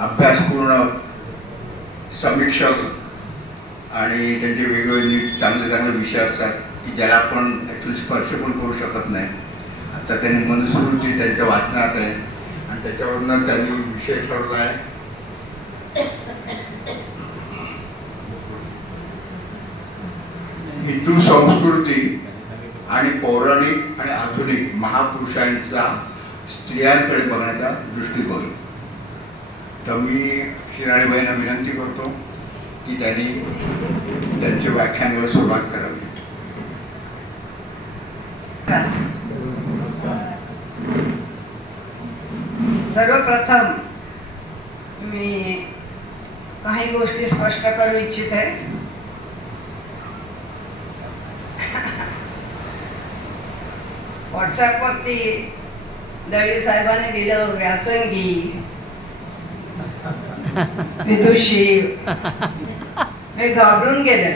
अभ्यासपूर्ण समीक्षक आणि त्यांचे वेगवेगळे चांगले चांगले विषय असतात की ज्याला आपण ॲक्च्युली स्पर्श पण करू शकत नाही. आता त्यांनी मनुस्मृती त्यांच्या वाचनात आहे आणि त्याच्यावरनं त्यांनी विषय ठरवला आहे हिंदू संस्कृती आणि पौराणिक आणि आधुनिक महापुरुषांचा स्त्रियांकडे बघण्याचा दृष्टिकोन. तर मी शिराणीबाईंना विनंती करतो की त्यांनी त्यांच्या व्याख्यानाला सुरुवात करावी. सर्वप्रथम मी काही गोष्टी स्पष्ट करू इच्छिते. व्हॉट्सॲपवरती दळवी साहेबांनी दिलं व्यासंगी विदुषी, मी घाबरून गेले.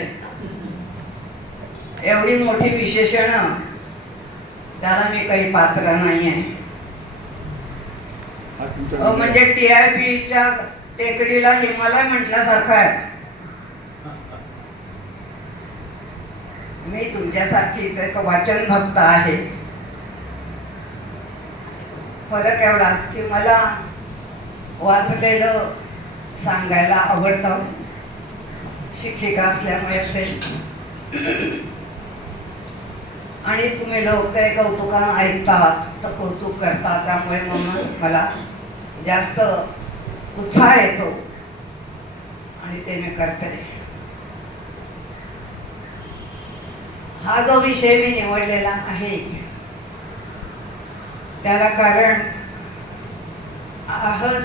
एवढी मोठी विशेषणं त्याला मी काही पात्र नाही आहे. म्हणजे TIPच्या टेकडीला हिमालय म्हटल्यासारखं आहे. मी तुमच्यासारखीच एक वाचन भक्त आहे. फरक एवढाच की मला वाचलेलं सांगायला आवडतं, शिक्षिका असल्यामुळे असेल. आणि तुम्ही लोक ते कौतुकानं ऐकतात तर कौतुक करतात, त्यामुळे म्हणून मला जास्त उत्साह येतो आणि ते मी करते. हा जो विषय मी निवडलेला आहे त्याला कारण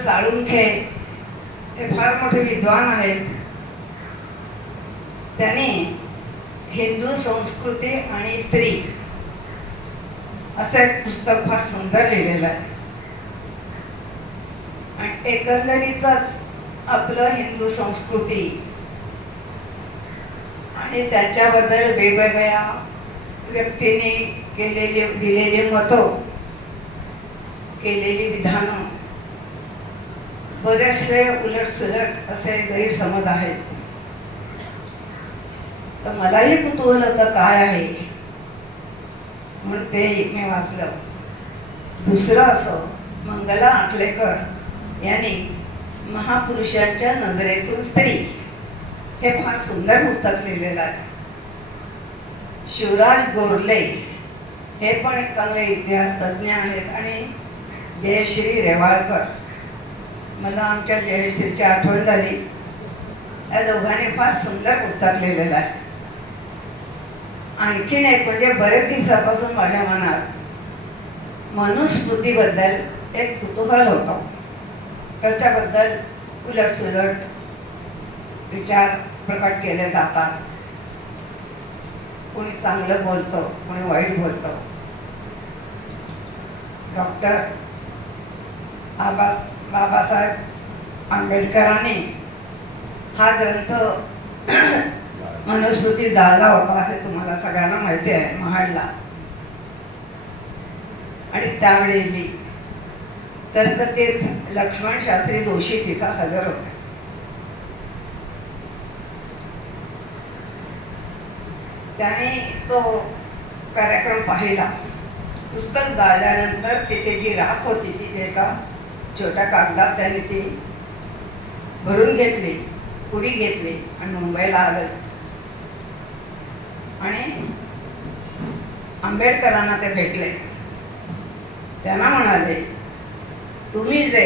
साळुंखे हे फार मोठे विद्वान आहेत. त्यांनी हिंदू संस्कृती आणि स्त्री असं एक पुस्तक फार सुंदर लिहिलेलं आहे. आणि एकंदरीतच आपलं हिंदू संस्कृती आणि त्याच्याबद्दल वेगवेगळ्या व्यक्तींनी दिलेली मतं, केलेली विधानं, बरेचसे उलटसुलट असे गैरसमज आहेत. तर मलाही कुतूहल होतं काय आहे म्हणून ते मी वाचलं. दुसरं असं मंगला आटलेकर यांनी महापुरुषांच्या नजरेतून स्त्री हे फार सुंदर पुस्तक लिहिलेलं आहे. शिवराज गोरले हे पण एक चांगले इतिहास तज्ज्ञ आहेत. आणि जयश्री रेवाळकर, मला आमच्या जयश्रीची आठवण झाली. या दोघांनी फार सुंदर पुस्तक लिहिलेलं आहे. आणखीन एक म्हणजे बरेच दिवसापासून माझ्या मनात मनुस्मृतीबद्दल एक कुतूहल होतं. त्याच्याबद्दल उलटसुलट विचार प्रकट केले जातात. कोणी चांगलं बोलतं, कोणी वाईट बोलतं. डॉक्टर बाबासाहेब आंबेडकरांनी हा ग्रंथ मनुस्मृती जाळला होता हे तुम्हाला सगळ्यांना माहिती आहे, महाडला. आणि त्यावेळी तर्कतीर्थ लक्ष्मण शास्त्री जोशी तिथं हजर होते. त्याने तो कार्यक्रम पाहिला. पुस्तक जाळल्यानंतर तिथे जी राख होती तिथे एका छोट्या कागदात त्याने ती भरून घेतली, पुडी घेतली आणि मुंबईला आलं. आणि आंबेडकरांना ते भेटले. त्यांना म्हणाले, तुम्ही जे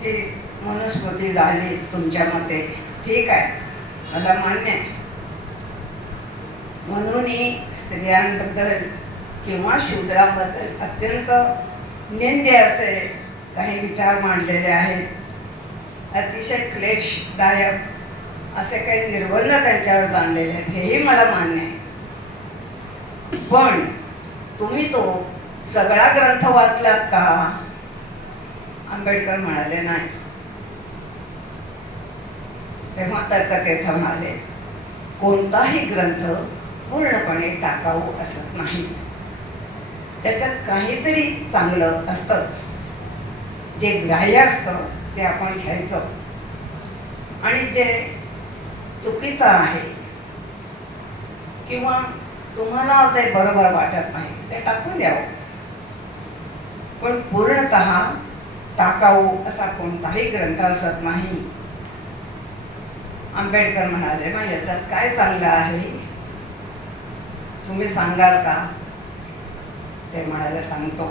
ही मनुस्मृती झाली तुमच्या मते ठीक आहे, मला मान्य आहे. म्हणूनही स्त्रियांबद्दल किंवा शूद्रांबद्दल अत्यंत निंद्य असे काही विचार मांडलेले आहेत. अतिशय क्लेशदायक असे काही निर्बंध त्यांच्यावर बांधलेले आहेत, हेही मला मान्य आहे. पण तुम्ही तो सगळा ग्रंथ वाचलात का? आंबेडकर म्हणाले नाही. तेव्हा तर्कतीर्थ म्हणाले, कोणताही ग्रंथ पूर्णपणे टाकाऊ असत नाही, त्याच्यात काहीतरी चांगलं असतंच. जे ग्राह्य असतं ते आपण घ्यायचं आणि जे चुकीचं आहे किंवा तुम्हाला ते बरोबर वाटत नाही ते टाकून द्यावं. पण पूर्णतः टाकाऊ असा कोणताही ग्रंथ असत नाही. आंबेडकर म्हणाले ना, याच्यात काय चांगलं आहे तुम्ही सांगाल का? ते म्हणाले सांगतो.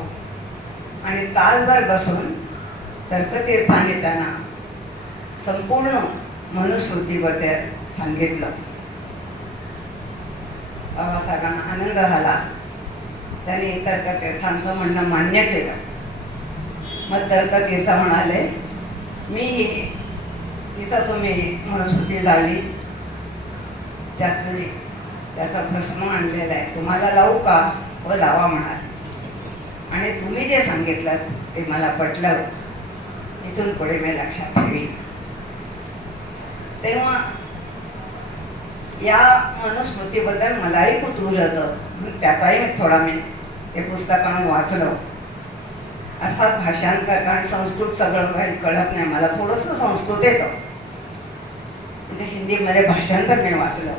आणि तासभर बसून तर्कतीर्थाने त्यांना संपूर्ण मनुस्मृतीबद्दल सांगितलं. बाबासाहेबांना आनंद झाला. त्यांनी तर्कतीर्थांचं म्हणणं मान्य केलं. मग तर्कतीर्थ म्हणाले, मी इथं तुम्ही मनुस्मृती जाळली, त्याचा भस्म आणलेला आहे, तुम्हाला लावू का? व लावा म्हणाले. आणि तुम्ही जे सांगितलं ते मला पटलं, इथून पुढे मी लक्षात ठेवी. तेव्हा या मनुस्मृतीबद्दल मलाही कुतूहल होतं. त्याचाही मी हे पुस्तक आणून वाचलं. अर्थात भाषांतर आणि संस्कृत सगळं काही कळत नाही मला, थोडंसं संस्कृत येतं, म्हणजे हिंदीमध्ये भाषांतर मी वाचलं.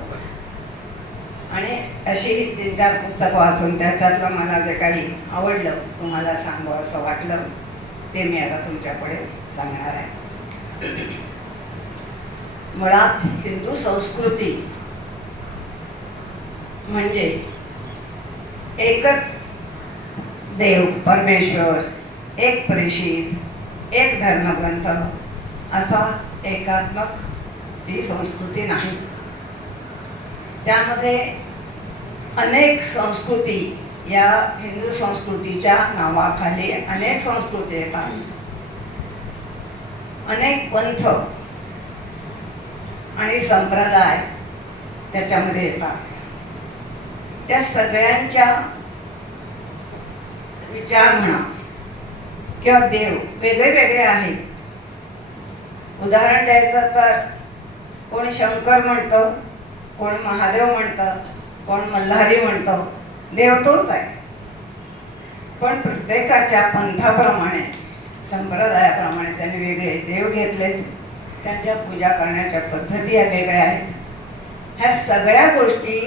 आणि अशी 3-4 पुस्तकं वाचून त्याच्यातलं मला जे काही आवडलं तुम्हाला सांगावं असं वाटलं ते मी आता तुमच्यापुढे सांगणार आहे. मुळात हिंदू संस्कृती म्हणजे एकच देव परमेश्वर, एक प्रेषित, एक धर्मग्रंथ असा एकात्मक ती संस्कृती नाही. त्यामध्ये अनेक संस्कृती, या हिंदू संस्कृतीच्या नावाखाली अनेक संस्कृती येतात, अनेक पंथ आणि संप्रदाय त्याच्यामध्ये येतात. त्या सगळ्यांच्या विचार म्हणा किंवा देव वेगळे वेगळे आहेत. उदाहरण द्यायचं तर कोण शंकर म्हणतं, कोण महादेव म्हणतं, कोण मल्हारी म्हणतं. देव तोच आहे, पण प्रत्येकाच्या पंथाप्रमाणे संप्रदायाप्रमाणे त्यांनी वेगळे देव घेतले. त्यांच्या पूजा करण्याच्या पद्धती या वेगळ्या आहेत. ह्या सगळ्या गोष्टी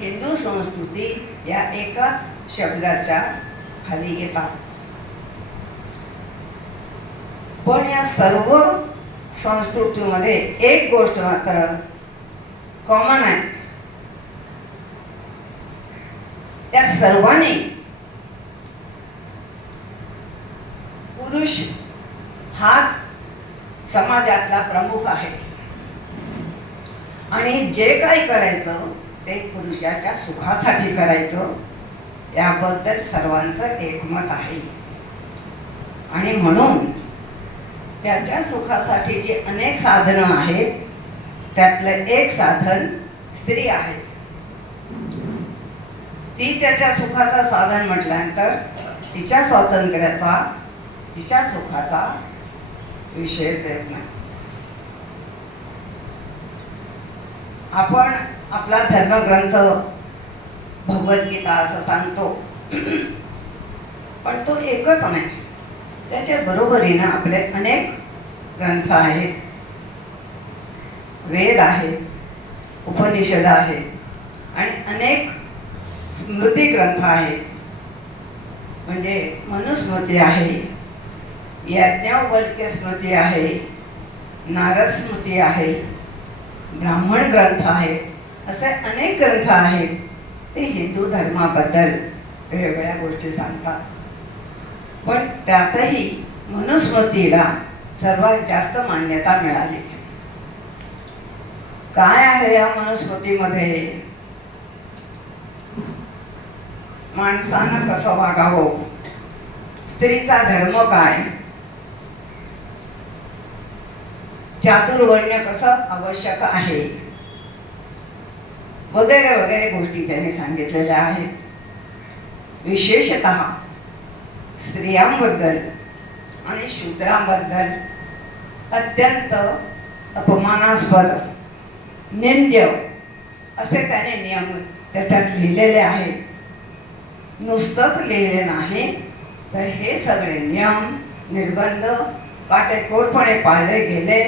हिंदू संस्कृती या एकाच शब्दाच्या खाली येतात. पण या सर्व संस्कृतीमध्ये एक गोष्ट मात्र कॉमन आहे. त्या सर्वांनी पुरुष हाच समाजातला प्रमुख आहे आणि जे काही करायचं ते पुरुषाच्या सुखासाठी करायचं याबद्दल सर्वांचं एकमत आहे. आणि म्हणून त्याच्या सुखासाठी जी अनेक साधनं आहेत त्यातलं एक साधन स्त्री आहे. ती त्याच्या सुखाचं साधन म्हटल्यानंतर तिच्या स्वातंत्र्याचा, तिच्या सुखाचा विषयच येत नाही. आपण आपला धर्मग्रंथ भगवद्गीता असं सांगतो, पण तो एकच नाही. त्याच्या बरोबरीनं आपले अनेक ग्रंथ आहेत, वेद आहेत, उपनिषद आहेत आणि अनेक स्मृती ग्रंथ आहेत. म्हणजे मनुस्मृती आहे, याज्ञवल्क्य स्मृती आहे, नारद स्मृती आहे, ब्राह्मण ग्रंथ आहेत. असे अनेक ग्रंथ आहेत. ते हिंदू धर्माबद्दल वेगवेगळ्या गोष्टी सांगतात. पण त्यातही मनुस्मृतीला सर्वात जास्त मान्यता मिळाली. काय आहे या मनुस्मृतीमध्ये? माणसानं कसं वागावं, स्त्रीचा धर्म काय, चातुर्वर्ण्य कसं आवश्यक आहे, वगैरे वगैरे गोष्टी त्यांनी सांगितलेल्या आहेत. विशेषतः स्त्रियांबद्दल आणि शूद्रांबद्दल अत्यंत अपमानास्पद, निंद्य असे त्याने नियम त्याच्यात लिहिलेले आहेत. नुसतंच लिहिले नाही तर हे सगळे नियम निर्बंध काटेकोरपणे पाळले गेले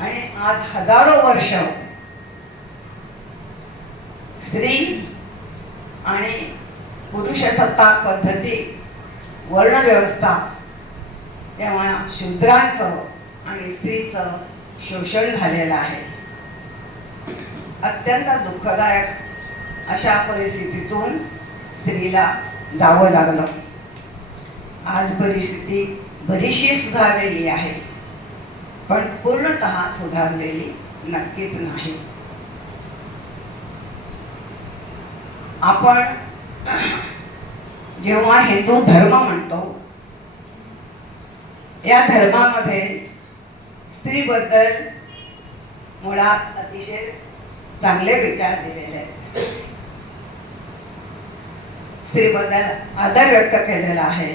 आणि आज हजारो वर्ष स्त्री आणि पुरुषसत्ताक पद्धती, वर्णव्यवस्था, तेव्हा शूद्रांचं आणि स्त्रीचं शोषण झालेलं आहे. अत्यंत दुःखदायक अशा परिस्थितीतून स्त्रीला जावं लागलं. आज परिस्थिती बरीचशी सुधारलेली आहे, पण पूर्णतः सुधारलेली नक्कीच नाही. आपण जेव्हा हिंदू धर्म म्हणतो, या धर्मामध्ये स्त्रीबद्दल मुळात अतिशय चांगले विचार दिलेले आहेत. स्त्रीबद्दल आदर व्यक्त केलेला आहे.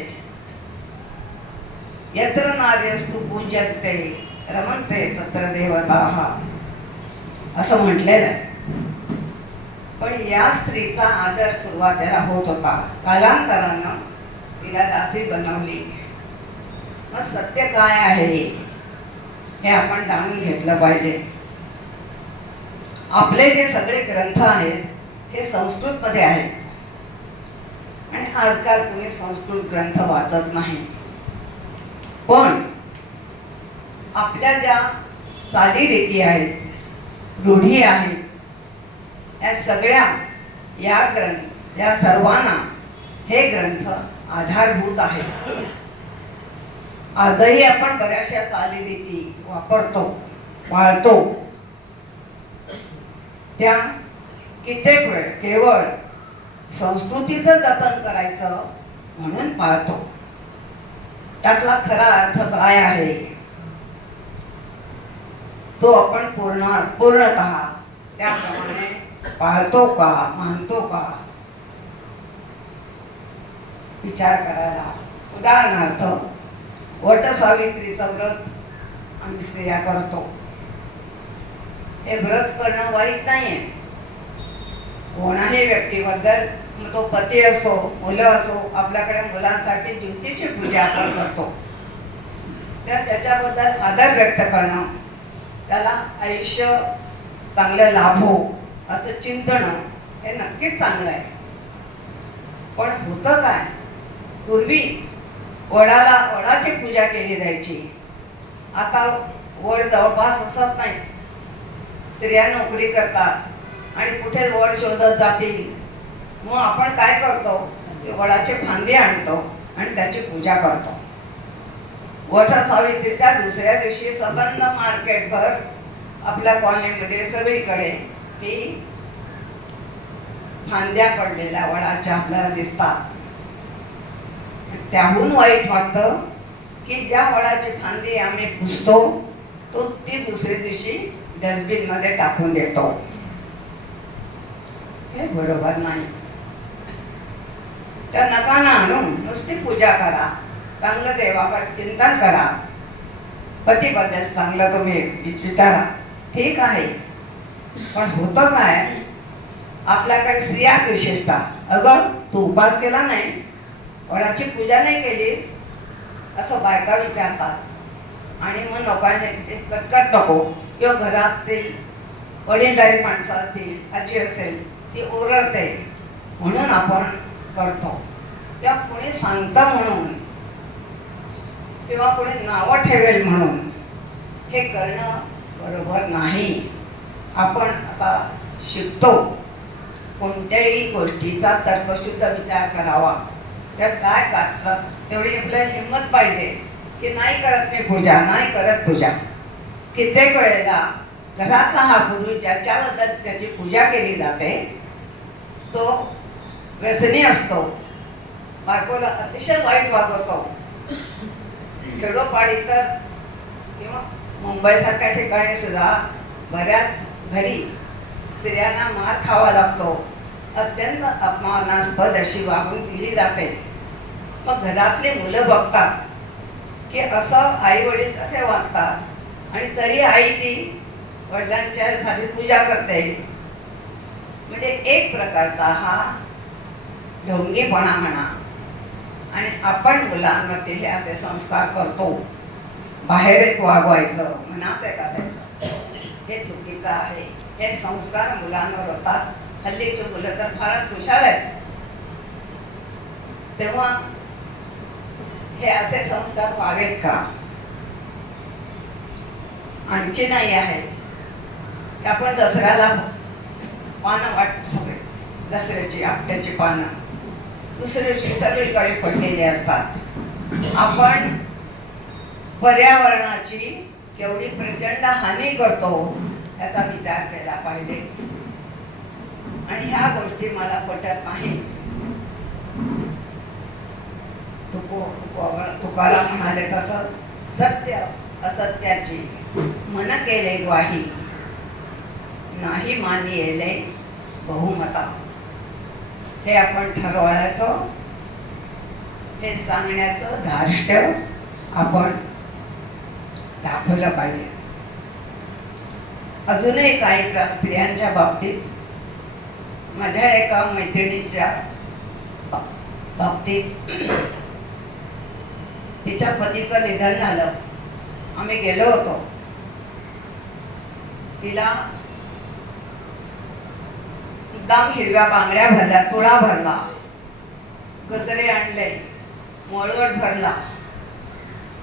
यत्र नार्यस्तु पूज्यन्ते रमन्ते तत्र देवताः असं म्हटलेलं आहे. पण या स्त्रीचा आदर सुरुवातीला होत होता, कालांतरानं तिला दासी बनवली. मग सत्य काय आहे हे आपण जाणून घेतलं पाहिजे. आपले जे सगळे ग्रंथ आहेत हे संस्कृतमध्ये आहेत आणि आजकाल तुम्ही संस्कृत ग्रंथ वाचत नाही. पण आपल्या ज्या चालीरीती आहेत, रूढी आहेत, या सगळ्या या सर्वांना हे ग्रंथ आधारभूत आहेत. आजही आपण बऱ्याचशा चालीरीती वापरतो, पाळतो. त्या कित्येक वेळ केवळ संस्कृतीचं जतन करायचं म्हणून पाळतो. त्यातला खरा अर्थ काय आहे तो आपण पूर्णतः त्याप्रमाणे पाळतो का, मानतो का, विचार करायला. उदाहरणार्थ, वटसावित्रीचं व्रत आम्ही स्त्रिया करतो. हे व्रत करणं वाईट नाहीये. कोणाही व्यक्तीबद्दल, मग तो पती असो, मुलं असो, आपल्याकडे मुलांसाठी ज्योतीची पूजा आपण करतो, त्याच्याबद्दल आदर व्यक्त करणं, त्याला आयुष्य चांगलं लाभो असं चिंतन हे नक्कीच चांगलं आहे. पण होतं काय, पूर्वी वडाची पूजा केली जायची. आता वड जवळपास असत नाही. स्त्रिया नोकरी करतात आणि कुठे वड शोधत जातील. मग आपण काय करतो, वडाचे फांदे आणतो आणि त्याची पूजा करतो. वटसावित्रीच्या दुसऱ्या दिवशी संबंध मार्केटभर आपल्या कॉलनीमध्ये सगळीकडे ही फांद्या पडलेल्या वडाच्या आपल्याला दिसतात. त्याहून वाईट वाटतं की ज्या वडाची फांदी आम्ही पुसतो तो ती दुसऱ्या दिवशी डस्टबिन मध्ये टाकून देतो. हे बरोबर नाही. त्या नकाना आणून नुसती पूजा करा, चांगलं देवाकडे चिंतन करा, पतीबद्दल चांगलं तुम्ही विचारा, ठीक आहे. पण होतं काय, आपल्याकडे स्त्रियाच विशेषतः, अगं तू उपास केला नाही, वडाची पूजा नाही केलीस, असं बायका विचारतात. आणि मग लोकांचे कटकट नको, किंवा घरातील वडीलधारी माणसं असतील, आजी असेल, ती ओरडते म्हणून आपण करतो. किंवा कोणी सांगतं म्हणून, किंवा कोणी नावं ठेवेल म्हणून हे करणं बरोबर नाही. आपण आता शिकतो, कोणत्याही गोष्टीचा तर्कशुद्ध विचार करावा. त्यात काय करतात तेवढी आपल्याला हिंमत पाहिजे की नाही करत मी पूजा, नाही करत पूजा. कित्येक वेळेला घरातला हा पुरुष ज्याच्याबद्दल त्याची पूजा केली जाते तो व्यसनी असतो, बायकोला अतिशय वाईट वागवतो. खेडोपाडी तर किंवा मुंबईसारख्या ठिकाणी सुद्धा बऱ्याच घरी स्त्रियांना मार खावा लागतो. अत्यंत अपमानास्पद अशी वागणूक दिली जाते. मग घरातली मुलं बघतात की असं आई वडील कसे वागतात आणि तरी आई ती वडिलांच्या साठी पूजा करते. म्हणजे एक प्रकारचा हा ढोंगीपणा म्हणा आणि आपण मुलांवरती हे असे संस्कार करतो, बाहेर एक वागवायचं, मनात एक असायचं, हे चुकीचं आहे. हे संस्कार मुलांवर होतात. हल्लीची मुलं तर फारच हुशार आहेत. तेव्हा हे असे संस्कार व्हावेत का? आणखी नाही आहे की आपण दसऱ्याला पानं वाट सगळे, दसऱ्याची आपट्याची पानं दुसऱ्याची सगळीकडे पडलेली असतात. आपण पर्यावरणाची केवढी प्रचंड हानी करतो याचा विचार केला पाहिजे. आणि ह्या गोष्टी मला पटत नाही. तुकाराम म्हणाले तसं, सत्य असत्याची मन केले ग्वाही, नाही मानी येले बहुमता. हे आपण ठरवायचं, हे सांगण्याचं धार्ष्ट्य आपण दाखवलं पाहिजे. अजूनही काही स्त्रियांच्या बाबतीत, माझ्या एका मैत्रिणीच्या बाबतीत तिच्या पतीचं निधन झालं. आम्ही गेलो होतो. तिला एकदम हिरव्या बांगड्या भरल्या, तुळा भरला, गजरे आणले, मळवट भरला,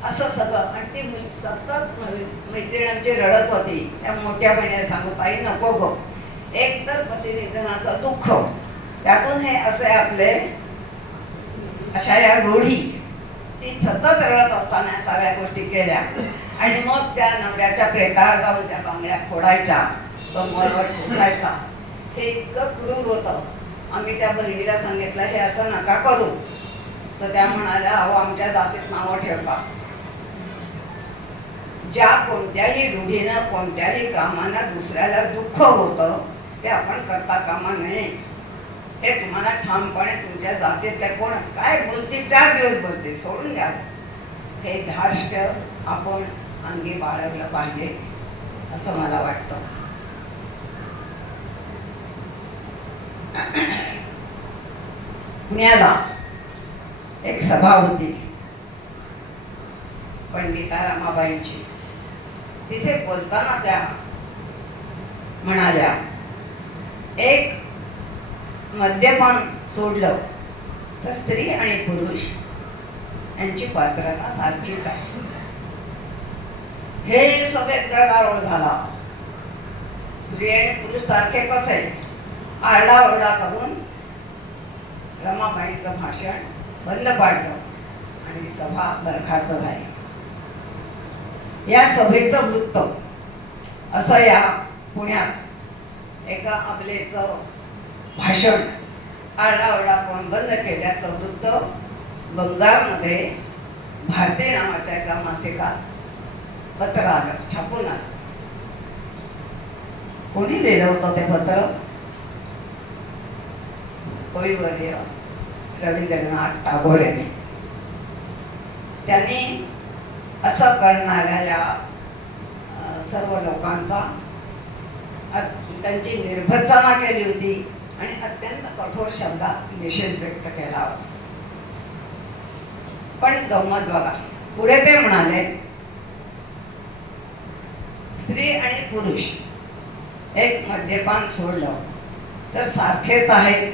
असं सगळं. आणि ती सतत मैत्रीण आमची रडत होती. त्या मोठ्या बहिणीला सांगत, आई नको गो, एक तर पती निधनाचं दुःख, त्यातून हे असे आपले अशा या रूढी. ती सतत रडत असताना सगळ्या गोष्टी केल्या. आणि मग त्या नवऱ्याच्या प्रेतावर जाऊन त्या बांगड्या फोडायच्या, तो मळवट फोडायचा. हे इतकं क्रूर होतं. आम्ही त्या बहिणीला सांगितलं, हे असं नका करू. तर त्या म्हणाल्या, अहो आमच्या जातीत नावं ठेवतात. ज्या कोणत्याही रूढीनं, कोणत्याही कामानं दुसऱ्याला दुःख होतं ते आपण करता कामा नये. हे तुम्हाला ठामपणे तुमच्या जातीतल्या कोण काय बोलतील, 4 दिवस बोलतील, सोडून द्या. हे धार्ष्ट्य आपण अंगी बाळगलं पाहिजे असं मला वाटतं. पुण्याला एक सभा होती पंडिता रमाबाईंची. तिथे बोलताना त्या म्हणाल्या, एक मद्यपान सोडलं तर स्त्री आणि पुरुष यांची पात्रता सारखीच आहे. हे सगळ्यात गदारोळ झाला. स्त्री आणि पुरुष सारखे कसे? आरडाओरडा करून रमाबाईंचं भाषण बंद पाडलं आणि सभा बरखास्त झाली. या सभेचं वृत्त असं, या पुण्यात एका अबलेचं भाषण आरडाओरडा करून बंद केल्याचं वृत्त बंगालमध्ये भारती नावाच्या एका मासिकात पत्र आलं, छापून आलं. कोणी लिहिलं होतं ते पत्र? कविवर्य रवींद्रनाथ टागोर यांनी. त्यांनी असं करणाऱ्या या सर्व लोकांचा त्यांची निर्भत्सना केली होती आणि अत्यंत कठोर शब्दात निषेध व्यक्त केला होता. पण गंमत बघा, पुढे ते म्हणाले, स्त्री आणि पुरुष एक मद्यपान सोडलं तर सारखेच आहे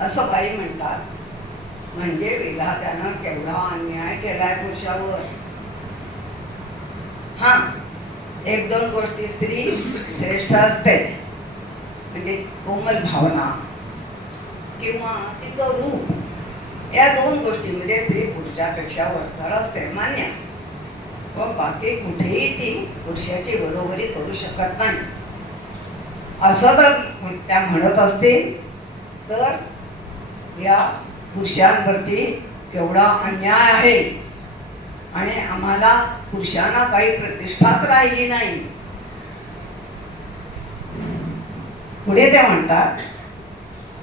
असं बाई म्हणतात. म्हणजे विधात्यानं केवढा अन्याय केलाय पुरुषावर. हा, 1-2 गोष्टी स्त्री श्रेष्ठ असते, म्हणजे कोमल भावना किंवा तिचं रूप, या 2 गोष्टीमध्ये स्त्री पुरुषापेक्षा वरचढ असते, मान्य. पण बाकी कुठेही ती पुरुषाची बरोबरी करू शकत नाही. असं जर त्या म्हणत असतील तर या पुरुषांवरती केवढा अन्याय आहे आणि आम्हाला पुरुषांना काही प्रतिष्ठाच राहिली नाही. पुढे ते म्हणतात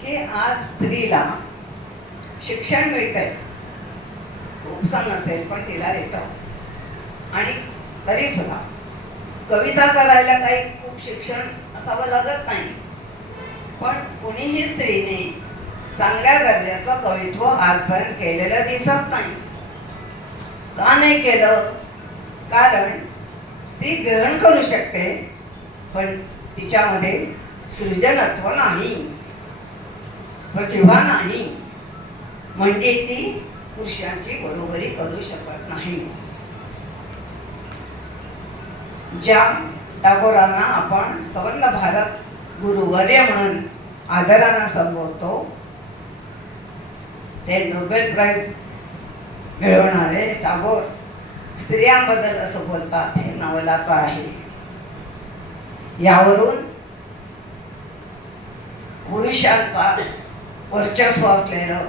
की आज स्त्रीला शिक्षण मिळतंय, खूपसं नसेल पण तिला येतं. आणि तरी सुद्धा कविता करायला काही खूप शिक्षण असावं लागत नाही. पण कोणीही स्त्रीने चांगल्या दर्जाचं कवित्व आजपर्यंत केलेलं दिसत नाही. का नाही केलं? कारण ती ग्रहण करू शकते, पण तिच्यामध्ये सृजनत्व नाही, प्रतिभा नाही, म्हणजे ती पुरुषांची बरोबरी करू शकत नाही. ज्या टागोरांना आपण संबंध भारत गुरुवर्य म्हणून आदरानं संबोधतो, ते नोबेल प्राइज मिळवणारे टागोर स्त्रियांबद्दल असं बोलतात, हे नवलाचं आहे. यावरून पुरुषांचा वर्चस्व असलेलं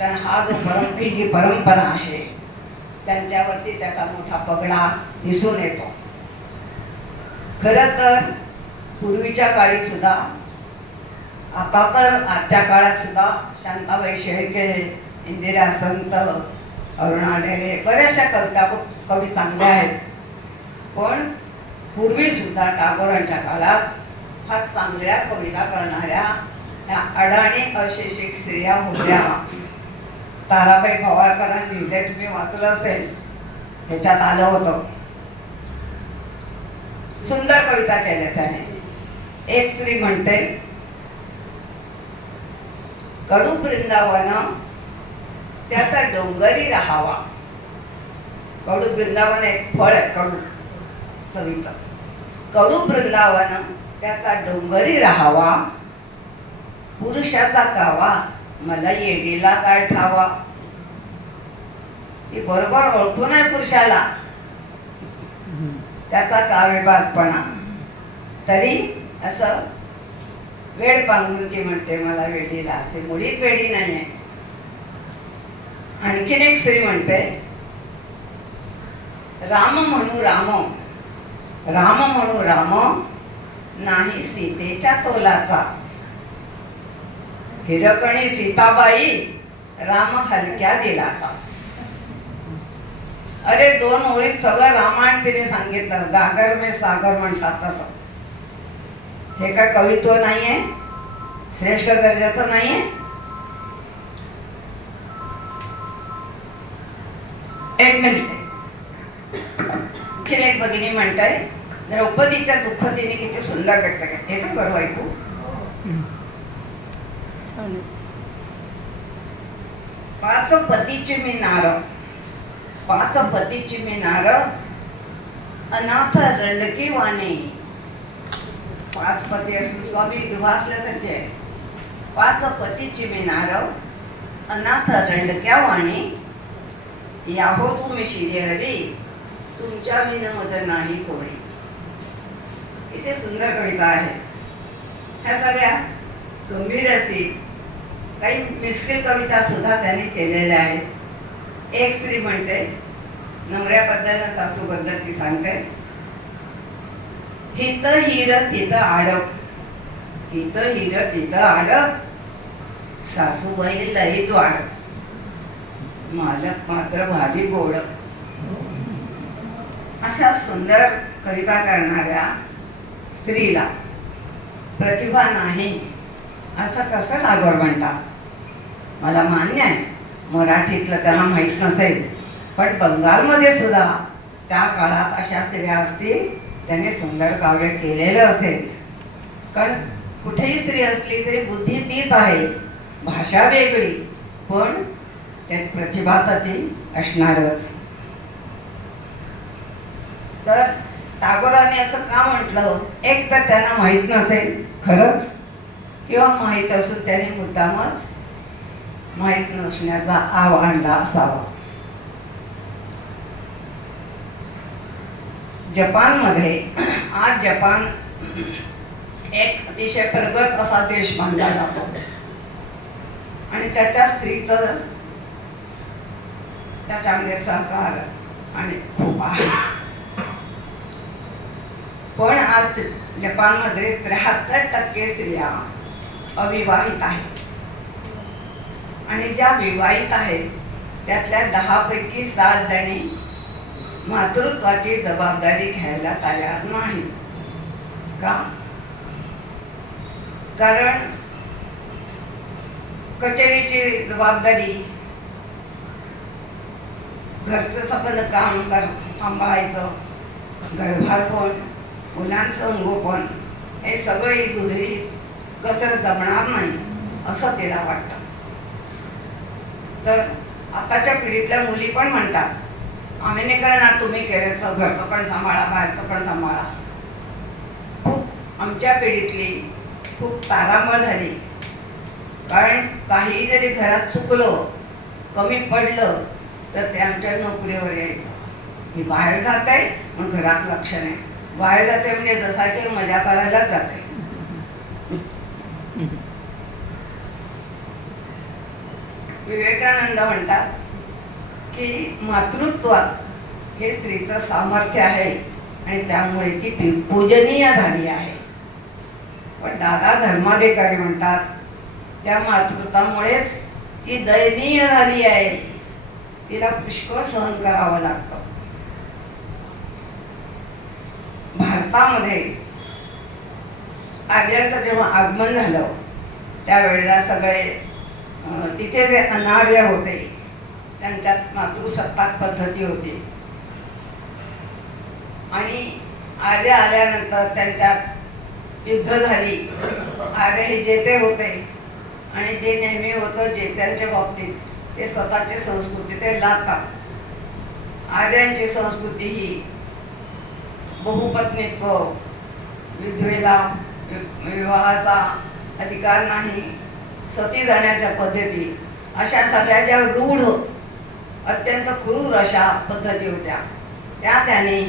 हा जो ही जी परंपरा आहे त्यांच्यावरती त्याचा मोठा पगडा दिसून येतो. खरं तर पूर्वीच्या काळी सुद्धा, आता तर आजच्या काळात सुद्धा शांताबाई शेळके, इंदिरा संत, अरुणा ढेरे बऱ्याचशा कवी चांगल्या आहेत. पण पूर्वी सुद्धा टागोरांच्या काळात फार चांगल्या कविता करणाऱ्या ह्या अडाणी अशिक्षित स्त्रिया होत्या. ताराबाई पवाळकरांनी लिहिले, तुम्ही वाचलं असेल, त्याच्यात आलं होतं. सुंदर कविता केल्या त्याने. एक स्त्री म्हणते, कडू वृंदावन त्याचा डोंगरी राहावा. कडू वृंदावन एक फळ आहे, कडू चवीचं. कडू वृंदावन त्याचा डोंगरी राहावा, पुरुषाचा कावा मला येडीला काय ठावा. ती बरोबर ओळखून आहे पुरुषाला, त्याचा कावेबाजपणा, तरी असं वेळ पांघरून ती म्हणते मला वेडीला. ती मुळीच वेडी नाहीये. आणखीन एक स्त्री म्हणते, राम म्हणू राम, राम म्हणू राम नाही सीतेच्या तोलाचा. हिरकणी सीताबाई राम हलक्या दिलाचा. अरे 2 ओळीत सगळं रामायण तिने सांगितलं. गागर में सागर म्हणतात तसं. हे काय कवित्व नाहीये? श्रेष्ठ दर्जाचं नाहीये? एक मिनिट. आणखीन एक भगिनी म्हणताय, द्रौपदीच्या दुःख तिने किती सुंदर व्यक्त केलं. हे काय बरोबर ऐकू? पाच पतीची मी नार, पाच पतीची मी नार, अनाथ रंडकी वाणी. 5 पती असून स्वामी विधवा असल्यासारखे आहे. 5 पतीची मी नार, अनाथ रंडक्या वाणी. याहो तुम्ही श्रीहरी, तुमच्या विन मद नाही कोणी. इथे सुंदर कविता आहे. ह्या सगळ्या गंभीर असतील, काही मिश्किल कविता सुद्धा त्यांनी केलेल्या आहेत. एक स्त्री म्हणते, नवऱ्याबद्दल सासूबद्दल ती सांगते, हित हिर तिथं आडक, हित हिर तिथं आडक, सासूबाई लईत वाढ, मालक मात्र भारी गोड. अशा सुंदर कविता करणाऱ्या स्त्रीला प्रतिभा नाही असं कसं टागोर म्हणतात? मला मान्य आहे मराठीतलं त्यांना माहीत नसेल, पण बंगालमध्ये सुद्धा त्या काळात अशा स्त्रिया असतील, त्याने सुंदर काव्य केलेलं असेल. कारण कुठेही स्त्री असली तरी बुद्धी तीच आहे, भाषा वेगळी, पण त्यात प्रतिभा तर ती असणारच. तर टागोरांनी असं का म्हटलं? एक तर त्यांना माहीत नसेल खरंच, किंवा माहीत असून त्याने मुद्दामच माहीत नसण्याचा आव आणला असावा. जपानमध्ये, आज जपान एक अतिशय प्रगत असा देश मानला जातो आणि त्याच्या स्त्रीचं त्याच्यामध्ये सहकार आणि खूप आहे. पण आज जपानमध्ये 73% स्त्रिया अविवाहित आहेत आणि ज्या विवाहित आहेत त्यातल्या 10 पैकी 7 जणी मातृत्वाची जबाबदारी घ्यायला तयार नाही. का? कारण कचेरीची जबाबदारी, घरचं सगळं काम सांभाळायचं, गर्भारपण, मुलांचं अंगोपण, हे सगळं ही दुहेरी कसर जमणार नाही असं तिला वाटतं. तर आताच्या पिढीतल्या मुली पण म्हणतात आम्ही नाही करणार, तुम्ही केलं, घरचं पण सांभाळा, बाहेरचं पण सांभाळा. खूप आमच्या पिढीतली खूप तारांबळ झाली. कारण काही जरी घरात चुकलं, कमी पडलं, तर ते आमच्या नोकरीवर यायचं. ही बाहेर जात आहे पण घरात लक्ष नाही. बाहेर जाते म्हणजे जसा की मजा करायलाच जाते. विवेकानंद म्हणतात की मातृत्वात हे स्त्रीचं सामर्थ्य आहे आणि त्यामुळे ती पूजनीय झाली आहे. पण दादा धर्माधिकारी म्हणतात त्या मातृत्वामुळेच ती दयनीय झाली आहे. तिला पुष्कळ सहन करावं लागतं. भारतामध्ये आर्यांचं जेव्हा आगमन झालं त्यावेळेला सगळे तिथे जे अनार्य होते त्यांच्यात मातृसत्ताक पद्धती होती आणि आर्य आल्यानंतर त्यांच्यात युद्ध झाली. आर्य हे जेते होते आणि जे नेहमी होतं जेत्यांच्या बाबतीत ते स्वतःची संस्कृती ते लादतात. आर्यांची संस्कृती ही बहुपत्नीत्व, विधवेला विवाहाचा अधिकार नाही, सती जाण्याच्या पद्धती, अशा सगळ्या ज्या रूढ अत्यंत क्रूर अशा पद्धती होत्या त्या त्याने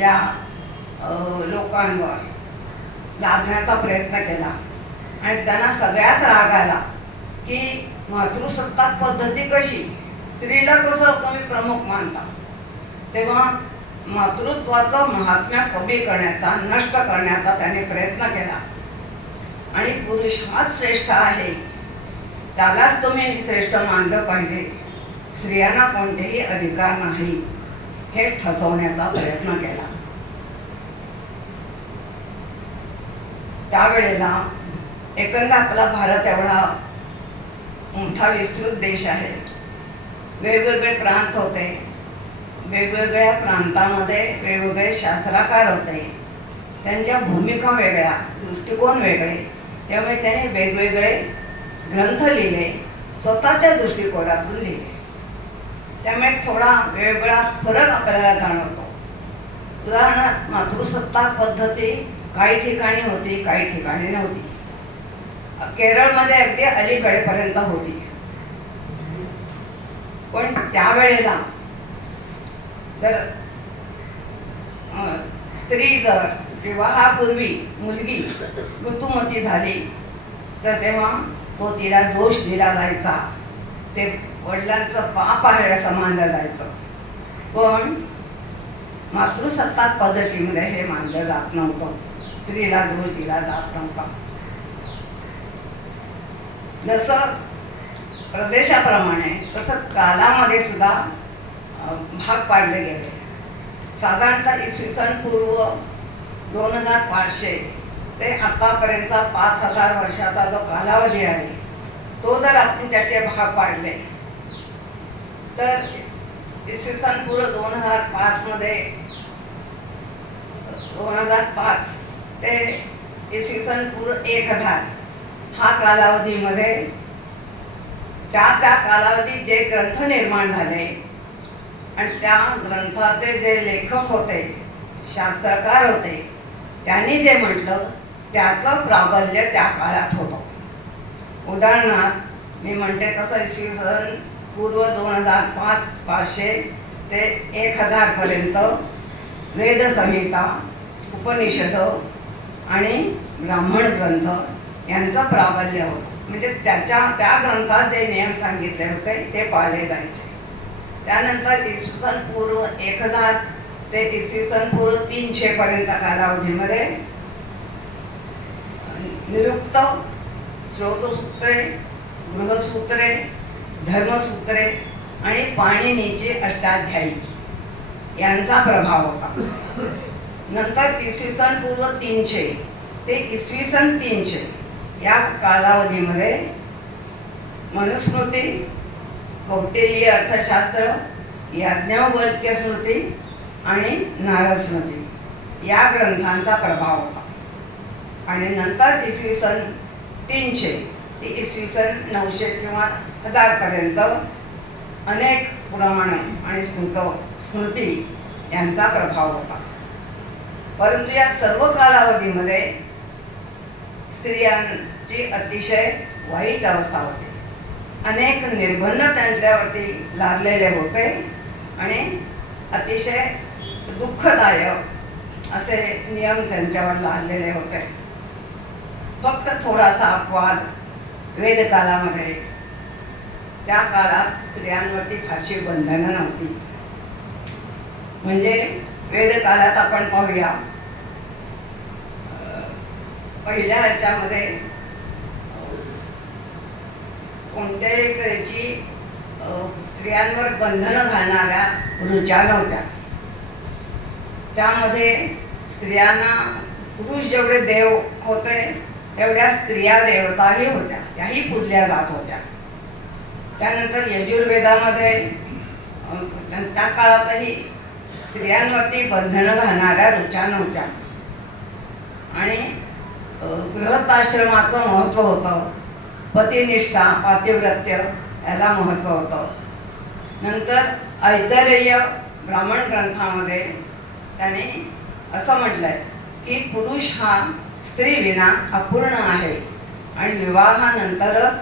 या लोकांवर लादण्याचा प्रयत्न केला. आणि त्यांना सगळ्यात राग आला की मातृसत्ताक पद्धती कशी, स्त्रीला कसं तुम्ही प्रमुख मानता. तेव्हा मातृत्वाचं महात्म्य कमी करण्याचा, नष्ट करण्याचा त्याने प्रयत्न केला. आणि पुरुष हाच श्रेष्ठ आहे, त्यालाच तुम्ही श्रेष्ठ मानलं पाहिजे, स्त्रियांना कोणतेही अधिकार नाही, हे ठसवण्याचा प्रयत्न केला. त्यावेळेला एकंदर आपला भारत एवढा मोठा विस्तृत देश आहे. वेगवेगळे प्रांत होते, वेगवेगळ्या प्रांतामध्ये वेगवेगळे शास्त्रकार होते, त्यांच्या भूमिका वेगळ्या, दृष्टिकोन वेगळे. त्यामुळे त्याने वेगवेगळे ग्रंथ लिहिले, स्वतःच्या दृष्टिकोनातून लिहिले. त्यामुळे थोडा वेगळा फरक आपल्याला जाणवतो. उदाहरणार्थ मातृसत्ताक पद्धती काही ठिकाणी होती, काही ठिकाणी नव्हती. केरळमध्ये अगदी अलीकडेपर्यंत होती. पण त्यावेळेला जर स्त्री जर विवाहापूर्वी मुलगी ऋतुमती झाली तर तेव्हा तो तिला दोष दिला जायचा, ते वडिलांचं पाप आहे असं मानलं जायचं. पण मातृसत्ताक पद्धतीमध्ये हे मानलं जात नव्हतं, स्त्रीला दोष दिला जात नव्हता. जसं प्रदेशाप्रमाणे तसं कालामध्ये सुद्धा भाग पाडले गेले. साधारणतः इसवी सन पूर्व 2500 ते आतापर्यंतचा 5000 वर्षाचा जो कालावधी आहे तो जर आपण त्याचे भाग पाडले तर इसवी सन पूर्व 2005 मध्ये 2005 ते इसवी सन पूर्व 1000 हा कालावधीमध्ये त्या कालावधीत जे ग्रंथ निर्माण झाले आणि त्या ग्रंथाचे जे लेखक होते, शास्त्रकार होते, त्यांनी जे म्हटलं त्याचं प्राबल्य त्या काळात होतं. उदाहरणार्थ मी म्हणते तसं इसवी सन पूर्व 500 ते 1000 पर्यंत वेदसंहिता, उपनिषद आणि ब्राह्मण ग्रंथ यांचं प्राबल्य होतं. म्हणजे त्या ग्रंथात जे नियम सांगितले होते ते पाळले जायचे. त्यानंतर इसवी सन पूर्व 1000 ते इसवी सन पूर्व 300 पर्यंतच्या कालावधीमध्ये निरुक्त, श्रोतसूत्रे, गृहसूत्रे, धर्मसूत्रे आणि पाणिनीची अष्टाध्यायी यांचा प्रभाव होता. नंतर इसवी सन पूर्व 300 ते इसवी सन 300 या कालावधीमध्ये मनुस्मृती, कौटिल्य अर्थशास्त्र, याज्ञवल्क्य स्मृती आणि नारद स्मृती या ग्रंथांचा प्रभाव होता. आणि नंतर इसवी सन 300 ते इसवी सन 900 किंवा 1000 पर्यंत अनेक पुराणे आणि स्मृती यांचा प्रभाव होता. परंतु या सर्व कालावधीमध्ये स्त्रियांची अतिशय वाईट अवस्था होती. अनेक निर्बंध त्यांच्यावरती लादलेले होते आणि अतिशय दुःखदायक असे नियम त्यांच्यावर लादलेले होते. फक्त थोडासा अपवाद वेदकालामध्ये, त्या काळात स्त्रियांवरती फारशी बंधनं नव्हती. म्हणजे वेदकालात आपण पाहूया, पहिल्या ह्याच्यामध्ये कोणत्याही तऱ्हेची स्त्रियांवर बंधनं घालणाऱ्या ऋचा नव्हत्या. त्यामध्ये स्त्रियांना पुरुष जेवढे देव होते तेवढ्या स्त्रिया देवताही होत्या, त्याही पूजल्या जात होत्या. त्यानंतर यजुर्वेदामध्ये त्या काळातही स्त्रियांवरती बंधनं घालणाऱ्या ऋचा नव्हत्या आणि गृहस्थाश्रमाचं महत्त्व होतं. पतिनिष्ठा, पातिव्रत्य याला महत्त्व होतं. नंतर ऐतरेय ब्राह्मण ग्रंथामध्ये त्याने असं म्हटलं आहे की पुरुष हा स्त्रीविना अपूर्ण आहे आणि विवाहानंतरच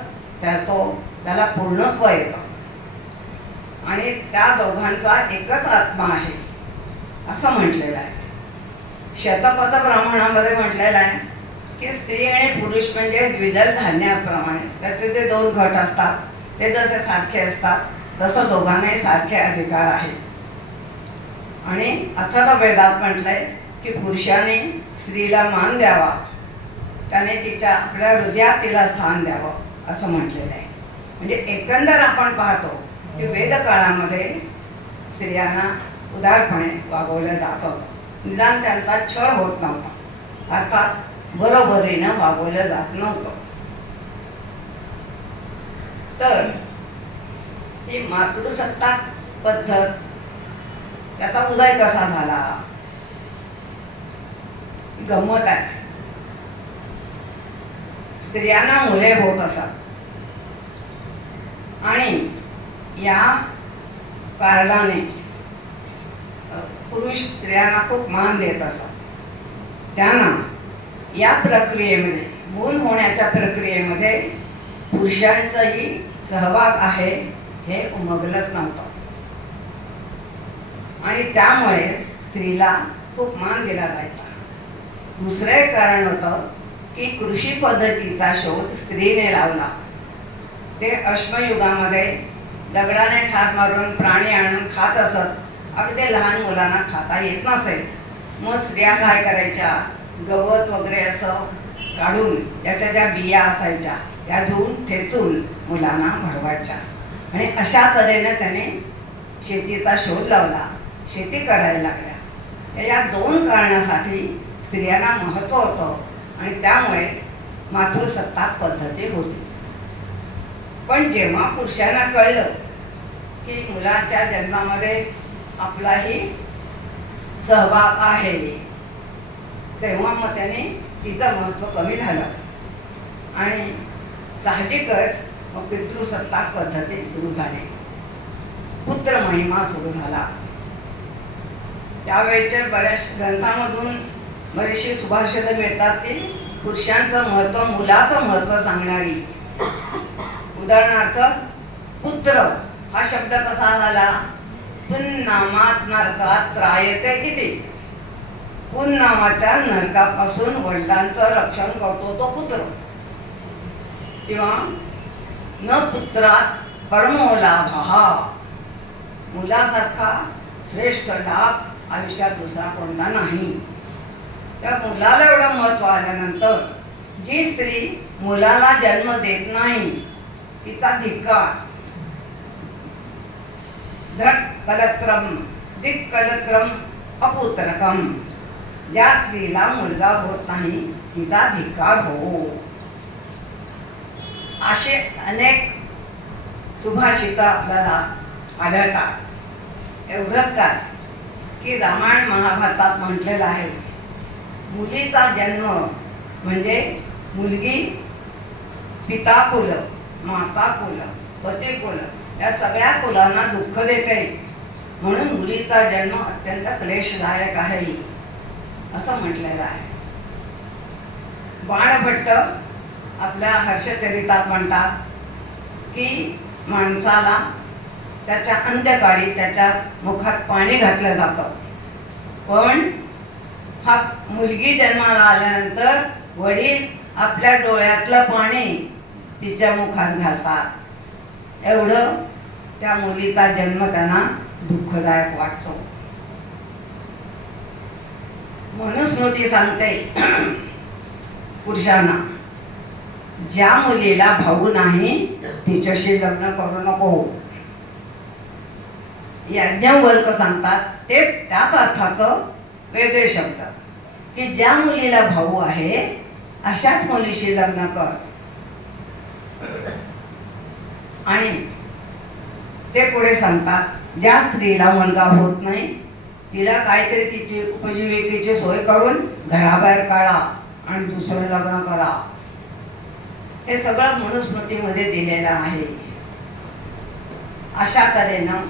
त्याला पूर्णत्व येतं आणि त्या दोघांचा एकच आत्मा आहे असं म्हटलेलं आहे. शतपथ ब्राह्मणामध्ये म्हटलेलं आहे की स्त्री आणि पुरुष म्हणजे द्विदल धान्याप्रमाणे त्याचे जे 2 गट असतात ते जसे सारखे असतात तसं दोघांनाही सारखे अधिकार आहेत. आणि अथर्ववेदात म्हटलंय की पुरुषाने स्त्रीला मान द्यावा, त्याने आपल्या हृदयात तिला स्थान द्यावं असं म्हटलेलं आहे. म्हणजे एकंदर आपण पाहतो की वेदकाळामध्ये स्त्रियांना उदारपणे वागवलं जात होतं. निदान त्यांचा छळ होत नव्हता, अर्थात बरोबरीनं वागवलं जात नव्हतं. तर ही मातृसत्ताक पद्धत, त्याचा उदय कसा झाला? गंमत आहे. स्त्रियांना मुले होत असत आणि या कारणाने पुरुष स्त्रियांना खूप मान देत असत. त्यांना या प्रक्रियेमध्ये, मूल होण्याच्या प्रक्रियेमध्ये पुरुषांचाही सहभाग आहे हे उमगलंच नव्हतं आणि त्यामुळे स्त्रीला खूप मान दिला जायचा. दुसरं एक कारण होतं की कृषी पद्धतीचा शोध स्त्रीने लावला. ते अश्मयुगामध्ये दगडाने ठार मारून प्राणी आणून खात असत. अगदी लहान मुलांना खाता येत नसेल. मग स्त्रिया काय करायच्या, गवत वगैरे असं काढून त्याच्या ज्या बिया असायच्या त्या धुवून ठेचून मुलांना भरवायच्या आणि अशा तऱ्हेने त्याने शेतीचा शोध लावला, शेती करायला लागल्या. या 2 कारणासाठी स्त्रियांना महत्त्व होतं आणि त्यामुळे मातृसत्ताक पद्धती होती. पण जेव्हा पुरुषांना कळलं की मुलांच्या जन्मामध्ये आपलाही सहभाग आहे, तेव्हा मग त्याने तिचं महत्त्व कमी झालं आणि साहजिकच मग पितृसत्ताक पद्धती सुरू झाली, पुत्र महिमा सुरू झाला. त्यावेळेच्या बऱ्याच ग्रंथांमधून बरीचशी सुभाषितं मिळतात की पुरुषांचं महत्त्व, मुलाचं महत्त्व सांगणारी. उदाहरणार्थ पुत्र हा शब्द कसा झाला? पुन्नामात नरकात त्रायते इति. पुन नावाच्या नरकापासून वडिलांचं रक्षण करतो तो पुत्र. किंवा न पुत्रात परमो लाभः, मुलासारखा श्रेष्ठ लाभ आयुष्यात दुसरा कोणता नाही. त्या मुलाला एवढं महत्त्व आल्यानंतर जी स्त्री मुलाला जन्म देत नाही तिचा धिक्कार. धट कलत्रम दिक कलत्रम अपुत्रकम. ज्या स्त्रीला मुलगा होत नाही तिचा धिक्कार हो. असे अनेक सुभाषितं आपल्याला आढळतात. एवढंच काय की रामायण महाभारतात म्हटलेलं आहे, मुलीचा जन्म म्हणजे मुलगी पिता कुल, माता कुल, पती कुल या सगळ्या कुलांना दुःख देते, म्हणून मुलीचा जन्म अत्यंत क्लेशदायक आहे असं म्हटलेलं आहे. बाणभट्ट आपल्या हर्षचरितात म्हणतात की माणसाला त्याच्या अंत्यकाळी त्याच्या मुखात पाणी घातलं जातं, पण हा मुलगी जन्माला आल्यानंतर वडील आपल्या डोळ्यातलं पाणी तिच्या मुखात घालतात. एवढं त्या मुलीचा जन्म त्यांना दुःखदायक वाटतो. मनुस्मृती सांगते पुरुषांना, ज्या मुलीला भाऊ नाही तिच्याशी लग्न करू नको. याज्ञवल्क सांगतात ते त्याच अर्थाचं वेगळे शब्द की ज्या मुलीला भाऊ आहे अशाच मुलीशी लग्न कर. आणि ते पुढे सांगतात, ज्या स्त्रीला मुलगा होत नाही तिला काहीतरी तिची उपजीविकेची सोय करून घराबाहेर काढा आणि दुसरं लग्न करा. हे सगळं मनुस्मृतीमध्ये दिलेलं आहे. अशा तऱ्हेनं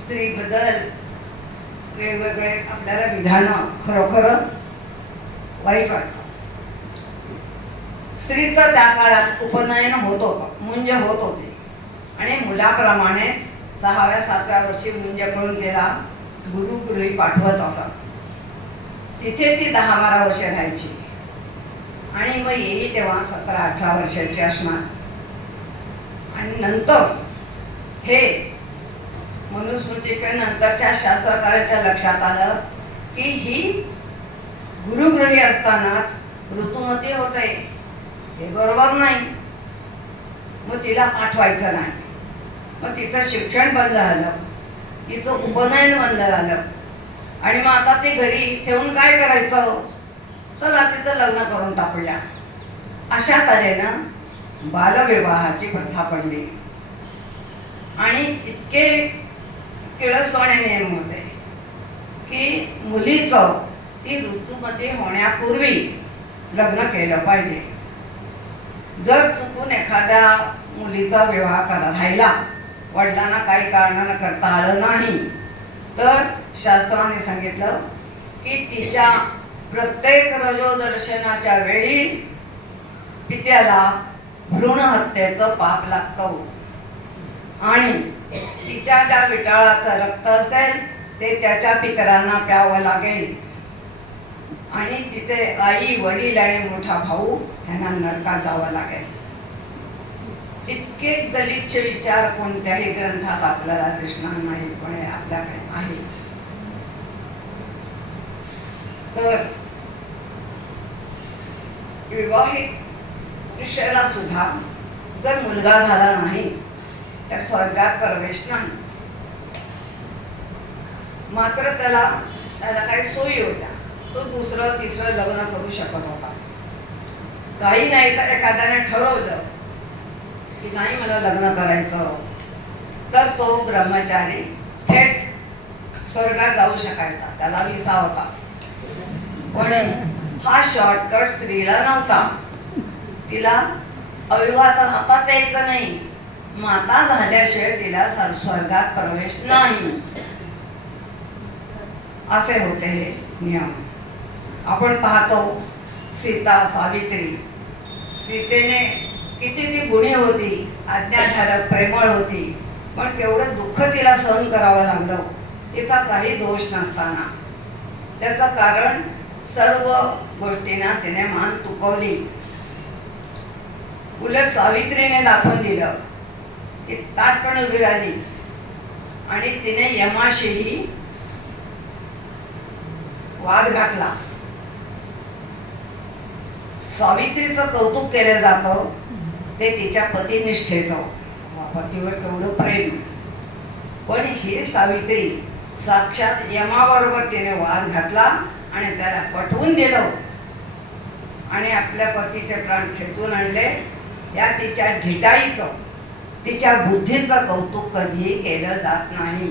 स्त्रीबद्दल वेगवेगळे आपल्याला विधानं खरोखर वाईट वाटतं. स्त्रीचं त्या काळात उपनयन होत होतं, मुंज होत होते आणि मुलाप्रमाणे 6व्या 7व्या वर्षी मुंज करून तिला गुरुगृही पाठवत असत. तिथे ती 10-12 वर्ष राहायची आणि मग येई तेव्हा 17-18 वर्षाची असणार. आणि नंतर हे मनुस्मृतीच्या नंतरच्या शास्त्रकारांच्या लक्षात आलं की ही गुरुगृही असतानाच ऋतुमती होते, हे बरोबर नाही. मग तिला पाठवायचं नाही. मग तिचं शिक्षण बंद झालं, तिचं उपनयन बंद झालं आणि मग आता ती घरी ठेवून काय करायचं, चला तिचं लग्न करून टाकूया. अशा तऱ्हेनं बालविवाहाची प्रथा पडली आणि इतके किळसवाणे नियम होते की मुलीचं ती ऋतुमती होण्यापूर्वी लग्न केलं पाहिजे. जर चुकून एखाद्या मुलीचा विवाह राहिला, वडिलांना काही कारणानं करता आलं नाही, तर शास्त्राने सांगितलं की तिच्या प्रत्येक रजोदर्शनाच्या वेळी पित्याला भ्रूण हत्येचं पाप लागतं आणि तिच्या ज्या विटाळाचं रक्त असेल ते त्याच्या पितरांना प्यावं लागेल आणि तिचे आई वडील आणि मोठा भाऊ यांना नरकात जावं लागेल. इतके गलिच्छ विचार कोणत्याही ग्रंथात आपल्याला दिसणार नाही, पण आपल्याकडे आहे. तर विवाहित पुरुषाला सुद्धा जर मुलगा झाला नाही तर स्वर्गात प्रवेश नाही. मात्र त्याला काही सोयी होत्या, तो दुसरं तिसरं लग्न करू शकत होता. काही नाही तर एखाद्याने ठरवलं की नाही मला लग्न करायचं, तर तो ब्रह्मचारी थेट स्वर्गात जाऊ शकायचा, त्याला विसा होता. पण हा शॉर्टकट स्त्रीला नव्हता. तिला अविवाहित राहताच यायचं नाही, माता झाल्याशिवाय तिला स्वर्गात प्रवेश नाही, असे होते हे नियम. आपण पाहतो सीता, सावित्री, सीतेने किती ती गुणी होती, आज्ञाधारक, प्रेमळ होती, पण केवढं दुःख तिला सहन करावं लागलं तिचा काही दोष नसताना. त्याचं कारण सर्व गोष्टींना तिने मान तुकवली. उलट सावित्रीने दाखवून दिलं की ताटपण उभी राहिली आणि तिने यमाशीही वाद घातला. सावित्रीचं कौतुक केलं जातं ते तिच्या पतिनिष्ठेचं, पतीवर केवढं प्रेम. पण ही सावित्री साक्षात यमाबरोबर तिने वाद घातला आणि त्याला पटवून दिलं आणि आपल्या पतीचे प्राण खेचून आणले. या तिच्या ढिटाईचं तिच्या बुद्धीचं कौतुक कधीही केलं जात नाही.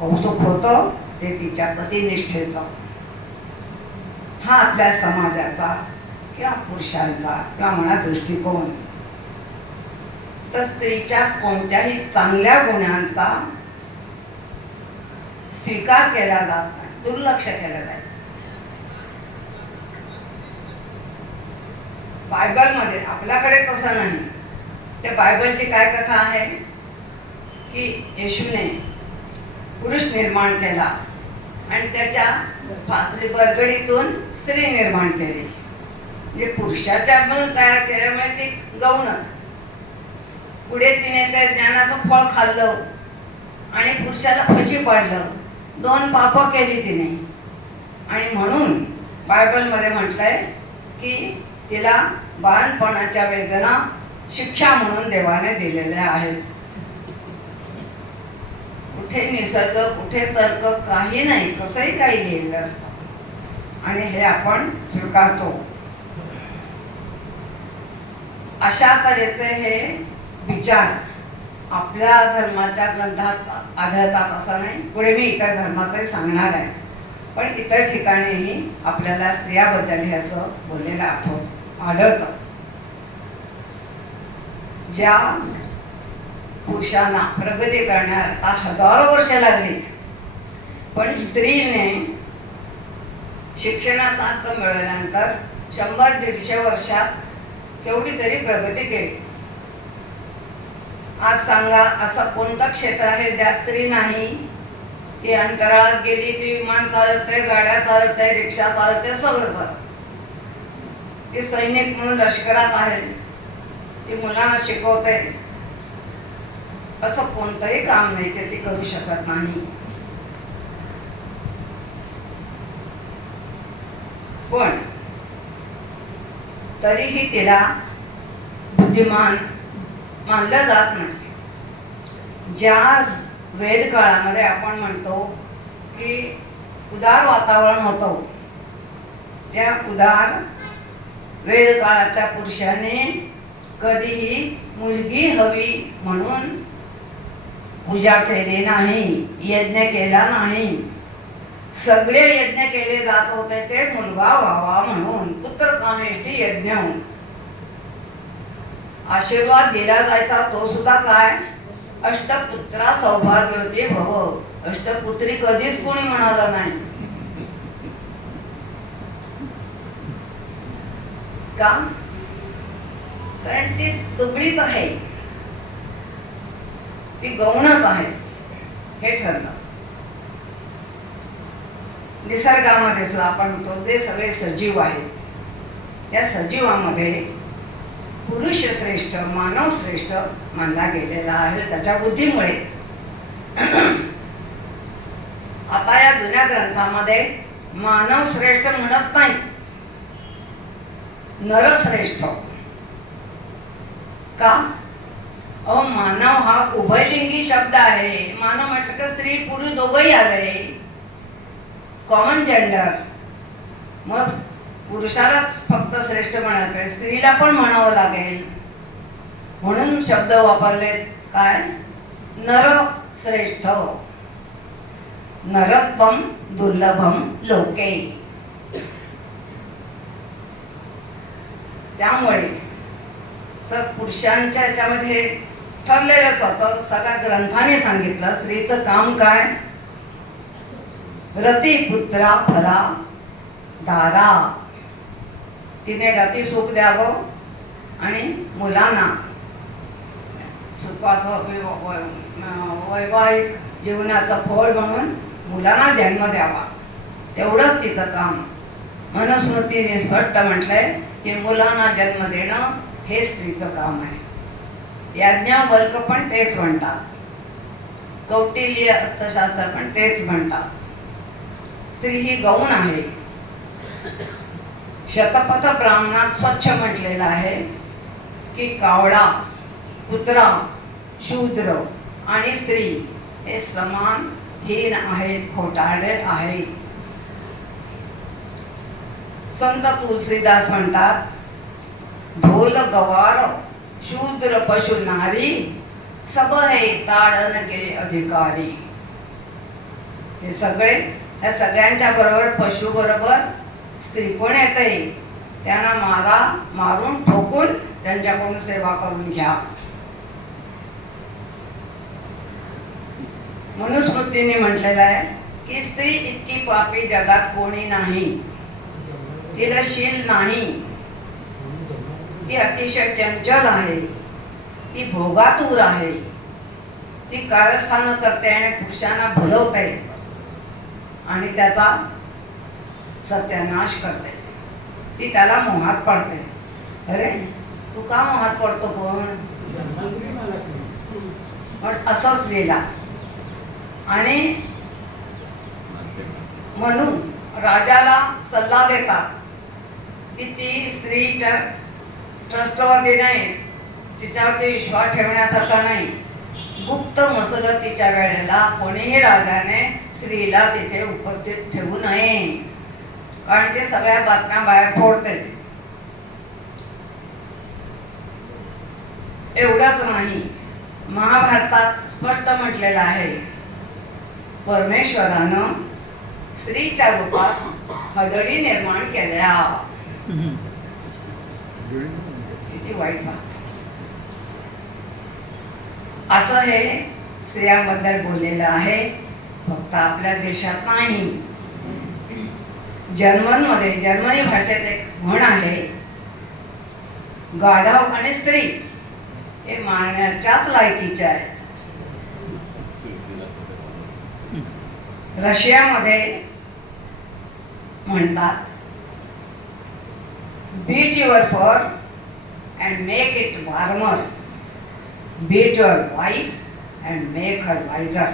कौतुक होतं ते तिच्या पतिनिष्ठेचं. हा आपल्या समाजाचा किंवा पुरुषांचा किंवा म्हणा दृष्टिकोन. तर स्त्रीच्या कोणत्याही चांगल्या गुणांचा स्वीकार केला जात नाही, दुर्लक्ष केलं जातं. बायबलमध्ये आपल्याकडे तसं नाही. ते बायबलची काय कथा आहे की येशूने पुरुष निर्माण केला आणि त्याच्या फासली बरगडीतून स्त्री निर्माण केली. म्हणजे पुरुषाच्या पण तयार केल्यामुळे ती गौणच. पुढे तिने त्या ज्ञानाचं फळ खाल्लं आणि पुरुषाला फशी पाडलं. 2 पापं केली तिने. आणि म्हणून बायबलमध्ये म्हटलंय की तिला बाळपणाच्या वेदना शिक्षा म्हणून देवाने दिलेल्या आहेत. कुठे निसर्ग, कुठे तर्क, काही नाही, कसंही काही लिहिलेलं असतं आणि हे आपण स्वीकारतो. अशा तऱ्हेचे हे विचार आपल्या धर्माच्या ग्रंथात आढळतात असं नाही. पुढे मी इतर धर्माचंही सांगणार आहे. पण इतर ठिकाणीही आपल्याला स्त्रियाबद्दल हे असं बोललेलं आढळतं. ज्या पुरुषांना प्रगती करण्यात हजारो वर्ष लागली, पण स्त्रीने शिक्षणाचा हक्क मिळवल्यानंतर 100-150 वर्षात केवढी तरी प्रगती केली. आज सांगा असं कोणतं क्षेत्र आहे ज्या स्त्री नाही? ती अंतराळात गेली, ती विमान चालवते, गाड्या चालवते, रिक्षा चालवते, सगळं करते. ती सैनिक म्हणून लष्करात आहे, ती मुलांना शिकवते. असं कोणतंही काम नाही ते ती करू शकत नाही. पण तरीही तिला बुद्धिमान मानलं जात नाही. ज्या वेद काळामध्ये आपण म्हणतो की उदार वातावरण होतं, त्या उदार वेद काळाच्या पुरुषाने कधीही मुलगी हवी म्हणून पूजा केली नाही, यज्ञ केला नाही. सगळे यज्ञ केले जात होते ते मुलगा व्हावा म्हणून, पुत्रकामेष्ठी यज्ञ. आशीर्वाद दिला जायचा तो सुद्धा काय, अष्टपुत्रा सौभाग्यवती भव. अष्टपुत्री कधीच कोणी म्हणालं नाही. का? कारण ती तुकडीच आहे, ती गौणच आहे हे ठरलं. निसर्गामध्ये सुद्धा आपण म्हणतो ते सगळे सजीव आहेत. त्या सजीवामध्ये पुरुष श्रेष्ठ, मानव श्रेष्ठ मानला गेलेला आहे त्याच्या बुद्धीमुळे. आता या जुन्या ग्रंथामध्ये मानव श्रेष्ठ म्हणत नाही, नरश्रेष्ठ. का? मानव हा उभयलिंगी शब्द आहे. मानव म्हटलं की स्त्री पुरुष दोघंही आले, कॉमन जेंडर. मग पुरुषालाच फक्त श्रेष्ठ म्हणायला पाहिजे, स्त्रीला पण म्हणावं लागेल. म्हणून शब्द वापरले काय, नरश्रेष्ठ. नरत्वम दुर्लभम लोके. त्यामुळे पुरुषांच्या याच्यामध्ये ठरलेलंच होतं. सगळ्या ग्रंथाने सांगितलं स्त्रीचं काम काय, रती पुत्रा फला दारा. तिने रती सुख द्यावं आणि मुलांना सुखाचं वैवाहिक जीवनाचं फळ म्हणून मुलांना जन्म द्यावा, तेवढंच तिचं काम. मनुस्मृतीने स्पष्ट म्हटलंय की मुलांना जन्म देणं हे स्त्रीचं काम आहे. याज्ञवल्क्य पण तेच म्हणतात, कौटिल्य अर्थशास्त्र पण तेच म्हणतात. स्त्री ही गौण आहे. शतपथ ब्राह्मणात स्वच्छ म्हटलेलं आहे की कावळा, कुत्रा, शूद्र आणि स्त्री हे समान हीन आहेत, खोटारडे आहेत. संत तुलसीदास म्हणतात, ढोल गवार शूद्र पशु नारी सब हे ताडन के अधिकारी. हे सगळे, या सगळ्यांच्या बरोबर पशु बरोबर स्त्री पण येते. त्यांना मारून ठोकून त्यांच्याकडून सेवा करून घ्या. मनुस्मृतीने म्हटलेलं आहे की स्त्री इतकी पापी जगात कोणी नाही. तिला शील नाही. ती अतिशय चंचल आहे. ती भोगातूर आहे. ती कारस्थान करते आणि पुरुषांना भुलवते आणि त्याचा सत्यानाश करते. ती त्याला मोहात पडते. अरे तू का मोहात पडतो पण असंच लिहिला. आणि म्हणून राजाला सल्ला देतात की ती स्त्रीच्या ट्रस्टवरती नाही, तिच्यावरती विश्वास ठेवण्यासारखा नाही. गुप्त मसलतीच्या वेळेला कोणीही राजाने स्त्रीला तिथे उपस्थित ठेवू नये, कारण ते सगळ्या बातम्या बाहेर फोडते. एवढंच नाही, महाभारतात स्पष्ट म्हटलेलं आहे, परमेश्वरानं स्त्रीच्या रूपात हडळी निर्माण केल्या. किती वाईट बात. असं हे स्त्रियांबद्दल बोललेलं आहे. फक्त आपल्या देशात नाही, जर्मनी भाषेत एक म्हण आहे, गाढव आणि स्त्री हे मारण्याच्याच लायकीचे आहेत. रशियामध्ये म्हणतात, beat your fur and make it warmer, beat your wife and make her wiser.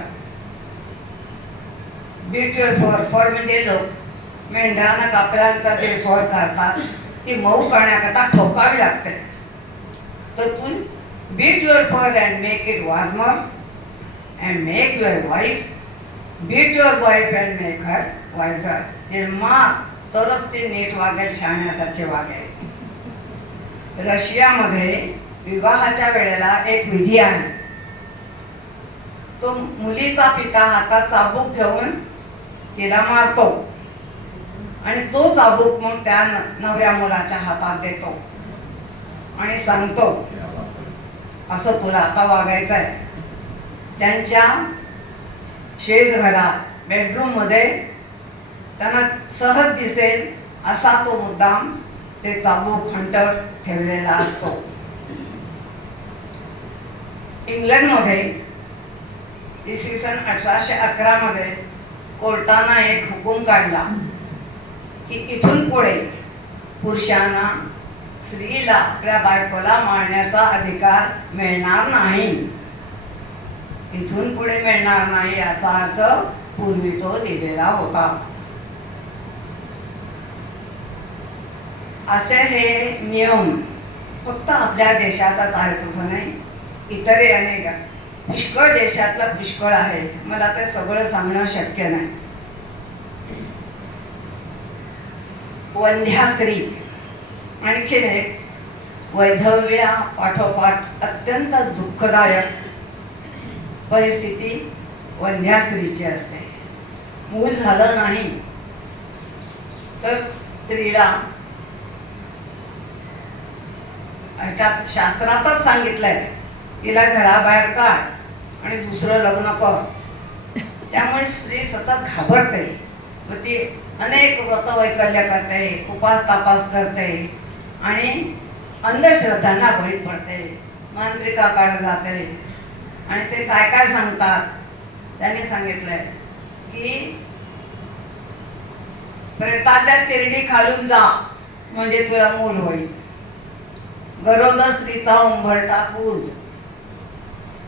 Beat your fur म्हणजे लोक मेंढरांना कापल्यानंतर जे फर काढतात ती मऊ करण्याकरता ठोकावी लागते. तर तू beat your fur and make it warmer and make your wife, beat your wife and make her wiser. ते मार तरच ते नीट वागेल, शहाण्यासारखे वागेल. रशियामध्ये विवाहाच्या वेळेला एक विधी आहे. तो मुलीचा पिता हातात चाबूक घेऊन तिला मारतो आणि तो चाबूक मग त्या नवऱ्या मुलाच्या हातात देतो आणि सांगतो, असं तुला आता वागायचं आहे. त्यांच्या शेजघरात बेडरूम मध्ये त्यांना सहज दिसेल असा तो मुद्दाम ते चाबूक हंटर ठेवलेला असतो. इंग्लंडमध्ये इसवी सन 1811 मध्ये कोर्टानं एक हुकूम काढला की इथून पुढे पुरुषांना स्त्रीला आपल्या बायकोला मारण्याचा अधिकार मिळणार नाही. इथून पुढे मिळणार नाही याचा अर्थ पूर्वी तो दिलेला होता. असे हे नियम फक्त आपल्या देशातच आहेत असं नाही, इतरही अनेक पुष्कळ देशातलं पुष्कळ आहे. मला ते सगळं सांगणं शक्य नाही. वंध्या स्त्री आणखीन एक वैधव्या पाठोपाठ अत्यंत दुःखदायक परिस्थिती वंध्या स्त्रीची असते. मूल झालं नाही तर स्त्रीला शास्त्रातच सांगितलंय तिला घराबाहेर काढ आणि दुसरं लग्न कर. त्यामुळे स्त्री सतत घाबरते व ती अनेक व्रतवैकल्य करते, उपास तापास करते आणि अंधश्रद्धांना बळी पडते, मांत्रिकाकडे जाते. आणि ते काय काय सांगतात, त्यांनी सांगितलंय की प्रेताच्या तिरडी खालून जा म्हणजे तुला मूल होईल, गरोदर स्त्रीचा उंबरठा पूज,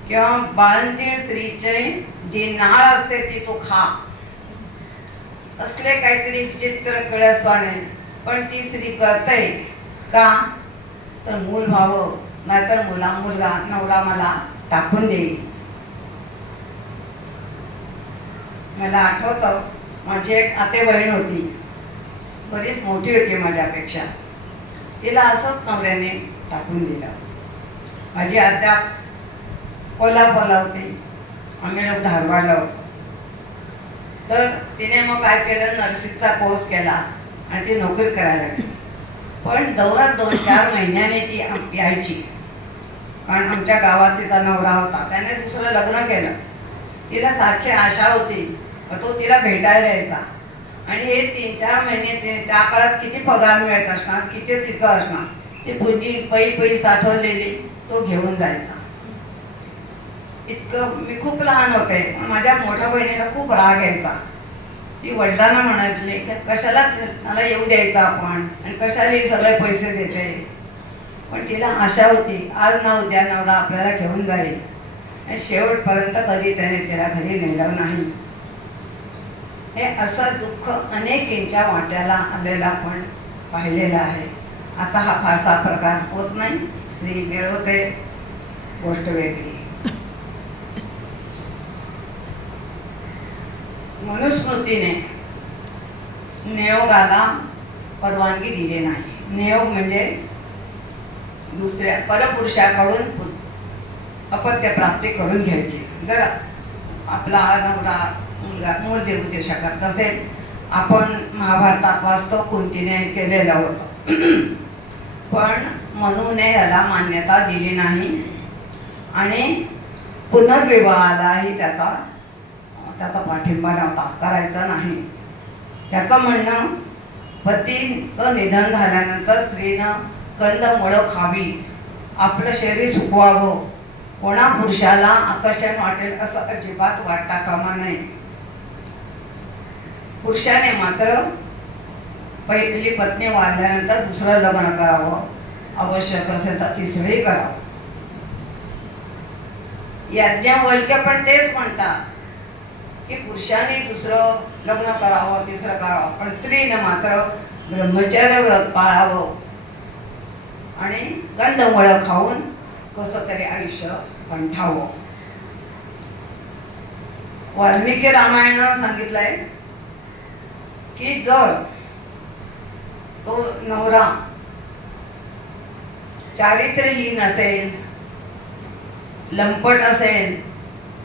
किंवा बाळंतीण स्त्रीचे जी नाळ असते ती तू खा. असले काहीतरी विचित्र कळसवाणे, पण ती स्त्री करते का तर मूल व्हावं, नाहीतर मुलगा नवरा मला टाकून देईल. मला आठवतं, माझी एक आते बहीण होती, बरीच मोठी होती माझ्यापेक्षा. तिला असंच नवऱ्याने टाकून दिलं. माझी आत्या कोल्हापूरला होती, आम्ही लोक धारवाडला होतो. तर तिने मग काय केलं, नर्सिंगचा कोर्स केला आणि ती नोकरी करायला लागली. पण दौरात 2-4 महिन्याने ती यायची, कारण आमच्या गावात तिचा नवरा होता, त्याने दुसरं लग्न केलं. तिला सारखी आशा होती, तो तिला भेटायला यायचा. आणि हे 3-4 महिने ते त्या काळात किती पगार मिळत असणार, किती तिचं असणार, ती पुंजी पै साठवलेली तो घेऊन जायचा. इतकं मी खूप लहान होते, पण माझ्या मोठ्या बहिणीला खूप राग यायचा. ती वडिलांना म्हणायची की कशाला मला येऊ द्यायचं आपण, आणि कशाला हे सगळे पैसे देते. पण तिला आशा होती, आज ना उद्या नवरा आपल्याला घेऊन जाईल. आणि शेवटपर्यंत कधी त्याने तिला घरी नेलं नाही. हे असं दुःख अनेकींच्या वाट्याला आलेला आपण पाहिलेलं आहे. आता हा फारसा प्रकार होत नाही, स्त्री मिळवते, गोष्ट वेगळी. मनुस्मृतीने नियोगाला परवानगी दिली नाही. नियोग म्हणजे दुसऱ्या परपुरुषाकडून अपत्य प्राप्ती करून घ्यायची. जर आपला नवरा मुलगा मूळ देऊ दे शकत नसेल, आपण महाभारतात वाचतो कुंतीने केलेलं होतं. पण मनूने याला मान्यता दिली नाही आणि पुनर्विवाहालाही त्याचा पाठिंबा नव्हता, करायचा नाही. त्याचं म्हणणं, पतीचं निधन झाल्यानंतर स्त्रीनं कंदमुळं खावी, आपलं शरीर सुकवावं, कोणा पुरुषाला आकर्षण वाटेल असं अजिबात वाटता कामा नये. पुरुषाने मात्र पहिली पत्नी वारल्यानंतर दुसरं लग्न करावं, आवश्यक असेल तर तिसरंही करावं. याज्ञवल्क्य पण तेच म्हणतात की पुरुषाने दुसरं लग्न करावं, तिसरं करावं, पण स्त्रीनं मात्र ब्रह्मचर्य व्रत पाळावं आणि कंदमुळं खाऊन कसं तरी आयुष्य कंठावं. वाल्मिकी रामायणानं सांगितलंय की जर तो नवरा चारित्र्यहीन असेल, लंपट असेल,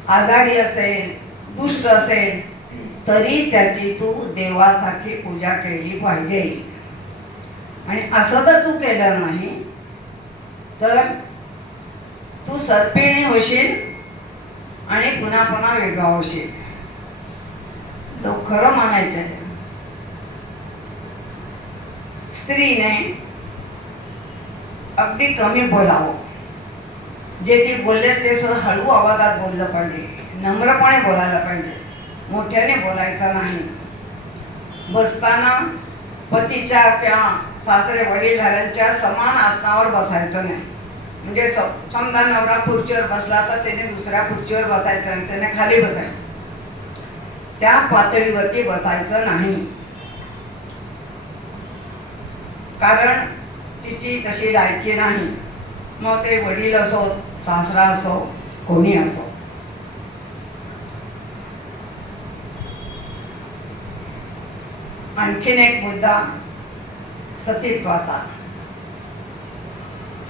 आजारी असेल, दुष्ट असेल, तरी त्याची तू देवासारखी पूजा केली पाहिजे. आणि असं जर तू केलं नाही तर तू सर्पिणी होशील आणि पुन्हा पुन्हा वेगळा होशील. लोक खरं मानायचे. स्त्रीने अगदी कमी बोलावं, जे ती बोलले ते सुद्धा हळू आवाजात बोललं पाहिजे, नम्रपणे बोलायला पाहिजे, मोठ्याने बोलायचं नाही. बसताना पतीच्या किंवा सासरे वडीलधाऱ्यांच्या समान आसनावर बसायचं नाही. म्हणजे समजा नवरा खुर्चीवर बसला तर त्याने दुसऱ्या खुर्चीवर बसायचं नाही, त्याने खाली बसायचं, त्या पातळीवरती बसायचं नाही. कारण तिची तशी लायकी नाही. मग ते वडील असो, सासरा असो, कोणी असो. आणखीन एक मुद्दा सतीत्वाचा.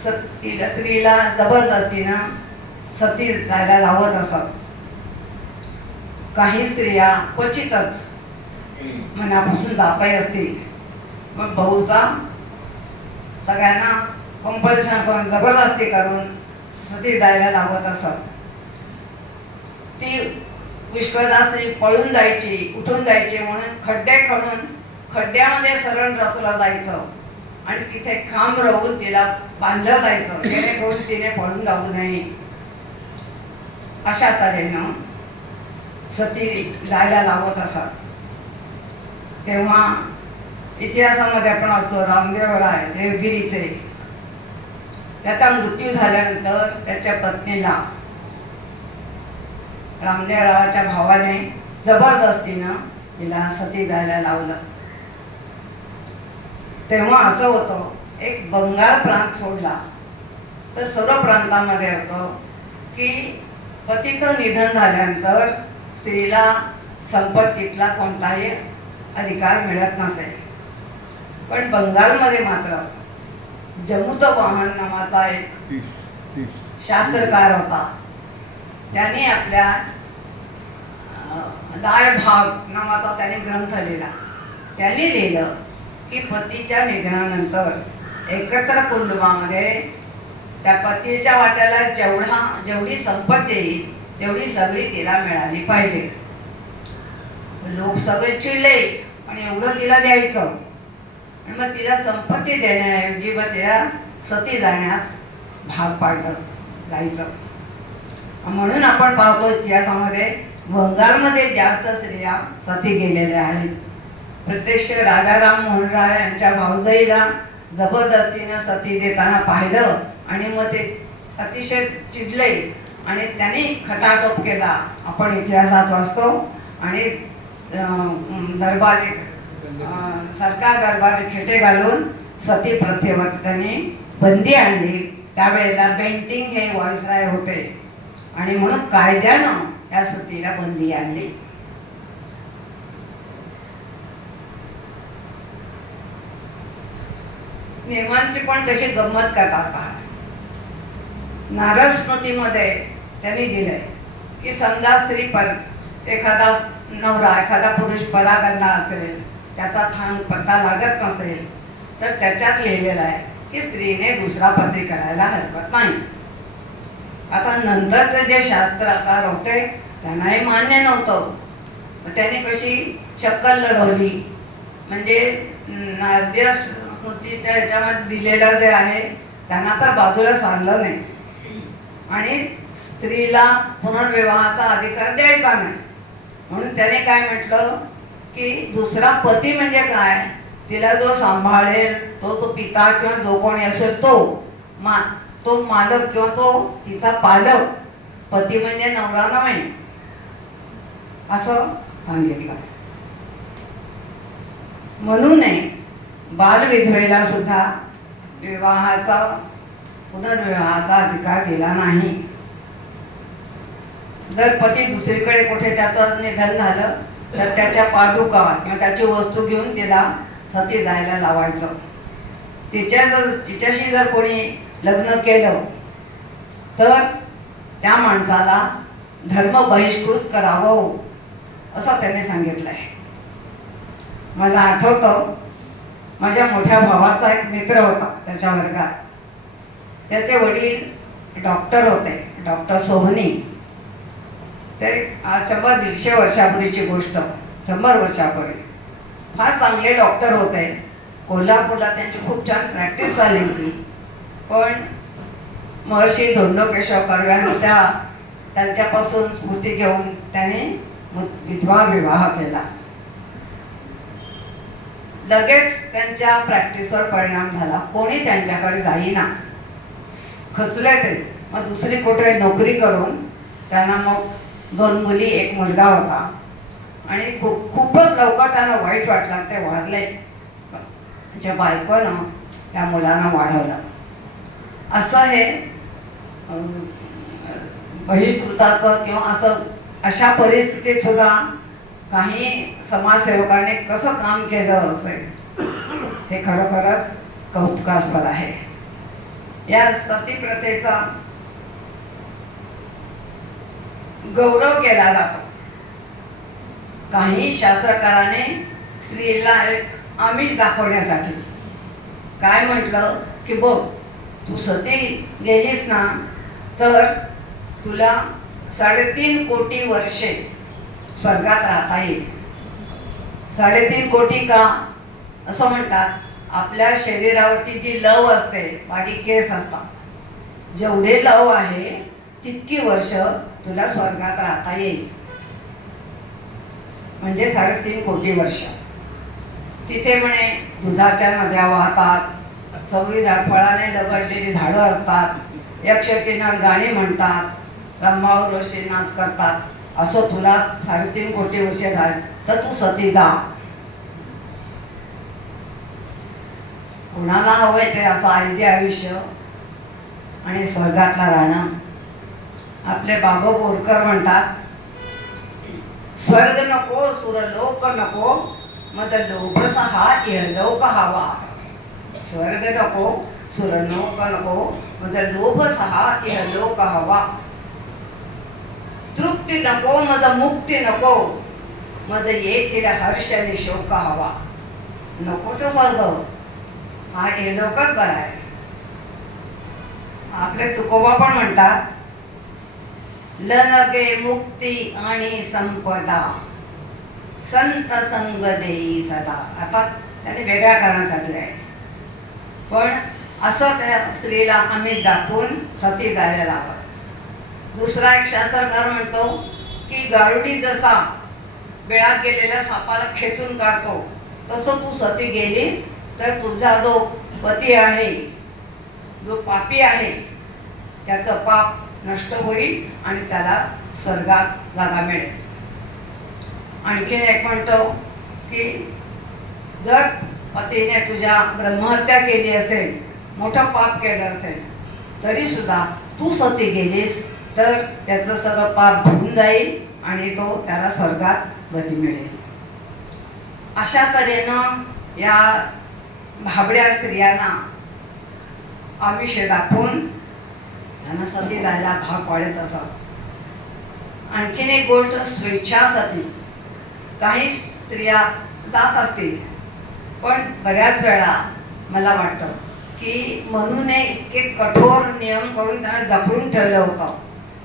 स्त्रीला जबरदस्तीनं सती जायला लावत असत. काही स्त्रिया क्वचितच मनापासून जातही असतील, मग बहुधा सगळ्यांना कंपल्शन करून, जबरदस्ती करून सती जायला लावत असत. ती पुष्कळदा स्त्री पळून जायची, उठून जायची, म्हणून खड्डे खणून खड्ड्यामध्ये सरळ रचला जायचं आणि तिथे खांब राहून तिला बांधलं जायचं, जेणेकरून तिने पळून जाऊ नये. अशा तऱ्हेनं सती जायला लावत असत. तेव्हा इतिहासामध्ये आपण असतो रामदेव राय देवगिरीचे, त्याचा मृत्यू झाल्यानंतर त्याच्या पत्नीला रामदेवरावाच्या भावाने जबरदस्तीनं तिला सती जायला लावलं. तेव्हा असं होतं, एक बंगाल प्रांत सोडला तर सर्व प्रांतामध्ये होतं की पतीचं निधन झाल्यानंतर स्त्रीला संपत्तीतला कोणताही अधिकार मिळत नसे. पण बंगालमध्ये मात्र जमुत वाहन नावाचा एक शास्त्रकार होता. त्यांनी आपल्या दाय भाग नावाचा त्याने ग्रंथ लिहिला. त्यांनी लिहिलं की पतीच्या निधनानंतर एकत्र कुटुंबामध्ये त्या पतीच्या वाट्याला जेवढी संपत्ती येईल तेवढी सगळी तिला मिळाली पाहिजे. लोक सगळे चिडले आणि एवढं तिला द्यायचं, आणि मग तिला संपत्ती देण्याऐवजी मग तिला सती जाण्यास भाग पाडलं जायचं. म्हणून आपण पाहतो इतिहासामध्ये बंगालमध्ये जास्त स्त्रिया सती गेलेल्या आहेत. प्रत्यक्ष राजाराम मोहन राय यांच्या भाऊजाईला जबरदस्तीनं सती देताना पाहिलं आणि मग ते अतिशय चिडले आणि त्यांनी खटाटोप केला. आपण इतिहासात वाचतो. आणि दरबारी सरकार दरबारी खेटे घालून सती प्रथेवर त्यांनी बंदी आणली. त्यावेळेला बेंटिंग हे व्हॉइसराय होते आणि म्हणून कायद्यानं या सतीला बंदी आणली. नियमांची पण कशी गंमत करतात पहा. नारद स्मृतीमध्ये त्यांनी दिलंय की समजा स्त्री एखादा नवरा एखादा पुरुष परागंधा असेल, त्याचा थांग पत्ता लागत नसेल, तर त्याच्यात लिहिलेलं आहे की स्त्रीने दुसरा पती करायला हरकत नाही. आता नंतरचे जे शास्त्रकार होते त्यांनाही मान्य नव्हतं. मग त्यांनी कशी शक्कल लढवली. म्हणजे नारदीय स्मृतीच्या ह्याच्यामध्ये दिलेलं जे आहे त्यांना तर बाजूला सांगलं नाही आणि स्त्रीला पुनर्विवाहाचा अधिकार द्यायचा नाही. म्हणून त्याने काय म्हटलं की दुसरा पती म्हणजे काय, तिला जो सांभाळेल तो पिता किंवा जो कोणी असेल तो मालक किंवा तो तिचा पालक, पती म्हणजे नवरा नव्हे असं सांगितलं. म्हणून बालविधवेला सुद्धा पुनर्विवाहाचा अधिकार दिला नाही. जर पती दुसरीकडे कुठे त्याचं निधन झालं तर त्याच्या पादुका किंवा त्याची वस्तू घेऊन तिला सती जायला लावायचं. तिच्याशी जर कोणी लग्न केलं तर त्या माणसाला धर्म बहिष्कृत करावं असं त्याने सांगितलंय. मला आठवतं माझ्या मोठ्या भावाचा एक मित्र होता त्याच्या वर्गात. त्याचे वडील डॉक्टर होते, डॉक्टर सोहनी. ते 100-150 वर्षापूर्वीची गोष्ट, 100 वर्षापूर्वी फार चांगले डॉक्टर होते. कोल्हापूरला त्यांची खूप छान प्रॅक्टिस झाली होती. पण महर्षी धोंडोकेशव कर्वे त्यांच्यापासून स्फूर्ती घेऊन त्याने विधवा विवाह केला. लगेच त्यांच्या प्रॅक्टिसवर परिणाम झाला. कोणी त्यांच्याकडे जाईना, खचले ते. मग दुसरी कुठे नोकरी करून त्यांना मग 2 मुली 1 मुलगा होता. आणि खूपच लवकर त्यांना वाईट वाटलं, ते वारले. त्यांच्या बायकोनं त्या मुलांना वाढवलं. असं हे बहिष्कृताचं किंवा असं अशा परिस्थितीत सुद्धा काही समाजसेवकाने कसं काम केलं असेल हे खरोखरच कौतुकास्पद आहे. या सती प्रथेचा गौरव केला जातो. काही शास्त्रकाराने स्त्रीला एक आमिष दाखवण्यासाठी काय म्हटलं की बघ, तू सती गेलीस ना तर तुला 3.5 कोटी वर्षे स्वर्गात राहता येईल. 3.5 कोटी का असं म्हणतात, आपल्या शरीरावरती जी लव असते, बारीक केस असतात, जेवढे लव आहे तितकी वर्ष तुला स्वर्गात राहता येईल. म्हणजे 3.5 कोटी वर्ष. तिथे म्हणे दुधाच्या नद्या वाहतात, सगळी फळाने दगडलेली झाडं असतात, यक्षकिन्नर गाणी म्हणतात, ब्रह्मा ऋषी नाच करतात. असं तुला 3.5 कोटी वर्ष झाले तर तू सती जा. कोणाला हवंय ते असं आयुष्य आणि स्वर्गातला राहणं. आपले बाबा बोरकर म्हणतात, स्वर्ग नको सुरलोक नको, मग लोभस हा इहलोक हवा. स्वर्ग नको सुरनोक नको मज लोभ सहा इह लोक हवा. तृप्ती नको मज मुक्ती नको मज येथील हर्ष आणि शोक हवा. नको तो स्वर्ग, हा हे लोकच बरा आहे. आपले तुकोबा पण म्हणतात लनगे मुक्ती आणि संपदा संत संग देई सदा. आता त्याने वेगळ्या कारणासाठी आहे, पण असं त्या स्त्रीला आम्ही दाखवून सती जायला लावत. दुसरा एक शास्त्रकार म्हणतो की गारुडी जसा बिळात गेलेल्या सापाला खेचून काढतो तसं तू सती गेलीस तर तुझा जो पती आहे, जो पापी आहे, त्याचं पाप नष्ट होईल आणि त्याला स्वर्गात जागा मिळेल. आणखीन एक म्हणतो की जर पतीने तुझ्या ब्रह्महत्या केली असेल, मोठं पाप केलं असेल, तरी सुद्धा तू सती गेलीस तर त्याचं सगळं पाप धुवून जाईल आणि तो त्याला स्वर्गात गती मिळेल. अशा तऱ्हेनं या भाबड्या स्त्रियांना आमिष दाखवून त्यांना सती जायला भाग पाडत असत. आणखीन एक गोष्ट स्वेच्छा सती. काही स्त्रिया जात असतील, पण बऱ्याच वेळा मला वाटतं की मनूने इतके कठोर नियम करून त्यांना जपडून ठेवलं होतं,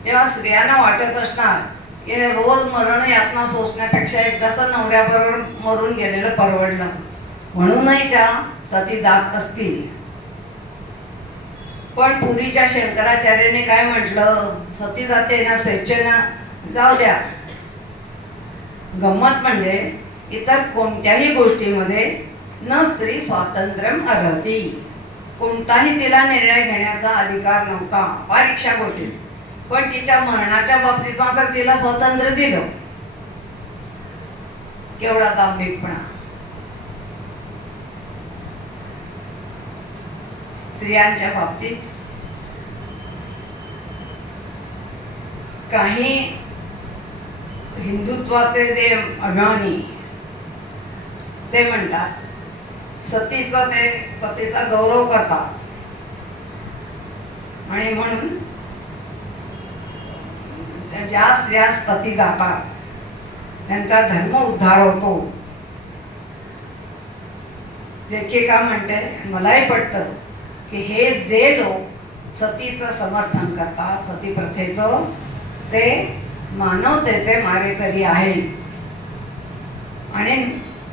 तेव्हा स्त्रियांना वाटत असणार की रोज मरण यातना सोसण्यापेक्षा एकदाच नवऱ्याबरोबर मरून गेलेलं परवडलं, म्हणूनही त्या सती जात असतील. पण पूर्वीच्या शंकराचार्याने काय म्हटलं, सती जाते ना स्वेच्छेनं जाऊ द्या. गंमत म्हणजे इतर कोणत्याही गोष्टीमध्ये न स्त्री स्वातंत्र्यम अर्हती. कोणताही तिला निर्णय घेण्याचा अधिकार नव्हता परीक्षा गोष्टीत, पण तिच्या मरणाच्या बाबतीत मात्र तिला स्वातंत्र्य दिलं. केवढा दांभिकपणा. स्त्रियांच्या बाबतीत काही हिंदुत्वाचे जे अभिमानी ते म्हणतात सतीचा गौरव करतात आणि म्हणून ज्या स्त्रिया सती जातात त्यांचा धर्म उद्धार होतो. लेखिका म्हणते, मलाही पटतं की हे जे लोक सतीचं समर्थन करतात, सती प्रथेचं, ते मानवतेचे मारेकरी आहेत. आणि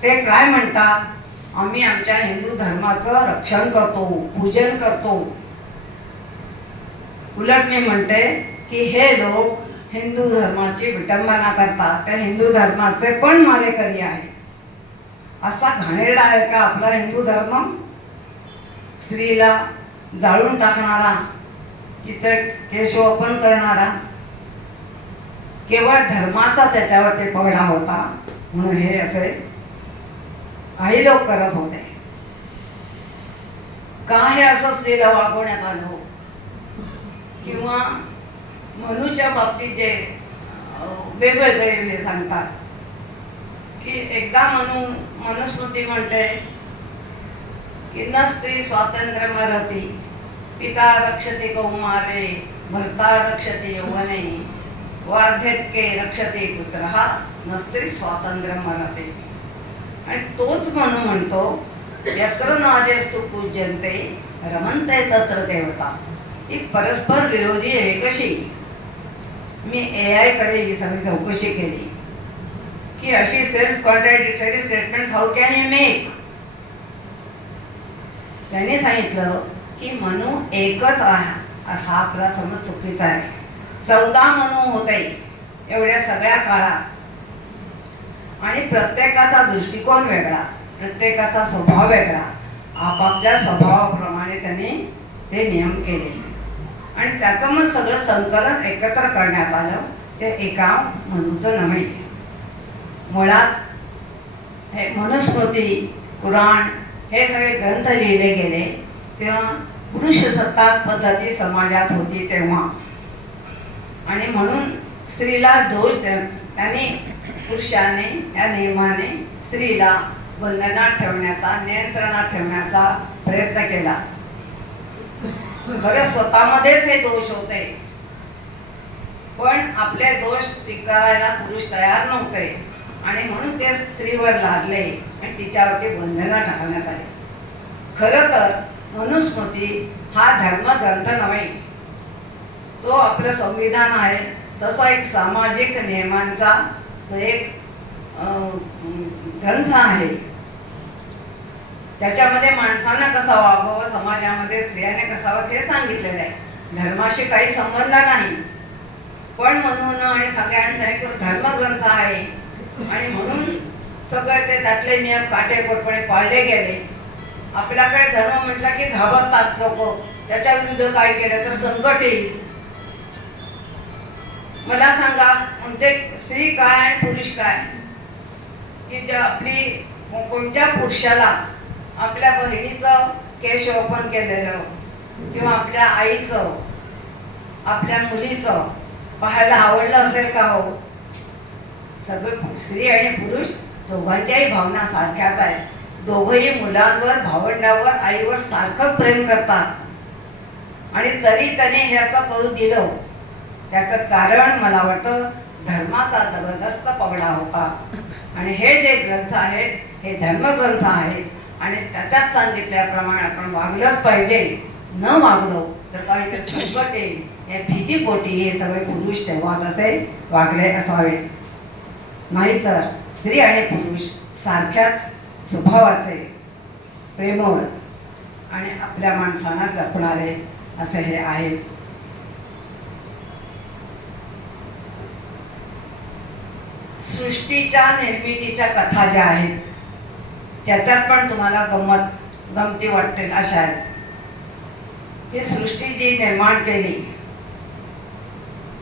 ते काय म्हणतात, आम्ही आमच्या हिंदू धर्माचं रक्षण करतो, पूजन करतो. उलट मी म्हणते की हे लोक हिंदू धर्माची विटंबना करतात, त्या हिंदू धर्माचे पण मारेकरी आहेत. असा घाणेरडा आहे का आपला हिंदू धर्म? स्त्रीला जाळून टाकणारा, तिचे केशवपन करणारा, केवळ धर्माचा त्याच्यावर ते पगडा होता म्हणून हे असे काही लोक करत होते. का हे असं स्त्रीला वागवण्यात आलं? किंवा मनूच्या बाबतीत जे वेगवेगळे हे सांगतात की एकदा मनुस्मृती म्हणते की न स्त्री स्वातंत्र्य मरती, पिता रक्षते कौमारे, भर्ता रक्षते यौवने, वार्धक्ये रक्षते पुत्रः, न स्त्री स्वातंत्र्य मरते. आणि तोच म्हणतो यत्र नार्यस्तु पूज्यन्ते रमन्ते तत्र देवता. ही परस्पर विरोधी आहे कशी? मी AI कडे ही सगळी चौकशी केली की अशी self contradictory statements how can you make. त्याने सांगितलं की मनू एकच आहे, असा आपला समज चुकीचा आहे. 14 मनू होते एवढ्या सगळ्या काळात, आणि प्रत्येकाचा दृष्टिकोन वेगळा, प्रत्येकाचा स्वभाव वेगळा. आपापल्या स्वभावाप्रमाणे त्याने ते नियम केले आणि त्याचं मग सगळं संकलन एकत्र करण्यात आलं. ते एका मनूचं नव्हे. मुळात हे मनुस्मृती, पुराण हे सगळे ग्रंथ लिहिले गेले तेव्हा पुरुषसत्ताक पद्धती समाजात होती तेव्हा, आणि म्हणून स्त्रीला दोष त्यांनी पुरुषाने या नियमाने स्त्रीला बंधनात ठेवण्याचा, नियंत्रणात ठेवण्याचा प्रयत्न केला. खरं स्वतःमध्येच हे दोष होते, पण आपले दोष स्वीकारायला पुरुष तयार नव्हते आणि म्हणून ते स्त्रीवर लादले आणि तिच्यावरती बंधनं टाकण्यात आली. खरं तर मनुस्मृती हा धर्मग्रंथ नव्हे, तो आपलं संविधान आहे. तसा एक सामाजिक नियमांचा तो एक ग्रंथ आहे. त्याच्यामध्ये माणसानं कसं वागावं, समाजामध्ये स्त्रियाने कसं वागावं हे सांगितलेलं आहे. धर्माशी काही संबंध नाही, पण म्हणून आणि सगळ्यांसाठी धर्मग्रंथ आहे आणि म्हणून सगळे ते त्यातले नियम काटेकोरपणे पाळले गेले. आपल्याकडे धर्म म्हटलं की घाबरतात लोक, त्याच्या विरुद्ध काय केलं तर संकट येईल. मला सांगा, म्हणजे स्त्री काय आणि पुरुष काय? की जे आपली कोणत्या पुरुषाला आपल्या बहिणीचं केश ओपन केलेलं किंवा आपल्या आईचं, आपल्या मुलीचं पाहायला आवडलं असेल का? हो, सगळे स्त्री आणि पुरुष दोघांच्याही भावना सारख्याच आहेत. दोघंही मुलांवर, भावंडावर, आईवर सारखंच प्रेम करतात आणि तरी त्याने हे असं करू दिलं. त्याचं कारण मला वाटतं धर्माचा जबरदस्त पगडा होता. आणि हे जे ग्रंथ आहेत हे धर्मग्रंथ आहेत आणि त्याच्यात सांगितल्याप्रमाणे आपण वागलंच पाहिजे. न वागलो तर काहीतरी संकट येईल या भीतीपोटी हे सगळे पुरुष तेव्हा तसे वागले असावे. नाहीतर स्त्री आणि पुरुष सारख्याच स्वभावाचे, प्रेमळ आणि आपल्या माणसांना जपणारे असे हे आहेत. सृष्टीच्या निर्मितीच्या कथा ज्या आहेत त्याच्यात पण तुम्हाला गमती वाटतील अशा आहेत. ही सृष्टी जी निर्माण केली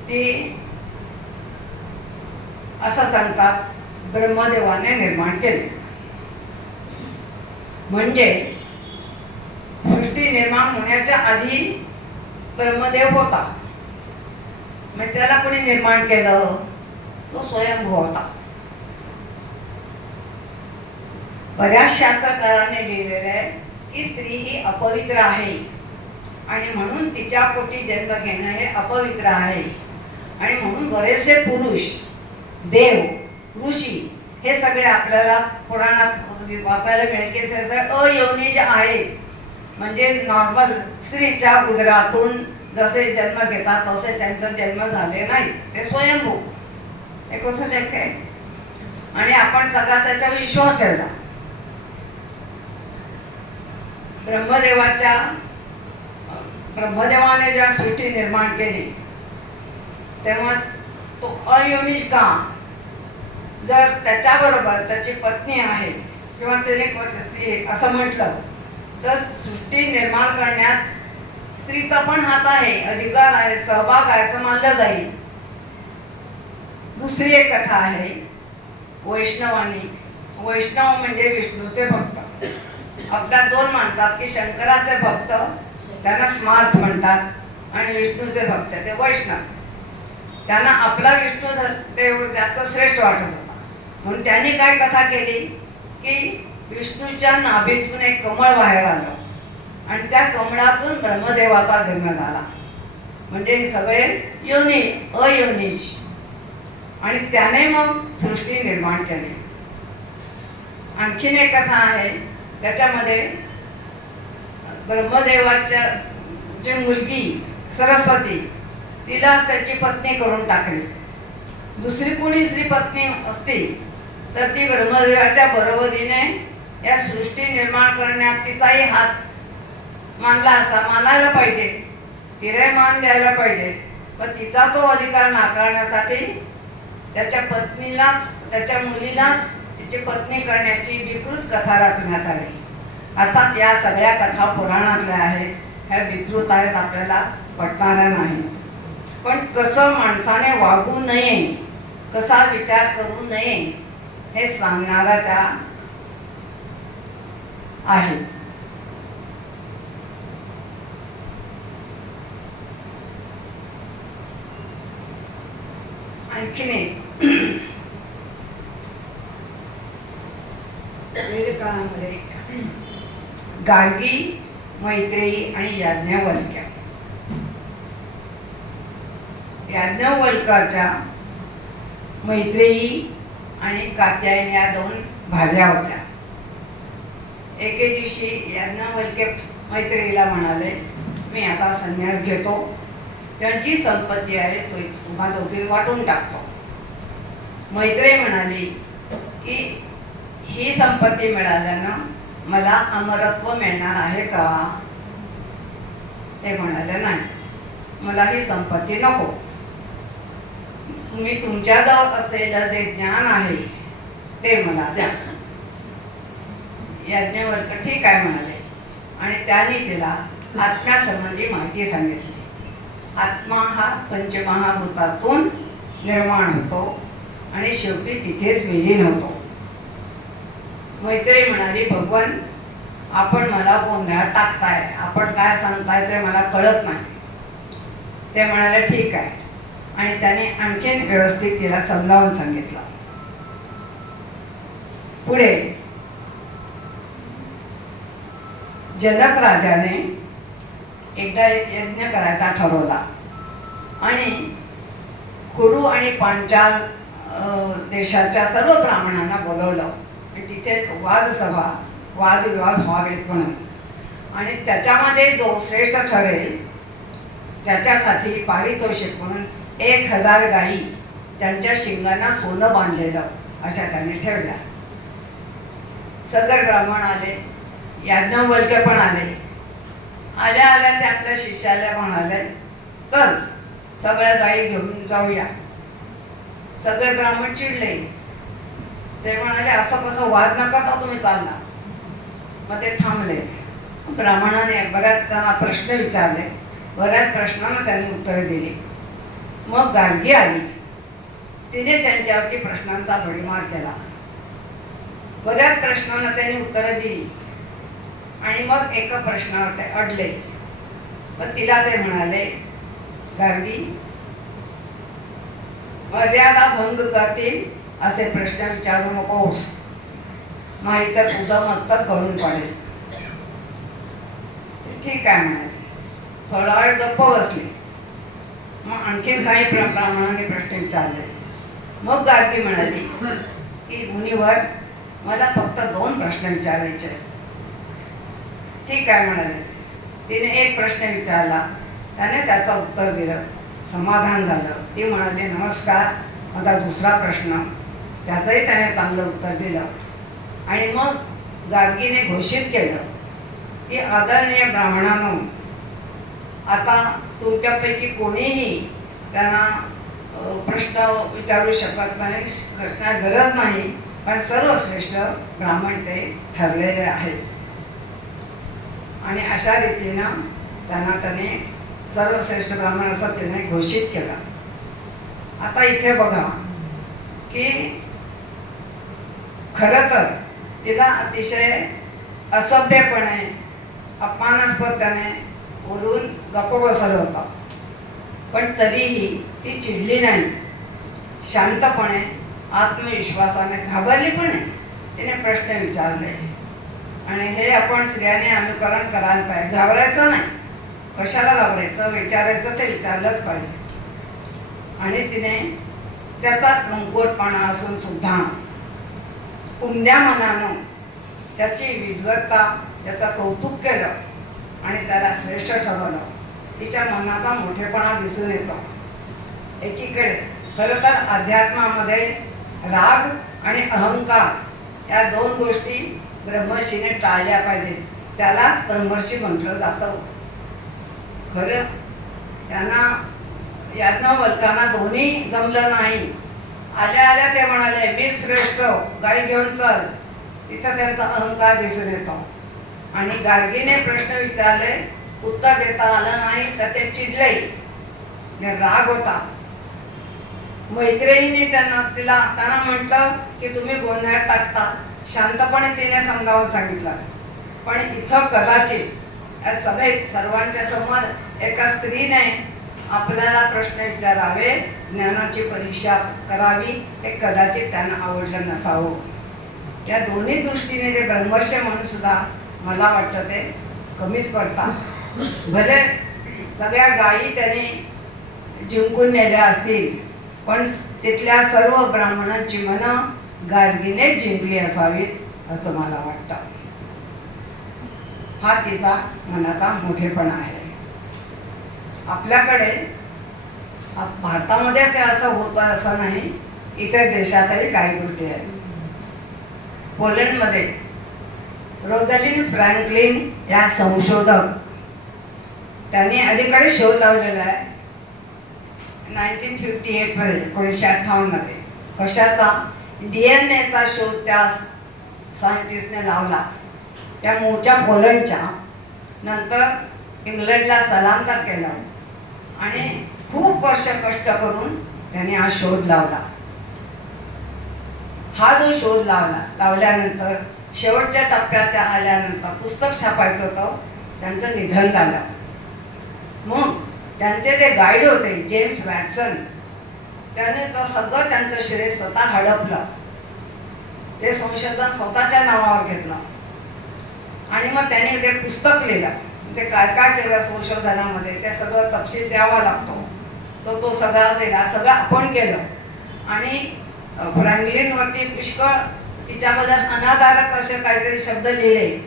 ती असं सांगतात ब्रह्मदेवाने निर्माण केली. म्हणजे सृष्टी निर्माण होण्याच्या आधी ब्रह्मदेव होता. मग त्याला कोणी निर्माण केलं? तो स्वयंभू होता. बऱ्याच शास्त्रकारांनी लिहिलेलं आहे की स्त्री ही अपवित्र आहे आणि म्हणून तिच्या पोटी जन्म घेणं हे अपवित्र आहे आणि म्हणून बरेचसे पुरुष, देव, ऋषी हे सगळे आपल्याला पुराणात वाचायला मिळेल की अयोनिज आहेत. म्हणजे नॉर्मल स्त्रीच्या उदरातून जसे जन्म घेतात तसे त्यांचा जन्म झाले नाही, ते स्वयंभू. हे कसं शक्य आहे? आणि आपण सगळा त्याच्यावर विश्वास ठेवला. ब्रह्मदेवाने जेव्हा सृष्टी निर्माण केली तेव्हा तो अयोनिज का? जर त्याच्याबरोबर त्याची पत्नी आहे किंवा त्याने स्त्री असं म्हटलं तर सृष्टी निर्माण करण्यात स्त्रीचा पण हात आहे, अधिकार आहे, सहभाग आहे असं मानलं जाईल. दुसरी एक कथा आहे वैष्णवानी. वैष्णव म्हणजे विष्णूचे भक्त. आपल्या दोन मानतात की शंकराचे भक्त त्यांना स्मार्थ म्हणतात आणि विष्णूचे भक्त ते वैष्णव. त्यांना आपला विष्णू देव जास्त श्रेष्ठ वाटत होता म्हणून त्यांनी काय कथा केली की विष्णूच्या नाभीतून एक कमळ बाहेर आलं आणि त्या कमळातून ब्रह्मदेवाचा जन्म झाला. म्हणजे हे सगळे योनी अयोनिज आणि त्याने मग सृष्टी निर्माण केली. आणखीन एक कथा आहे त्याच्यामध्ये ब्रह्मदेवाच्या जी मुलगी सरस्वती तिला त्याची पत्नी करून टाकली. दुसरी कोणी स्त्री पत्नी असती तर ती ब्रह्मदेवाच्या बरोबरीने या सृष्टी निर्माण करण्यात तिचाही हात मानला असता, मानायला पाहिजे, तिलाही मान द्यायला पाहिजे. पण तिचा तो अधिकार नाकारण्यासाठी त्याच्या पत्नीलाच, त्याच्या मुलीलाच तिची पत्नी करण्याची विकृत कथा रचण्यात आली. अर्थात या सगळ्या कथा पुराणातल्या आहेत, ह्या विकृत आहेत, आपल्याला पटणाऱ्या नाहीत. पण कसं माणसाने वागू नये, कसा विचार करू नये हे सांगणारा त्या आहे. आणखीन एक वेदकाळामध्ये गार्गी, मैत्रेयी आणि याज्ञवल्क्य याज्ञवल्क्याच्या मैत्रेयी आणि कात्यायनी या दोन भार्या होत्या. एके दिवशी याज्ञवल्क्य मैत्रेयीला म्हणाले, मी आता संन्यास घेतो, त्यांची संपत्ती आहे तो तुम्हा दोघी वाटून टाकतो. मैत्रेयी म्हणाली की ही संपत्ती मिळाल्यानं मला अमरत्व मिळणार आहे का? ते म्हणाले, नाही, मला ही संपत्ती नको. तुम्ही तुमच्याजवळ असलेलं जे ज्ञान आहे ते मला द्या. याज्ञवल्क्य ठीक आहे म्हणाले आणि त्यांनी तिला आत्म्यासंबंधी माहिती सांगितली. आत्मा हा पंचमहाभूतातून निर्माण होतो आणि शेवटी तिथेच विलीन होतो. मैत्रेयी म्हणाली, भगवान, आपण मला गोंधळात टाकताय, आपण काय सांगताय ते मला कळत नाही. ते म्हणाले, ठीक आहे, आणि त्याने आणखीन व्यवस्थित तिला समजावून सांगितलं. पुढे जनक राजाने एकदा एक यज्ञ करायचा ठरवला आणि कुरु आणि पांचाल देशाच्या सर्व ब्राह्मणांना बोलवलं. तिथे वादसभा, वादविवाद व्हावेत म्हणून, आणि त्याच्यामध्ये जो श्रेष्ठ ठरेल त्याच्यासाठी पारितोषिक म्हणून 1000 गायी त्यांच्या शिंगांना सोनं बांधलेलं अशा त्यांनी ठेवल्या. सगळे ब्राह्मण आले, याज्ञवल्क्य पण आले. आल्या आल्या ते आपल्या शिष्याला म्हणाले, चल सगळ्या गायी घेऊन जाऊया. सगळे ब्राह्मण चिडले. ते म्हणाले, असं कसं, वाद नका का तुम्ही चालला. मग ते थांबले. ब्राह्मणाने बऱ्याच त्यांना प्रश्न विचारले, बऱ्याच प्रश्नांना त्यांनी उत्तरे दिली. मग गार्गी आली. तिने त्यांच्यावरती प्रश्नांचा भडीमार केला. बऱ्याच प्रश्नांना त्यांनी उत्तरं दिली आणि मग एका प्रश्नावर ते अडले. मग तिला ते म्हणाले, गार्गी, मर्यादा भंग करतील असे प्रश्न विचारू नकोस, नाहीतर तुझं मस्तक गळून पडेल. ठीक आहे म्हणाले. थोडा वेळ गप्प बसले. मग आणखीन काही ब्राह्मणांनी प्रश्न विचारले. मग गार्गी म्हणाली की मुनिवर, मला फक्त 2 प्रश्न विचारायचे. ठीक आहे म्हणाले. तिने एक प्रश्न विचारला, त्याने त्याचं उत्तर दिलं, समाधान झालं. ती म्हणाली, नमस्कार, माझा दुसरा प्रश्न. त्याचंही त्याने चांगलं उत्तर दिलं. आणि मग गार्गीने घोषित केलं की आदरणीय ब्राह्मणांनो, आता तुमच्यापैकी कोणीही त्यांना प्रश्न विचारू शकत नाही, काय गरज नाही, पण सर्वश्रेष्ठ ब्राह्मण ते ठरलेले आहेत. आणि अशा रीतीनं त्याने सर्वश्रेष्ठ ब्राह्मण असं त्याने घोषित केलं. आता इथे बघा की खरं तर तिला अतिशय असभ्यपणे, अपमानास्पद त्याने बोलून गप्प बसवलं होतं. पण तरीही ती चिडली नाही. शांतपणे, आत्मविश्वासाने, घाबरली पण नाही. तिने प्रश्न विचारले. आणि हे आपण स्त्रियांनी अनुकरण करायला पाहिजे. घाबरायचं नाही. कशाला घाबरायचं? विचारायचं ते विचारलंच पाहिजे. आणि तिने त्याचा कमकुवतपणा असून सुद्धा उमद्या मनानं त्याची विद्वत्ता, त्याचं कौतुक केलं आणि त्याला श्रेष्ठ ठरवलं. तिच्या मनाचा मोठेपणा दिसून येतो. एकीकडे खरं तर अध्यात्मामध्ये राग आणि अहंकार या 2 गोष्टी ब्रह्मर्षीने टाळल्या पाहिजेत. त्यालाच ब्रह्मर्षी म्हटलं जातं. खरं त्यांना याज्ञवल्क्यांना दोन्ही जमलं नाही. आल्या आल्या ते म्हणाले, मी श्रेष्ठ, गाई घेऊन चल. तिथं त्यांचा अहंकार दिसून येतो. आणि गार्गीने प्रश्न विचारले, उत्तर देता आलं नाही तर ते चिडले, राग होता. मैत्रेयीने त्यांना म्हटलं की तुम्ही गोंधळात टाकता. शांतपणे तिने समजावून सांगितलं. पण इथं कदाचित या सभेत सर्वांच्या समोर एका स्त्रीने आपल्याला प्रश्न विचारावे, ज्ञानाची परीक्षा करावी, हे कदाचित त्यांना आवडलं नसावं. या दोन्ही दृष्टीने ते ब्रह्मर्षी म्हणून सुद्धा मला वाटतं ते कमीच पडतात. भले सगळ्या गायी त्यांनी जिंकून नेल्या असतील, पण तिथल्या सर्व ब्राह्मणांची मनं गार्गीनेच जिंकली असावीत असं मला वाटतं. हा तिचा मनाचा मोठेपणा आहे. आपल्याकडे भारतामध्येच असं होतं असं नाही, इतर देशातही काही गोष्टी आहेत. पोलंडमध्ये रोझलिंड फ्रँकलिन या संशोधक त्यांनी अलीकडे शोध लावलेला आहे 1958 मध्ये 1958 मध्ये. कशाचा? DNA चा शोध त्या सायंटिस्टने लावला. त्या मूळच्या पोलंडच्या, नंतर इंग्लंडला स्थलांतर केलं आणि खूप वर्ष कष्ट करून त्यांनी हा शोध लावला. हा जो शोध लावल्यानंतर शेवटच्या टप्प्यात त्या आल्यानंतर पुस्तक छापायचं होतं, त्यांचं निधन झालं. मग त्यांचे जे गाईड होते जेम्स वॅटसन, त्याने तर सगळं त्यांचं श्रेय स्वतः हडपलं. ते संशोधन स्वतःच्या नावावर घेतलं आणि मग त्यांनी ते पुस्तक लिहिलं. ते काय काय केलं संशोधनामध्ये ते सगळं तपशील द्यावा लागतो. तो सगळा दिला, सगळं आपण केलं. आणि फ्रँकलिनवरती पुष्कळ तिच्याबद्दल अनादारक असे काहीतरी शब्द लिहिले.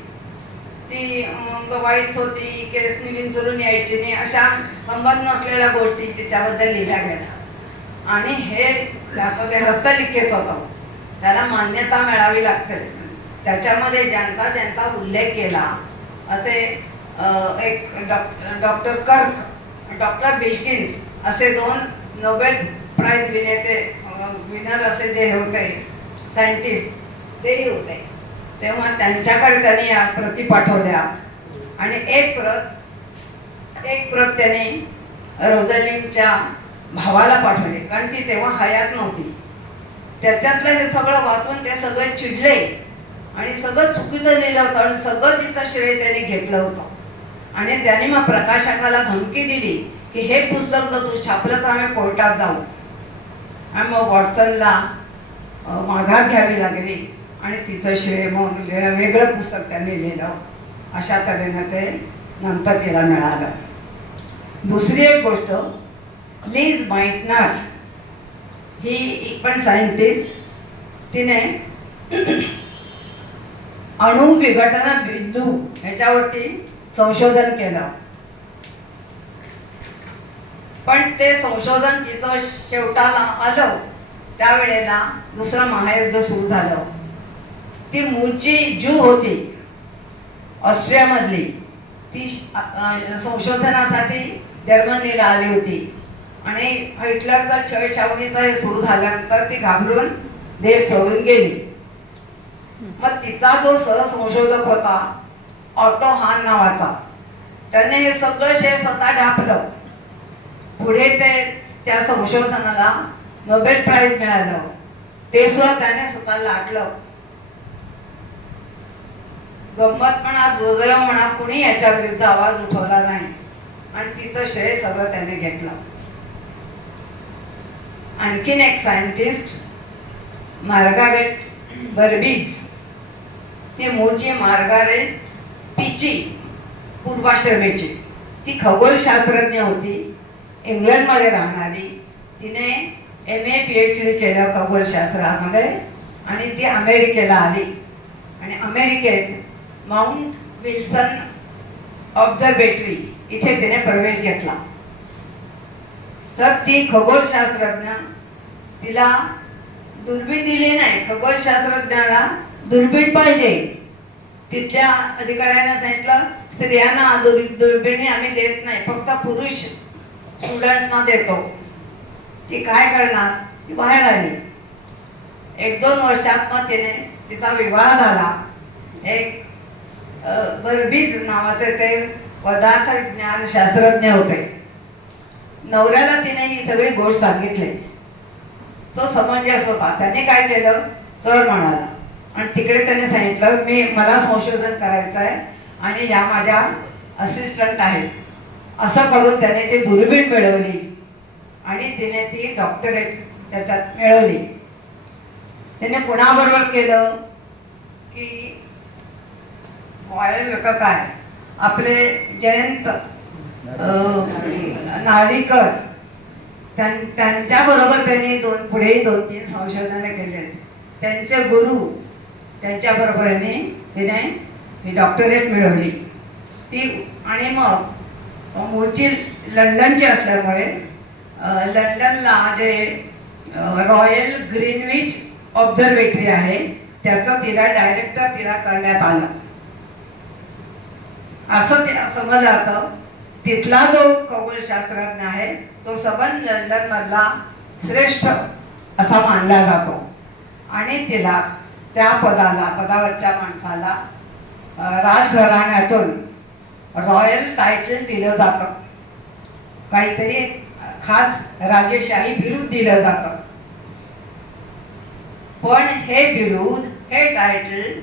ती गवाळीच होती, केस विंचरून यायची नाही, अशा संबंध नसलेल्या गोष्टी तिच्याबद्दल लिहिल्या गेल्या. आणि हे त्याचं ते हस्तलिखित होतं, त्याला मान्यता मिळावी लागते. त्याच्यामध्ये ज्यांचा ज्यांचा उल्लेख केला असे एक डॉक्टर कर्क, डॉक्टर बिल्किन्स असे 2 नोबेल प्राइज विनर असे जे होते सायंटिस्ट, तेही होते. तेव्हा त्यांच्याकडे त्यांनी या प्रती पाठवल्या आणि एक प्रत त्यांनी रोझलिंडच्या भावाला पाठवली, कारण ती तेव्हा हयात नव्हती. त्याच्यातलं हे सगळं वाचून ते सगळे चिडले आणि सगळं चुकीचं लिहिलं होतं आणि सगळं तिचं श्रेय त्यांनी घेतलं होतं. आणि त्यांनी मग प्रकाशकाला धमकी दिली की हे पुस्तक जर तू छापलं तर आम्ही कोर्टात जाऊ. आणि मग वॉटसनला माघार घ्यावी लागली आणि तिचं श्रेय मग वेगळं पुस्तक त्यांनी लिहिलं. अशा तऱ्हेनं ते नंतर तिला मिळालं. दुसरी एक गोष्ट, लीज माइटनर ही पण सायंटिस्ट, तिने अणु विघटन बिंदू ह्याच्यावरती संशोधन केलं. पण ते संशोधन तिचं शेवटाला आलं त्यावेळेला दुसरं महायुद्ध सुरू झालं. ती मूळची ज्यू होती ऑस्ट्रियामधली, ती संशोधनासाठी जर्मनीला आली होती. आणि हिटलरचा छळछावणीचा हे सुरू झाल्यानंतर ती घाबरून देश सोडून गेली. मग तिचा जो सहसंशोधक होता ऑटो हान नावाचा, त्याने हे सगळं श्रेय स्वतः ढापलं. पुढे ते त्या संशोधनाला नोबेल प्राइज मिळालं, ते सुद्धा त्याने स्वतः लाटलं. गंमत म्हणा, दुर्दैव म्हणा, कुणी याच्या विरुद्ध आवाज उठवला नाही आणि तिचं श्रेय सगळं त्याने घेतलं. आणखीन एक सायंटिस्ट मार्गारेट बर्बीज, ती मूळची मार्गारेट पिची पूर्वाश्रमेची, ती खगोलशास्त्रज्ञ होती, इंग्लंडमध्ये राहणारी. तिने MA PhD केलं खगोलशास्त्रामध्ये आणि ती अमेरिकेला आली आणि अमेरिकेत माउंट विल्सन ऑब्झर्वेटरी इथे तिने प्रवेश घेतला. तर ती खगोलशास्त्रज्ञ, तिला दुर्बीण दिली नाही. खगोलशास्त्रज्ञाला दुर्बीण पाहिजे. तिथल्या अधिकाऱ्याने सांगितलं स्त्रियांना दुर्बिणी आम्ही देत नाही, फक्त पुरुष स्टुडंटना देतो. ती काय करणार, ती बाहेर आली. 1-2 वर्षात मग तिचा विवाह झाला. एक बर्बीज नावाचे ते पदार्थ विज्ञान शास्त्रज्ञ होते. नवऱ्याला तिने ही सगळी गोष्ट सांगितली. तो समंजस होता. त्याने काय केलं, चल म्हणाला आणि तिकडे त्याने सांगितलं मला संशोधन करायचं आहे आणि या माझ्या असिस्टंट आहेत. असं करून त्याने ती दुर्बीण मिळवली आणि तिने ती डॉक्टरेट त्याच्यात मिळवली. त्याने कुणाबरोबर केलं की काय आपले जयंत नार्लीकर त्यांच्याबरोबर त्यांनी पुढेही 2-3 संशोधनं केली आहेत. त्यांचे गुरु त्यांच्याबरोबर तिने ही डॉक्टरेट मिळवली ती. आणि मग मूळची लंडनची असल्यामुळे लंडनला जे रॉयल ग्रीनविच ऑब्झर्वेटरी आहे त्याचं डायरेक्टर तिला करण्यात आलं. असं ते समजलं जातं. तिथला जो खगोलशास्त्रज्ञ आहे तो सबंध लंडन मधला श्रेष्ठ असा मानला जातो. आणि तिला त्या पदावरच्या माणसाला राजघराण्यातून रॉयल टायटल दिलं जातं. काहीतरी खास राजेशाही बिरुद दिलं जातं. पण हे बिरुद, हे टायटल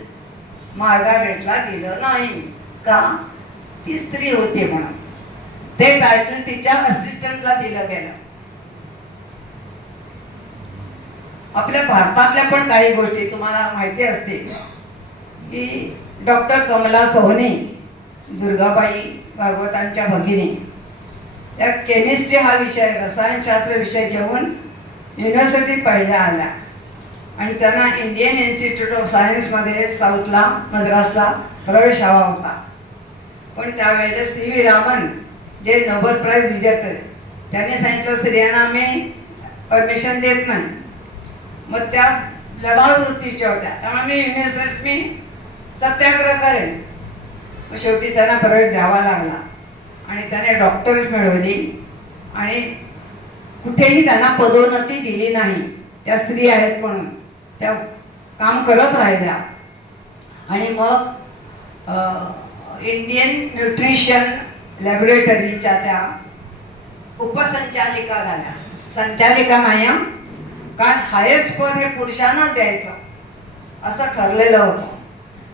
मार्गारेटला दिलं नाही. का? ती स्त्री होती म्हणून. ते टायटल तिच्या असिस्टंटला दिलं गेलं. आपल्या भारतातल्या पण काही गोष्टी तुम्हाला माहिती असतील की डॉक्टर कमला सोहनी, दुर्गाबाई भागवतांच्या भगिनी, या केमिस्ट्री हा विषय, रसायनशास्त्र विषय घेऊन युनिव्हर्सिटीत पहिल्या आल्या. आणि त्यांना इंडियन इन्स्टिट्यूट ऑफ सायन्समध्ये साऊथला मद्रासला प्रवेश हवा होता. पण त्यावेळेला CV रामन जे नोबेल प्राइज विजेते त्यांनी सांगितलं स्त्रियांना आम्ही परमिशन देत नाही. मग त्या लढाऊ वृत्तीच्या होत्या, त्यामुळे मी युनिव्हर्सिटीत सत्याग्रह करेन. मग शेवटी त्यांना प्रवेश द्यावा लागला आणि त्याने डॉक्टरेट मिळवली. आणि कुठेही त्यांना पदोन्नती दिली नाही. त्या स्त्री आहेत म्हणून त्या काम करत राहिल्या. आणि मग इंडियन न्यूट्रिशन लॅबोरेटरीच्या त्या उपसंचालिका झाल्या. संचालिका नाही, कारण हायेस्ट पद हे पुरुषांना द्यायचं असं ठरलेलं होतं.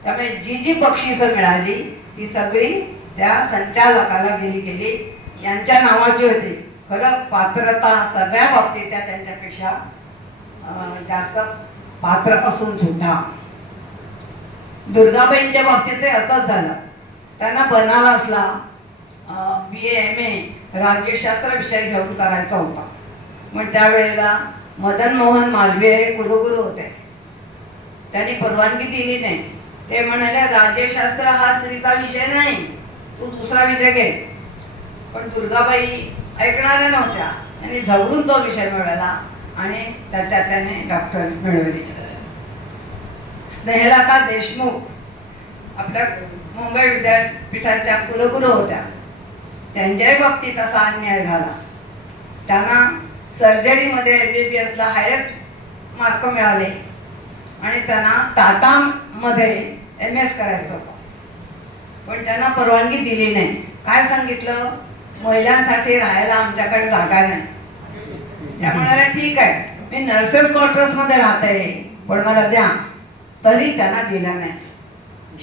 त्यामुळे जी बक्षिसं मिळाली ती सगळी त्या संचालकाला गेली. यांच्या नावाची होती. खरं पात्रता सगळ्या बाबतीत त्या त्यांच्यापेक्षा जास्त पात्र असून सुद्धा. दुर्गाबाईंच्या बाबतीत ते असंच झालं. त्यांना बनारसला BA MA राज्यशास्त्र विषय घेऊन करायचा होता. मग त्यावेळेला मदन मोहन मालवीय हे कुलगुरू होते. त्यांनी परवानगी दिली नाही. ते म्हणाले राज्यशास्त्र हा स्त्रीचा विषय नाही, तू दुसरा विषय घे. पण दुर्गाबाई ऐकणाऱ्या नव्हत्या. त्यांनी झगडून तो विषय मिळवला आणि त्याच्यात त्याने डॉक्टरेट मिळवली. स्नेहलता देशमुख आपल्या मुंबई विद्यापीठाच्या कुलगुरू होत्या. त्यांच्याही बाबतीत असा अन्याय झाला. त्यांना सर्जरीमध्ये MBBSला हायेस्ट मार्क मिळाले आणि त्यांना टाटामध्ये MS करायचं होतं. पण त्यांना परवानगी दिली नाही. काय सांगितलं? महिलांसाठी राहायला आमच्याकडे जागा नाही. त्या म्हणाल्या ठीक आहे, मी नर्सेस क्वार्टर्समध्ये राहते, पण मला द्या. तरी त्यांना दिलं नाही.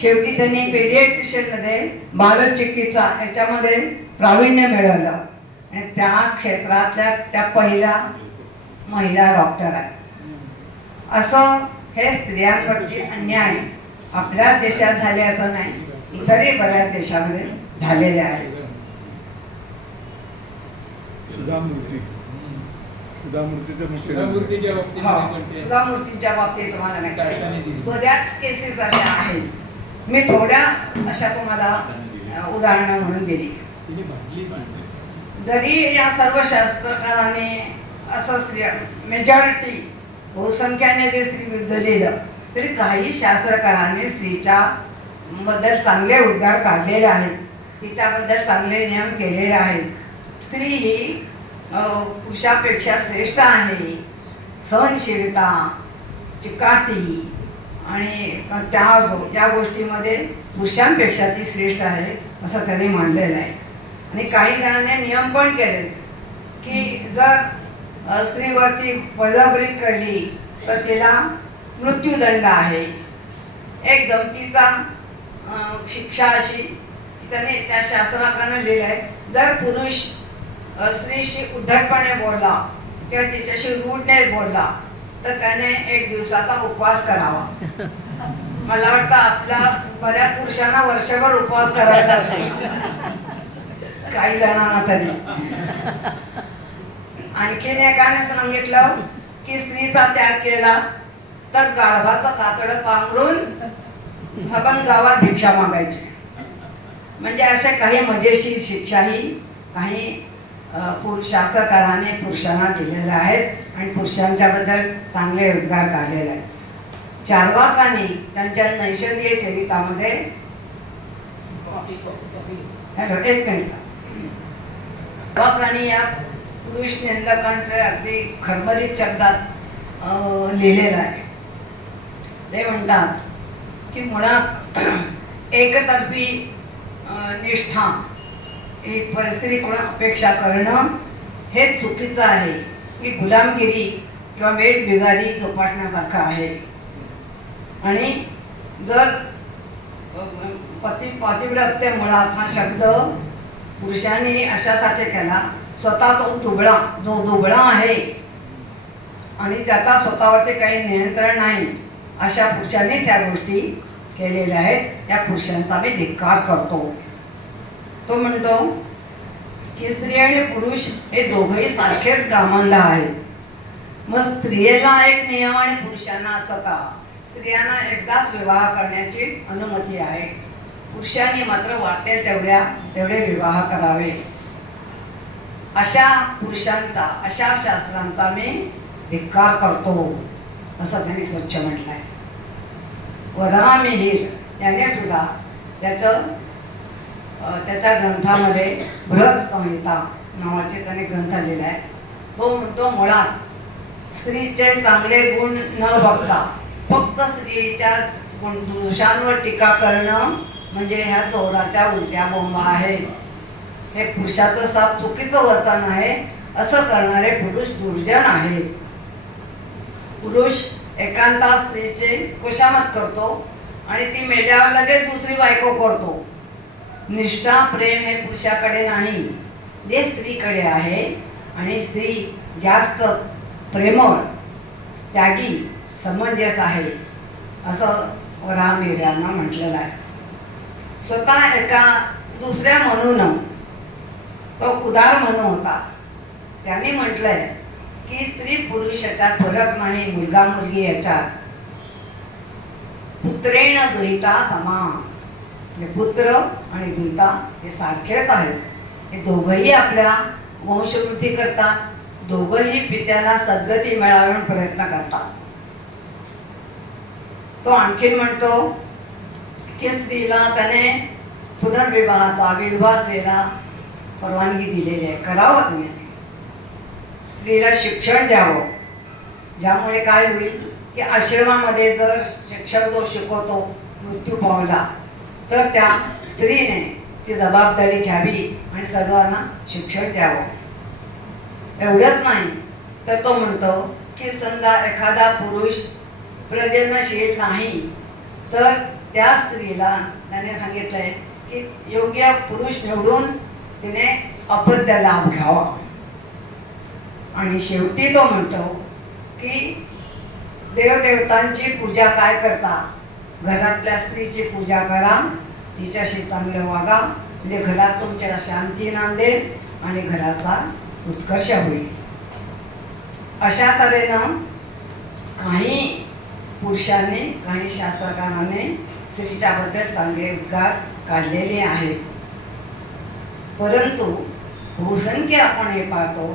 शेवटी त्यांनी पेडियाट्रिशियनमध्ये बालचिकित्सा याच्यामध्ये प्रावीण्य मिळवलं आणि त्या क्षेत्रातल्या त्या पहिल्या महिला डॉक्टर आहेत. असं हे स्त्रियांवरची अन्याय आपल्या देशात झाले असं नाही, इतरही बऱ्याच देशामध्ये झालेले आहेत. सुधामूर्तीच्या बाबतीत तुम्हाला माहिती बऱ्याच केसेस अशा आहेत. मी थोड्या अशा तुम्हाला उदाहरणं म्हणून दिली. जरी या सर्व शास्त्रकारांनी असं स्त्रिया मेजॉरिटी बहुसंख्याने जे स्त्री विरुद्ध लिहिलं तरी काही शास्त्रकारांनी स्त्रीच्या बद्दल चांगले उद्गार काढलेले आहेत. तिच्याबद्दल चांगले नियम केलेले आहेत. स्त्री ही पुरुषापेक्षा श्रेष्ठ आहे. सहनशीलता, चिकाटी आणि त्याग या गोष्टीमध्ये पुरुषांपेक्षा ती श्रेष्ठ आहे असं त्यांनी मानलेलं आहे. आणि काही जणांनी नियम पण केले की जर स्त्रीवरती बळजबरी केली तर तिला मृत्यूदंड आहे. एक गमतीचा शिक्षा अशी त्यांनी त्या शास्त्रकारांना लिहिलं आहे, जर पुरुष स्त्रीशी उद्धटपणे बोलला किंवा तिच्याशी रूडने बोलला तर त्याने 1 दिवसाचा उपवास करावा. मला वाटतं आपल्या बऱ्याच पुरुषांना वर्षभर उपवास करायचा असेल, काही जणांना तरी. आणखीन एकाने सांगितलं की स्त्रीचा त्याग केला तर गाढवाचं कातडं पांघरून सबन गावात भिक्षा मागायची. म्हणजे अशा काही मजेशीर शिक्षाही काही शास्त्रकाराने पुरुषांना दिलेल्या आहेत आणि पुरुषांच्या बद्दल चांगले उद्गार काढलेले आहेत. चार्वाकांनी त्यांच्या नैषधीय चरितामध्ये एक मिनिट चार्वाकांनी या पुरुष निंदकांचे अगदी खरबरीत शब्दात लिहिलेलं आहे. ते म्हणतात की मुळात एकतर्फी निष्ठा ही स्त्रीकडून अपेक्षा करणं हे चुकीचं आहे. की गुलामगिरी किंवा वेठबिगारी जोपासण्यासारखं आहे. आणि जर पतिव्रत्य मुळात हा शब्द पुरुषांनी अशासाठी केला, स्वतः तो जो दुबळा आहे आणि ज्याचा स्वतःवरती काही नियंत्रण नाही अशा पुरुषांनीच या गोष्टी केलेल्या आहेत. या पुरुषांचा मी धिक्कार करतो. तो म्हणतो की स्त्री आणि पुरुष हे दोघंही सारखेच कामंद आहेत. मग स्त्रियेला एक नियम आणि पुरुषांना असं का? स्त्रियांना एकदाच विवाह करण्याची अनुमती आहे. पुरुषांनी मात्र वाटेल तेवढे विवाह करावे. अशा पुरुषांचा अशा शास्त्रांचा मी धिक्कार करतो असं त्यांनी स्वच्छ म्हटलंय. वरहा मिहीर याने सुद्धा त्याच्या ग्रंथामध्ये बृहत संहिता नावाचे त्याने ग्रंथ लिहिला आहे. तो म्हणतो मुळात स्त्रीचे चांगले गुण न बघता फक्त स्त्रीच्या दोषांवर टीका करणं म्हणजे ह्या चोराच्या उलट्या बोंबा आहेत. हे पुरुषाचं साप चुकीचं वर्तन आहे. असं करणारे पुरुष दुर्जन आहेत. पुरुष एकांतात स्त्रीची खुशामत करतो आणि ती मेल्यावर लगेच दुसरी बायको करतो. निष्ठा प्रेम हे पुरुषाकडे नाही, ते स्त्रीकडे आहे. आणि स्त्री जास्त प्रेमळ, त्यागी, समंजस आहे असं वरहा मिहीर यांना म्हटलेलं आहे. स्वतः एका दुसऱ्या मनून, तो उदार मनू होता, त्याने म्हटलंय की स्त्री पुरुष याच्यात फरक नाही, मुलगा मुलगी याच्यात. पुत्रेण दुहिता समान, पुत्र आणि दुहिता हे सारखेच आहेत. हे दोघंही आपल्या वंशवृद्धी करतात. दोघंही पित्याला सद्गती मिळावा प्रयत्न करतात. तो आणखीन म्हणतो की स्त्रीला त्याने पुनर्विवाहाचा, विधवा स्त्रीला परवानगी दिलेली आहे. करावं त्याने. स्त्रीला शिक्षण द्यावं, ज्यामुळे काय होईल की आश्रमामध्ये जर शिक्षक जो शिकवतो मृत्यू पावला तर त्या स्त्रीने ती जबाबदारी घ्यावी आणि सर्वांना शिक्षण द्यावं. एवढंच नाही तर तो म्हणतो की समजा एखादा पुरुष प्रजननशील नाही तर त्या स्त्रीला त्याने सांगितलंय की योग्य पुरुष निवडून तिने अपत्य लाभ घ्यावा. आणि शेवटी तो म्हणतो की देवदेवतांची पूजा काय करता, घरातल्या स्त्रीची पूजा करा, तिच्याशी चांगलं वागा, म्हणजे घरात तुमच्या शांती नांदेल आणि घराचा उत्कर्ष होईल. अशा तऱ्हेनं काही पुरुषांनी, काही शास्त्रकारांनी स्त्रीच्याबद्दल चांगले उद्गार काढलेले आहेत. परंतु बहुसंख्य आपण हे पाहतो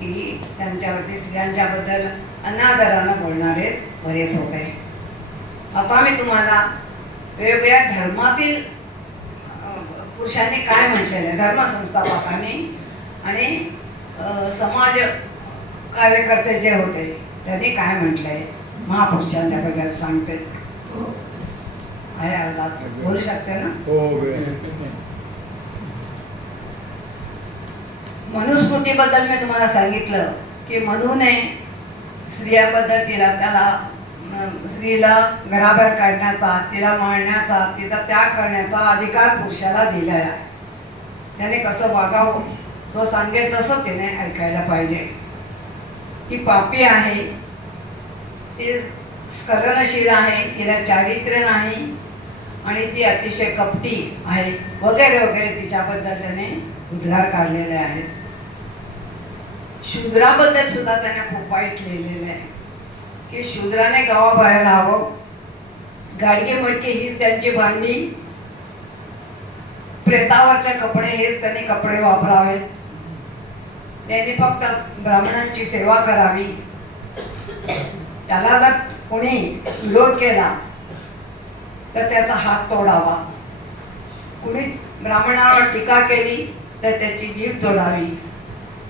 की त्यांच्यावरती स्त्रियांच्याबद्दल अनादरानं बोलणारे बरेच होते. आता मी तुम्हाला वेगवेगळ्या धर्मातील पुरुषांनी काय म्हटलेलं आहे, धर्मसंस्थापकांनी आणि समाज कार्यकर्ते जे होते त्यांनी काय म्हटलंय महापुरुषांच्या बद्दल सांगते. बोलू शकते ना? मनुस्मृतीबद्दल मी तुम्हाला सांगितलं की मनूने स्त्रियाबद्दल स्त्रीला घराबाहेर काढण्याचा, तिला मारण्याचा, तिचा त्याग करण्याचा अधिकार पुरुषाला दिला आहे. त्याने कसं वागावं, तो सांगेल तसं तिने ऐकायला पाहिजे. ती पापी आहे, ती स्खलनशील आहे, तिला चारित्र्य नाही आणि ती अतिशय कपटी आहे वगैरे वगैरे तिच्याबद्दल त्याने उद्गार काढलेले आहेत. शूद्राबद्दल सुद्धा त्याने खूप वाईट लिहिलेलं आहे की शूद्राने गावाबाहेर राहावं, गाडगे मडके हीच त्यांची भांडी, प्रेतावरचे कपडे हेच त्यांनी कपडे वापरावेत, त्यांनी फक्त ब्राह्मणांची सेवा करावी. त्याला जर कोणी विरोध केला तर त्याचा हात तोडावा, कुणी ब्राह्मणावर टीका केली तर त्याची जीभ तोडावी.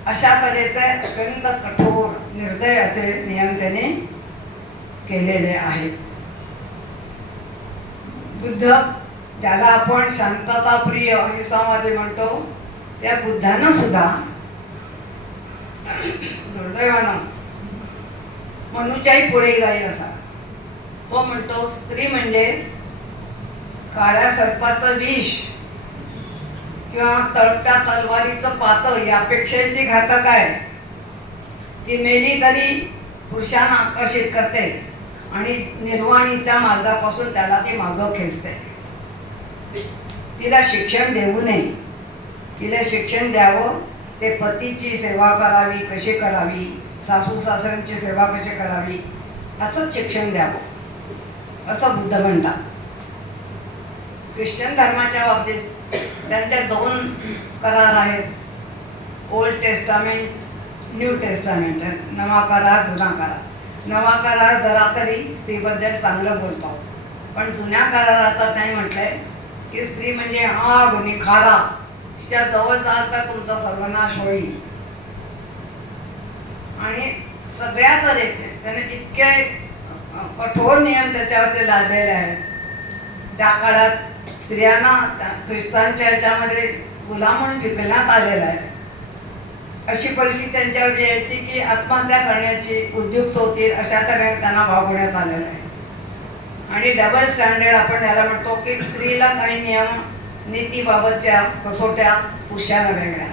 अशा तऱ्हेचे अत्यंत कठोर निर्दय असे नियम त्याने केलेले आहेत. बुद्ध, ज्याला आपण शांतताप्रिय अहिंसावादी म्हणतो, त्या बुद्धानं सुद्धा दुर्दैवानं मनुच्याही पुढे जाईल असा तो म्हणतो, स्त्री म्हणजे काळ्या सर्पाचं विष किंवा तळत्या तलवारीचं पातळ यापेक्षा ती घातक आहे. ती मेली तरी पुरुषांना आकर्षित करते आणि निर्वाणीच्या मार्गापासून त्याला ती मागं खेचते. तिला शिक्षण देऊ नये, तिला शिक्षण द्यावं ते पतीची सेवा करावी कशी करावी, सासू सासऱ्यांची सेवा कशी करावी असंच शिक्षण द्यावं असं बुद्ध म्हणतात. ख्रिश्चन धर्माच्या बाबतीत त्यांच्या 2 करार आहेत, ओल्ड टेस्टामेंट, न्यू टेस्टामेंट. नवा करार, जुना करार. नवा करार जरा तरी स्त्रीबद्दल चांगलं बोलतो, पण जुन्या करारात त्यांनी म्हटलंय की स्त्री म्हणजे आग निखारा, तिच्या जवळ जाल तर तुमचा सर्वनाश होईल. आणि सगळ्या तऱ्हेचे त्याने इतके कठोर नियम त्याच्यावरती लादलेले आहेत. त्या काळात स्त्रियांना ख्रिस्तांच्या ह्याच्यामध्ये गुलाम म्हणून विकण्यात आलेलं आहे. अशी परिस्थिती त्यांच्यावर यायची की आत्महत्या करण्याची उद्युक्त होतील अशा तऱ्हेने त्यांना वागवण्यात आलेलं आहे. आणि डबल स्टँडर्ड आपण त्याला म्हणतो की स्त्रीला काही नियम नीतीबाबतच्या कसोट्या, पुरुषाला वेगळ्या,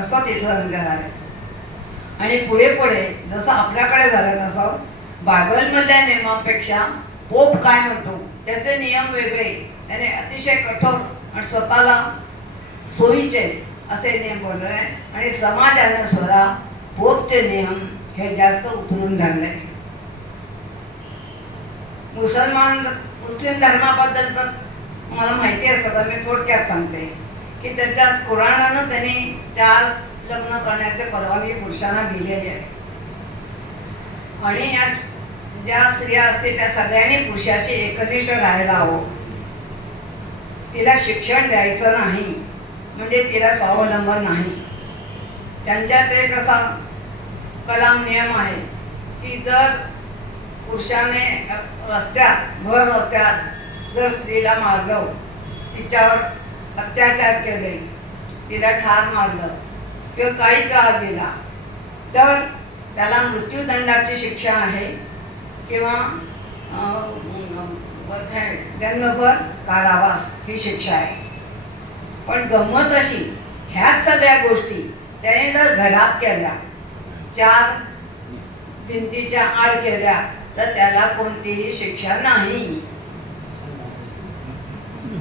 असं तिथं झालं. आणि पुढे पुढे जसं आपल्याकडे झालं तसं बायबलमधल्या नियमांपेक्षा पोप काय म्हणतो त्याचे नियम वेगळे, त्याने अतिशय कठोर आणि स्वतःला सोयीचे असे नियम बोलले. आणि समाजानं सुद्धा पोपचे नियम हे जास्त उचलून धरले. मुस्लिम धर्माबद्दल तर मला माहिती आहे, सगळं मी थोडक्यात सांगते की त्याच्यात कुराणानं त्यांनी 4 लग्न करण्याचे परवानगी पुरुषांना दिलेली आहे. आणि या ज्या स्त्रिया असतील त्या सगळ्यांनी पुरुषाशी एकनिष्ठ राहायला हवं. तिला शिक्षण द्यायचं नाही म्हणजे तिला स्वावलंबन नाही. त्यांच्यात एक असा कलाम नियम आहे की जर पुरुषाने भर रस्त्यात जर स्त्रीला मारलं, तिच्यावर अत्याचार केले, तिला ठार मारलं किंवा काही त्रास दिला तर त्याला मृत्यूदंडाची शिक्षा आहे किंवा जन्मभर कारावास ही शिक्षा आहे. पण गंमत अशी, ह्याच सगळ्या गोष्टी त्याने जर घरात केल्या, 4 भिंतीच्या आड केल्या तर त्याला कोणतीही शिक्षा नाही.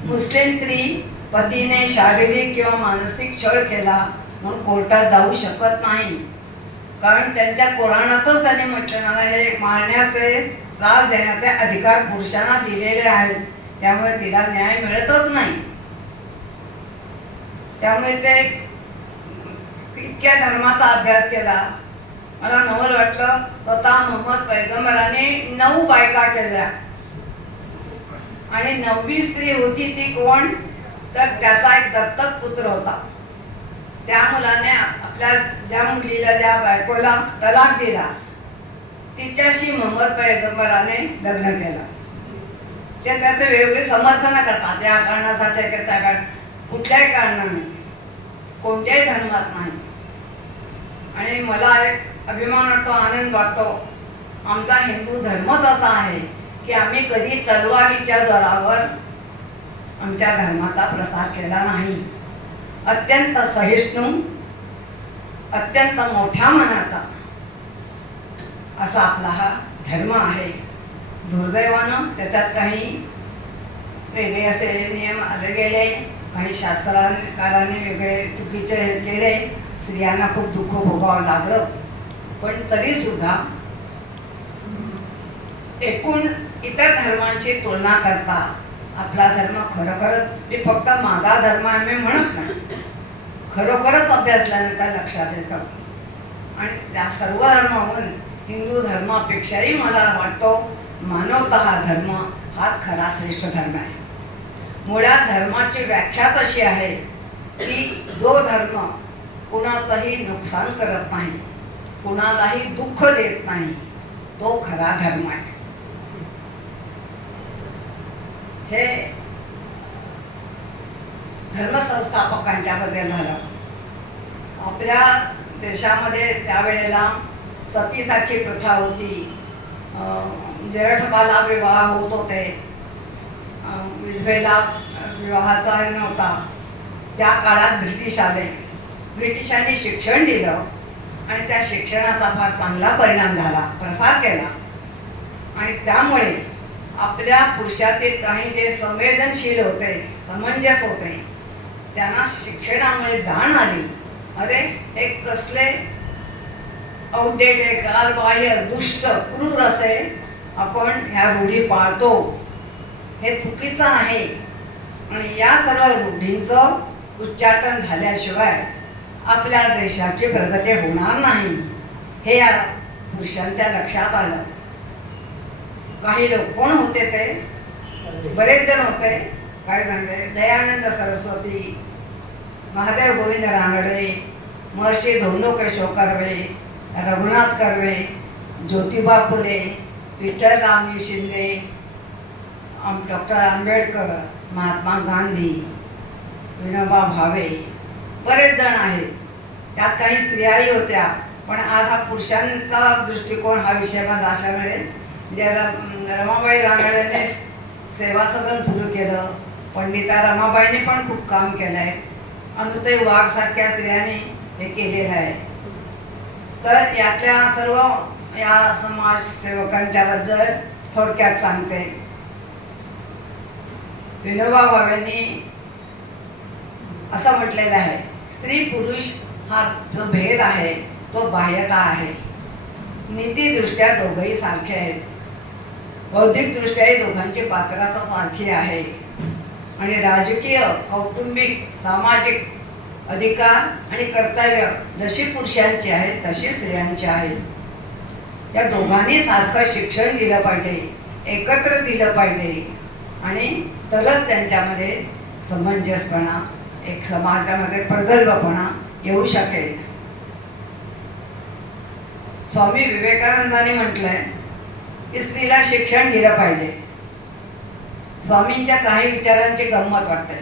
मुस्लिम स्त्री पतीने शारीरिक किंवा मानसिक छळ केला म्हणून कोर्टात जाऊ शकत नाही, कारण त्यांच्या कुराणातच त्यांनी म्हटलं हे मारण्याचे, त्रास देण्याचे अधिकार पुरुषांना दिलेले आहेत. त्यामुळे तिला न्याय मिळतच नाही. त्यामुळे ते इतक्या धर्माचा अभ्यास केला. मला नवल वाटलं, स्वतः मोहम्मद पैगंबराने 9 बायका केल्या आणि 9वी स्त्री होती ती कोण, तर त्याचा एक दत्तक पुत्र होता. त्या मुलाने आपल्या ज्या मुलीला, ज्या बायकोला तलाक दिला, तिच्याशी मोहम्मद पैगंबराने लग्न केलं. ते त्याचे वेगवेगळे समर्थन करतात, या कारणासाठी त्या कारण कुठल्याही कारणाने, कोणत्याही धर्मात नाही. आणि मला एक अभिमान वाटतो, आनंद वाटतो, आमचा हिंदू धर्मच असा आहे की आम्ही कधी तलवारीच्या जोरावर आमच्या धर्माचा प्रसार केला नाही. अत्यंत सहिष्णू, अत्यंत मोठ्या मनाचा असा आपला हा धर्म आहे. दुर्दैवानं त्याच्यात काही वेगळे असे नियम आले गेले, काही शास्त्रकारांनी वेगळे चुकीचे केले, स्त्रियांना खूप दुःख भोगावं लागलं, पण तरी सुद्धा एकूण इतर धर्मांची तुलना करता आपला धर्म खरोखरच, मी फक्त माझा धर्म आहे मी म्हणत नाही, खरोखरच अभ्यासल्यानंतर लक्षात येतं. आणि त्या सर्व धर्माहून हिंदू धर्मापेक्षाही मला वाटतो मानवता हा धर्म हाच खरा श्रेष्ठ धर्म आहे. मुळात धर्माची व्याख्याच अशी आहे की जो धर्म कुणाचंही नुकसान करत नाही, कुणालाही दुःख देत नाही, तो खरा धर्म आहे. हे धर्मसंस्थापकांच्या बद्दल झालं. आपल्या देशामध्ये त्यावेळेला सतीसारखी प्रथा होती, जरठबाला विवाह होत होते, विधवेला विवाहाचा हे नव्हता. त्या काळात ब्रिटिश आले, ब्रिटिशांनी शिक्षण दिलं आणि त्या शिक्षणाचा फार चांगला परिणाम झाला, प्रसार केला. आणि त्यामुळे आपल्या पुरुषातील काही जे संवेदनशील होते, समंजस होते, त्यांना शिक्षणामुळे जाण आली, अरे हे कसले आउटडेटेड कालबाह्य दुष्ट क्रूर असे आपण ह्या रूढी पाळतो, हे चुकीचं आहे. आणि या सर्व रूढींचं उच्चाटन झाल्याशिवाय आपल्या देशाची प्रगती होणार नाही, हे या पुरुषांच्या लक्षात आलं. काही लोक कोण होते ते, बरेच जण होते. काय सांगते, दयानंद सरस्वती, महादेव गोविंद रानडे, महर्षी धोंडो केशव कर्वे, रघुनाथ कर्वे, ज्योतिबा फुले, विठ्ठल रामजी शिंदे, डॉक्टर आंबेडकर, महात्मा गांधी, विनोबा भावे, बरेच जण आहेत. त्यात काही स्त्रियाही होत्या. पण आज हा पुरुषांचा दृष्टिकोन हा विषय माझा असल्यामुळे ज्याला रमाबाई रानडेने सेवा सदन सुरू केलं, पंडिता रमाबाईने पण खूप काम केलं आहे, अनुताई वाघ सारख्या स्त्रियांनी हे केलेलं आहे. तर यातल्या सर्व या समाजसेवकांच्या बद्दल थोडक्यात सांगते. विनोबा भावेंनी असं म्हटलेलं आहे, स्त्री पुरुष हा जो भेद आहे तो बाह्यता आहे. नीतिदृष्ट्या दोघंही सारखे आहेत, बौद्धिकदृष्ट्याही दोघांची पात्रता सारखी आहे. आणि राजकीय, कौटुंबिक, सामाजिक अधिकार आणि कर्तव्य जशी पुरुषांची आहेत तशी स्त्रियांची आहेत. या दोघांनी सारखं शिक्षण दिलं पाहिजे, एकत्र दिलं पाहिजे, आणि तरच त्यांच्यामध्ये समंजसपणा, एक समाजामध्ये प्रगल्भपणा येऊ शकेल. स्वामी विवेकानंदांनी म्हटलंय की स्त्रीला शिक्षण दिलं पाहिजे. स्वामींच्या काही विचारांची गंमत वाटते.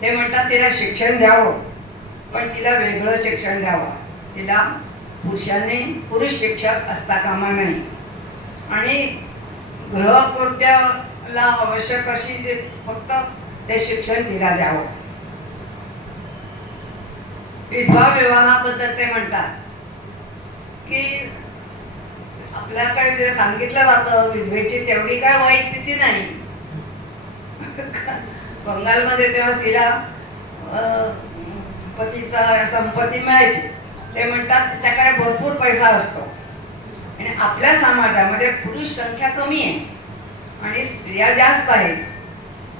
ते म्हणतात तिला शिक्षण द्यावं, पण तिला वेगळं शिक्षण द्यावं. तिला पुरुषांनी पुरुष शिक्षक असता कामा नये, आणि गृहकृत्याला आवश्यक अशी जे फक्त ते शिक्षण तिला द्यावं. विधवा विवाहाबद्दल ते म्हणतात की आपल्याकडे जे सांगितलं जातं विधवेची तेवढी काय वाईट स्थिती नाही. बंगालमध्ये तेव्हा तिला पतीचा संपत्ती मिळायची. ते म्हणतात त्याच्याकडे भरपूर पैसा असतो. आणि आपल्या समाजामध्ये पुरुष संख्या कमी आहे आणि स्त्रिया जास्त आहेत.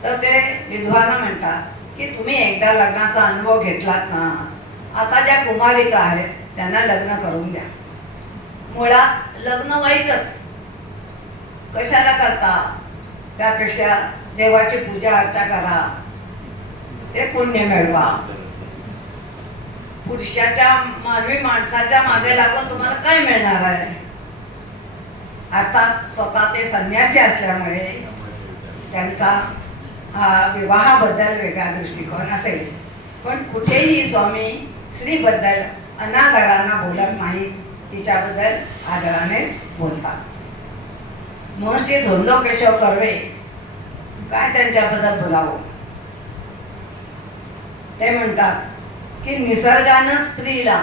तर ते विधवांना म्हणतात की तुम्ही एकदा लग्नाचा अनुभव घेतलात ना, आता ज्या कुमारिका आहेत त्यांना लग्न करून द्या. मुळात लग्न वाईटच, कशाला करता, त्यापेक्षा देवाची पूजा अर्चा करा, ते पुण्य मिळवा. पुरुषाच्या मानवी माणसाच्या मागे लागून तुम्हाला काय मिळणार आहे. अर्थात स्वतः ते संन्यासी असल्यामुळे त्यांचा विवाहाबद्दल वेगळा दृष्टिकोन असेल. पण कुठेही स्वामी स्त्रीबद्दल अनादरानं बोलत नाहीत, तिच्याबद्दल आदरानेच बोलतात. महर्षी धोंडो केशव कर्वे, काय त्यांच्याबद्दल बोलावं. ते म्हणतात की निसर्गानं स्त्रीला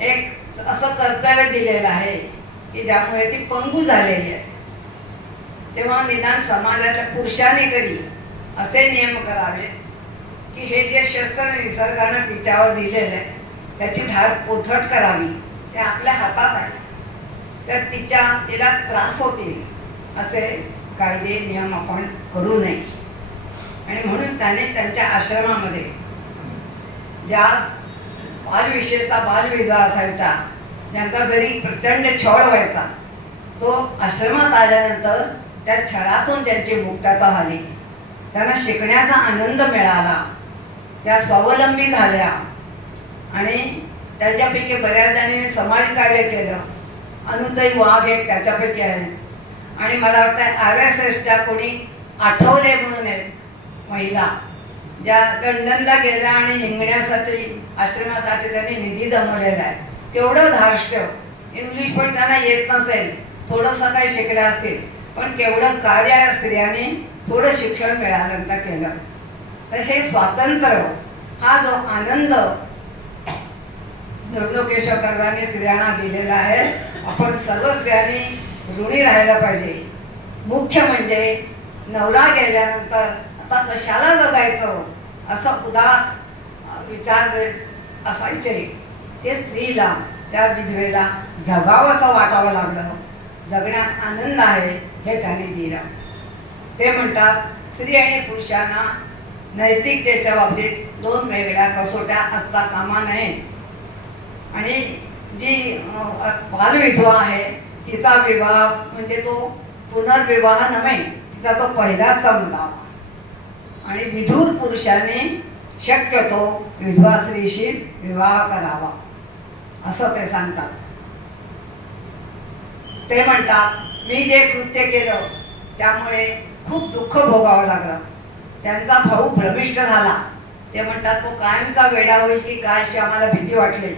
एक असं कर्तव्य दिलेलं आहे की ज्यामुळे ती पंगू झालेली आहे. तेव्हा निदान समाजाच्या पुरुषांनी तरी असे नियम करावे की हे जे शस्त्र निसर्गानं तिच्यावर दिलेलं आहे त्याची धार पोथट करावी ते आपल्या हातात आहे. तर तिला त्रास होतील असे कायदे नियम आपण करू नये. आणि म्हणून त्याने त्यांच्या आश्रमामध्ये ज्या विशेषतः बालविधवा असायच्या, ज्यांचा घरी प्रचंड छळ व्हायचा, तो आश्रमात आल्यानंतर त्या छळातून त्यांची मुक्तता झाली. त्यांना शिकण्याचा आनंद मिळाला, त्या स्वावलंबी झाल्या आणि त्याच्यापैकी बऱ्याच जणींनी समाजकार्य केलं. अनुताई वाघ एक त्याच्यापैकी आहेत. आणि मला वाटतं RSSच्या कोणी आठवले म्हणून आहेत महिला, ज्या लंडनला गेल्या आणि हिंगण्यासाठी आश्रमासाठी त्यांनी निधी जमवलेला आहे. केवढं धार्ष्ट्य, इंग्लिश पण त्यांना येत नसेल, थोडंसं काही शिकल्या असतील, पण केवढं कार्य या स्त्रियांनी थोडं शिक्षण मिळाल्यानंतर केलं. तर हे स्वातंत्र्य, हा जो आनंद धोंडोकेश्वर कर्व्यांनी स्त्रियांना दिलेला आहे, आपण सर्व स्त्रियांनी ऋणी राहायला पाहिजे. मुख्य म्हणजे नवरा गेल्यानंतर आता कशाला जगायचं असं उदास विचार असायचे, ते स्त्रीला, त्या विधवेला जगावं असं वाटावं लागलं. जगण्यात आनंद आहे हे त्यांनी दिलं. ते म्हणतात स्त्री आणि पुरुषांना नैतिकतेच्या बाबतीत दोन वेगळ्या कसोट्या असता कामा नये. आणि जी बालविधवा आहे तिचा विवाह म्हणजे तो पुनर्विवाह नव्हे, तिचा तो पहिलाच मुलगा. आणि विधूर पुरुषाने शक्यतो विधवा स्त्रीशी विवाह करावा असं ते सांगतात. ते म्हणतात मी जे कृत्य केलं त्यामुळे खूप दुःख भोगावं लागलं. त्यांचा भाऊ भ्रमिष्ट झाला. ते म्हणतात तो कायमचा वेडा होईल की काय अशी आम्हाला भीती वाटली.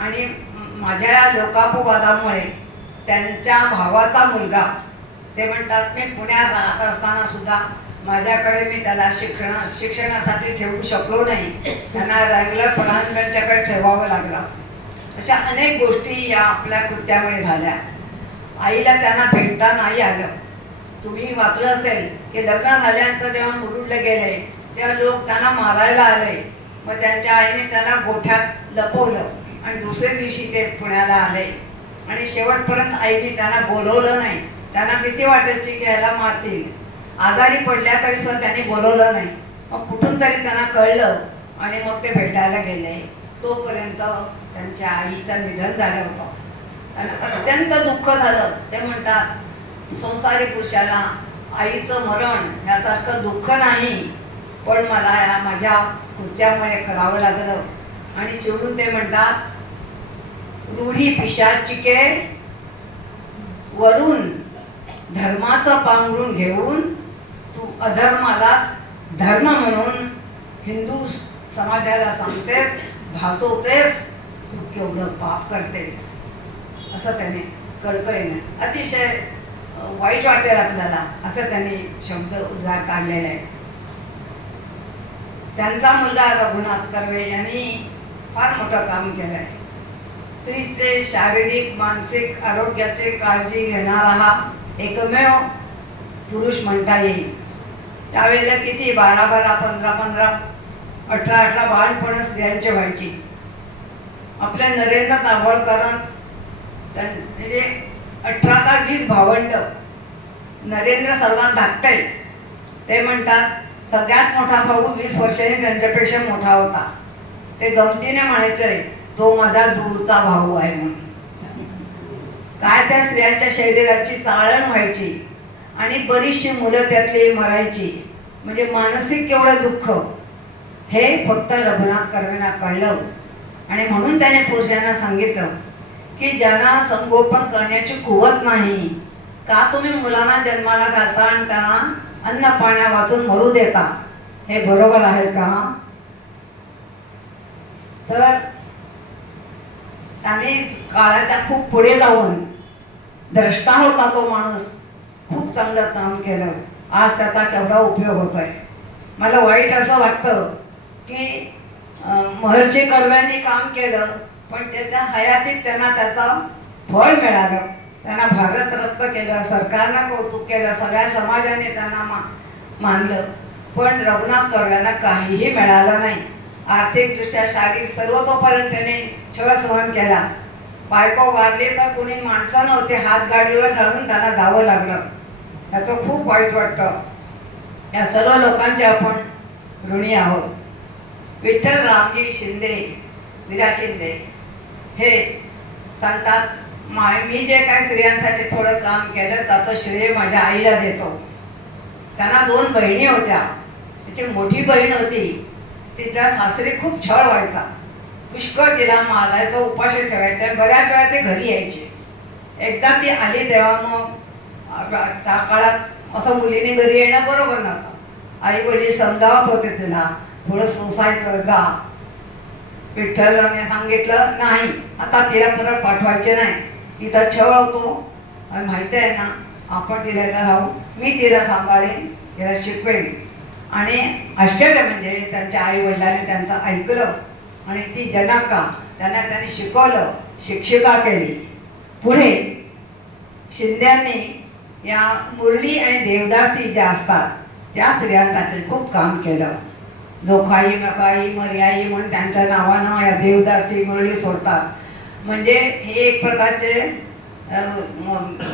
आणि माझ्या लोकापवादामुळे त्यांच्या भावाचा मुलगा, ते म्हणतात मी पुण्यात राहत असताना सुद्धा माझ्याकडे मी त्याला शिक्षणासाठी ठेवू शकलो नाही. त्यांना रेग्युलर परांजपेंच्याकडे ठेवावं लागलं. अशा अनेक गोष्टी या आपल्या कृत्यामुळे झाल्या. आईला त्यांना भेटता नाही आलं. तुम्ही वाचलं असेल की लग्न झाल्यानंतर जेव्हा मुरुडला गेले तेव्हा लोक त्यांना मारायला आले. मग त्यांच्या आईने त्यांना गोठ्यात लपवलं आणि दुसऱ्या दिवशी ते पुण्याला आले. आणि शेवटपर्यंत आईने त्यांना बोलवलं नाही. त्यांना भीती वाटायची की याला मारतील. आजारी पडल्या तरी सुद्धा त्यांनी बोलवलं नाही. मग कुठून तरी त्यांना कळलं आणि मग ते भेटायला गेले. तोपर्यंत त्यांच्या आईचं निधन झालं होतं. त्यांना अत्यंत दुःख झालं. ते म्हणतात संसारी पुरुषाला आईचं मरण यासारखं दुःख नाही, पण मला या माझ्या कृत्यामुळे करावं लागलं. आणि चिडून ते म्हणतात रूढी पिशाचिके वरून धर्माचं पांघरून घेऊन तू अधर्मालाच धर्म म्हणून हिंदू समाजाला सांगतेस, भासवतेस, तू केवढं पाप करतेस असं त्याने कळकळीने, अतिशय वाईट वाटेल आपल्याला असं त्यांनी शब्द उद्गार काढलेले आहे. त्यांचा मुलगा रघुनाथ कर्वे यांनी फार मोठं काम केलं आहे. स्त्रीचे शारीरिक मानसिक आरोग्याची काळजी घेणारा हा एकमेव पुरुष म्हणता येईल. त्यावेळेला किती 12-12, 15-15, 18-18 बाळपण स्त्रियांची व्हायची. आपल्या नरेंद्र दाभोळकरांच म्हणजे 18 का 20 भावंड. नरेंद्र सर्वात धाकटे. ते म्हणतात सगळ्यात मोठा भाऊ 20 वर्षांनी त्यांच्यापेक्षा मोठा होता. ते गमतीने म्हणायचे तो माझा दूरचा भाऊ आहे म्हणून. काय त्या स्त्रियांच्या शरीराची चाळण व्हायची आणि बरीचशी मुलं त्यातली मरायची. म्हणजे मानसिक केवढं दुःख हे फक्त रघुनाथ कर्वेंना कळलं. आणि म्हणून त्याने पुरुषांना सांगितलं की ज्यांना संगोपन करण्याची कुवत नाही, का तुम्ही मुलांना जन्माला घालता आणि त्यांना अन्न पाण्या वाचून मरू देता? हे बरोबर आहे का? तर त्याने काळाच्या खूप पुढे जाऊन द्रष्टा होता तो माणूस. खूप चांगलं काम केलं. आज त्याचा केवढा उपयोग होतोय. मला वाईट असं वाटतं की महर्षी कर्व्यांनी काम केलं पण त्याच्या हयातीत त्यांना त्याचं फळ मिळालं. त्यांना भारतरत्न केलं, सरकारनं कौतुक केलं, सगळ्या समाजाने त्यांना मानलं. पण रघुनाथ कर्व्यांना काहीही मिळालं नाही. आर्थिकदृष्ट्या शारीरिक सर्वतोपर्यंत त्याने छळ सहन केला. बायको वारली तर कुणी माणसं नव्हते, हात गाडीवर घालून त्यांना जावं लागलं. त्याचं खूप वाईट वाटतं. या सर्व लोकांचे आपण ऋणी आहोत. विठ्ठल रामजी शिंदे, विरा शिंदे हे सांगतात, मी जे काय स्त्रियांसाठी थोडं काम केलं त्याचं श्रेय माझ्या आईला देतो. त्यांना 2 बहिणी होत्या. त्याची मोठी बहीण होती, तिच्या सासरी खूप छळ व्हायचा. पुष्कळ तिला मारायचं, उपाशी ठेवायचं आणि बऱ्याच वेळा ते घरी यायचे. एकदा ती आली तेव्हा मग त्या काळात असं मुलीने घरी येणं बरोबर नव्हतं. आई वडील समजावत होते तिला, थोडं सोसायचं जा. विठ्ठलाने सांगितलं नाही, आता तिला परत पाठवायचे नाही, तिचा छळ होतो आणि माहिती आहे ना, आपण तिला राहू, मी तिला सांभाळेन, तिला शिकवेन. आणि आश्चर्य म्हणजे त्यांच्या आई वडिलांनी त्यांचं ऐकलं आणि ती जनका त्यांनी शिकवलं, शिक्षिका केली. पुढे शिंद्यांनी या मुरली आणि देवदासी ज्या असतात त्या स्त्रियांसाठी खूप काम केलं. जोखाई, मकाई, मर्याई म्हणून त्यांच्या नावानं या देवदासी, मुरली सोडतात. म्हणजे हे एक प्रकारचे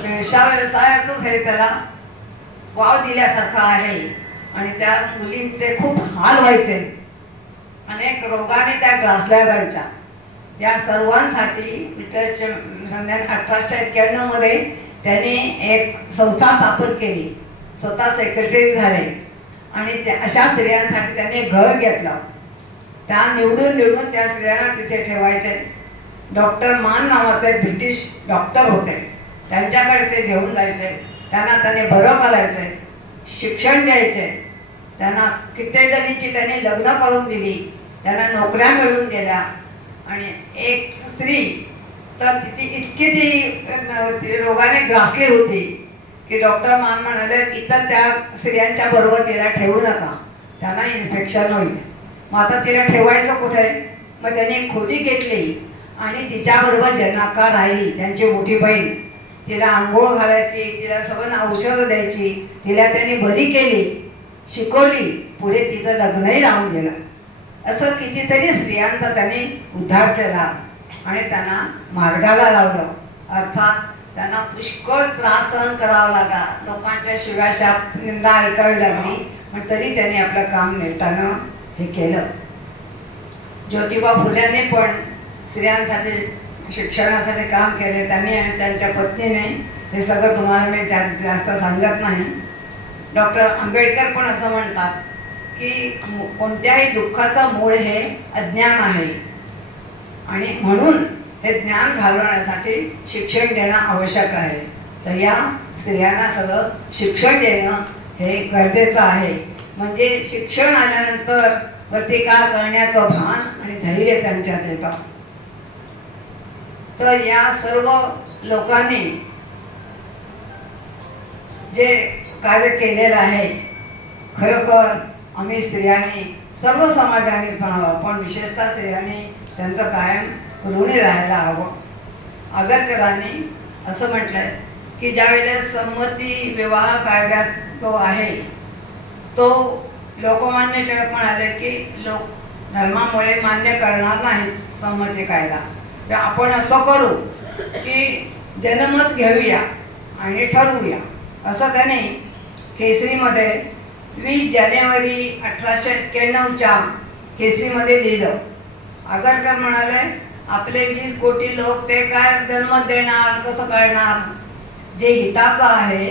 व्यवसायातच हे त्याला वाव दिल्यासारखं आहे. आणि त्या मुलींचे खूप हाल व्हायचे, अनेक रोगाने त्या ग्रासल्या जायच्या. या सर्वांसाठी विठ्ठलच्या 1891 मध्ये त्यांनी एक संस्था स्थापन केली. स्वतः सेक्रेटरी झाले आणि अशा स्त्रियांसाठी त्यांनी घर घेतलं. त्या निवडून त्या स्त्रियांना तिथे ठेवायचे. डॉक्टर मान नावाचे ब्रिटिश डॉक्टर होते, त्यांच्याकडे ते घेऊन जायचे. त्यांनी बरं करायचे, शिक्षण द्यायचे. त्यांना कित्येक जणींची त्यांनी लग्न करून दिली, त्यांना नोकऱ्या मिळवून दिल्या. आणि एक स्त्री तर तिची इतकी ती रोगाने ग्रासली होती की डॉक्टर मान म्हणाले, इतर त्या स्त्रियांच्या बरोबर तिला ठेवू नका, त्यांना इन्फेक्शन होईल. मग आता तिला ठेवायचं कुठे? मग त्यांनी एक खोली घेतली आणि तिच्याबरोबर जनका राहिली, त्यांची मोठी बहीण. तिला आंघोळ घालायची, तिला सगळं औषधं द्यायची. तिला त्यांनी बरी केली, शिकवली. पुढे तिचं लग्नही राहून गेलं. असं कितीतरी स्त्रियांचा त्यांनी उद्धार केला आणि त्यांना मार्गाला लावलं. अर्थात त्यांना पुष्कळ त्रास सहन करावा लागला, लोकांच्या शिव्याशाप, निंदा ऐकावी लागली, पण तरी त्यांनी आपलं काम नेटानं हे केलं. ज्योतिबा फुलेने पण स्त्रियांसाठी शिक्षणासाठी काम केले. त्यांनी आणि त्यांच्या पत्नीने. हे सगळं तुम्हाला मी त्यात जास्त सांगत नाही. डॉक्टर आंबेडकर पण असं म्हणतात की कोणत्याही दुःखाचं मूळ हे अज्ञान आहे आणि म्हणून हे ज्ञान घालवण्यासाठी शिक्षण देणं आवश्यक आहे. तर या स्त्रियांना सगळं शिक्षण देणं हे गरजेचं आहे. म्हणजे शिक्षण आल्यानंतर प्रतिकार करण्याचं भान आणि धैर्य त्यांच्यात येतं. तर या सर्व लोकांनी जे कार्य केलेलं आहे, खरोखर आम्ही स्त्रियांनी, सर्व समाजाने म्हणावं, पण विशेषतः स्त्रियांनी त्यांचं कायम ऋणी राहायला हवं. आगरकरांनी असं म्हटलंय की ज्यावेळेला संमती विवाह कायद्यात तो आहे, तो लोकमान्य टिळक म्हणाले की लोक धर्मामुळे मान्य करणार नाही संमती कायदा. तर आपण असं करू की जनमत घेऊया आणि ठरवूया. असं त्याने केसरीमध्ये 20 जानेवारी 1891च्या केसरीमध्ये लिहिलं. आगरकर म्हणाले, आपले 20 कोटी लोक ते काय जनमत देणार, कसं करणार? जे हिताचं आहे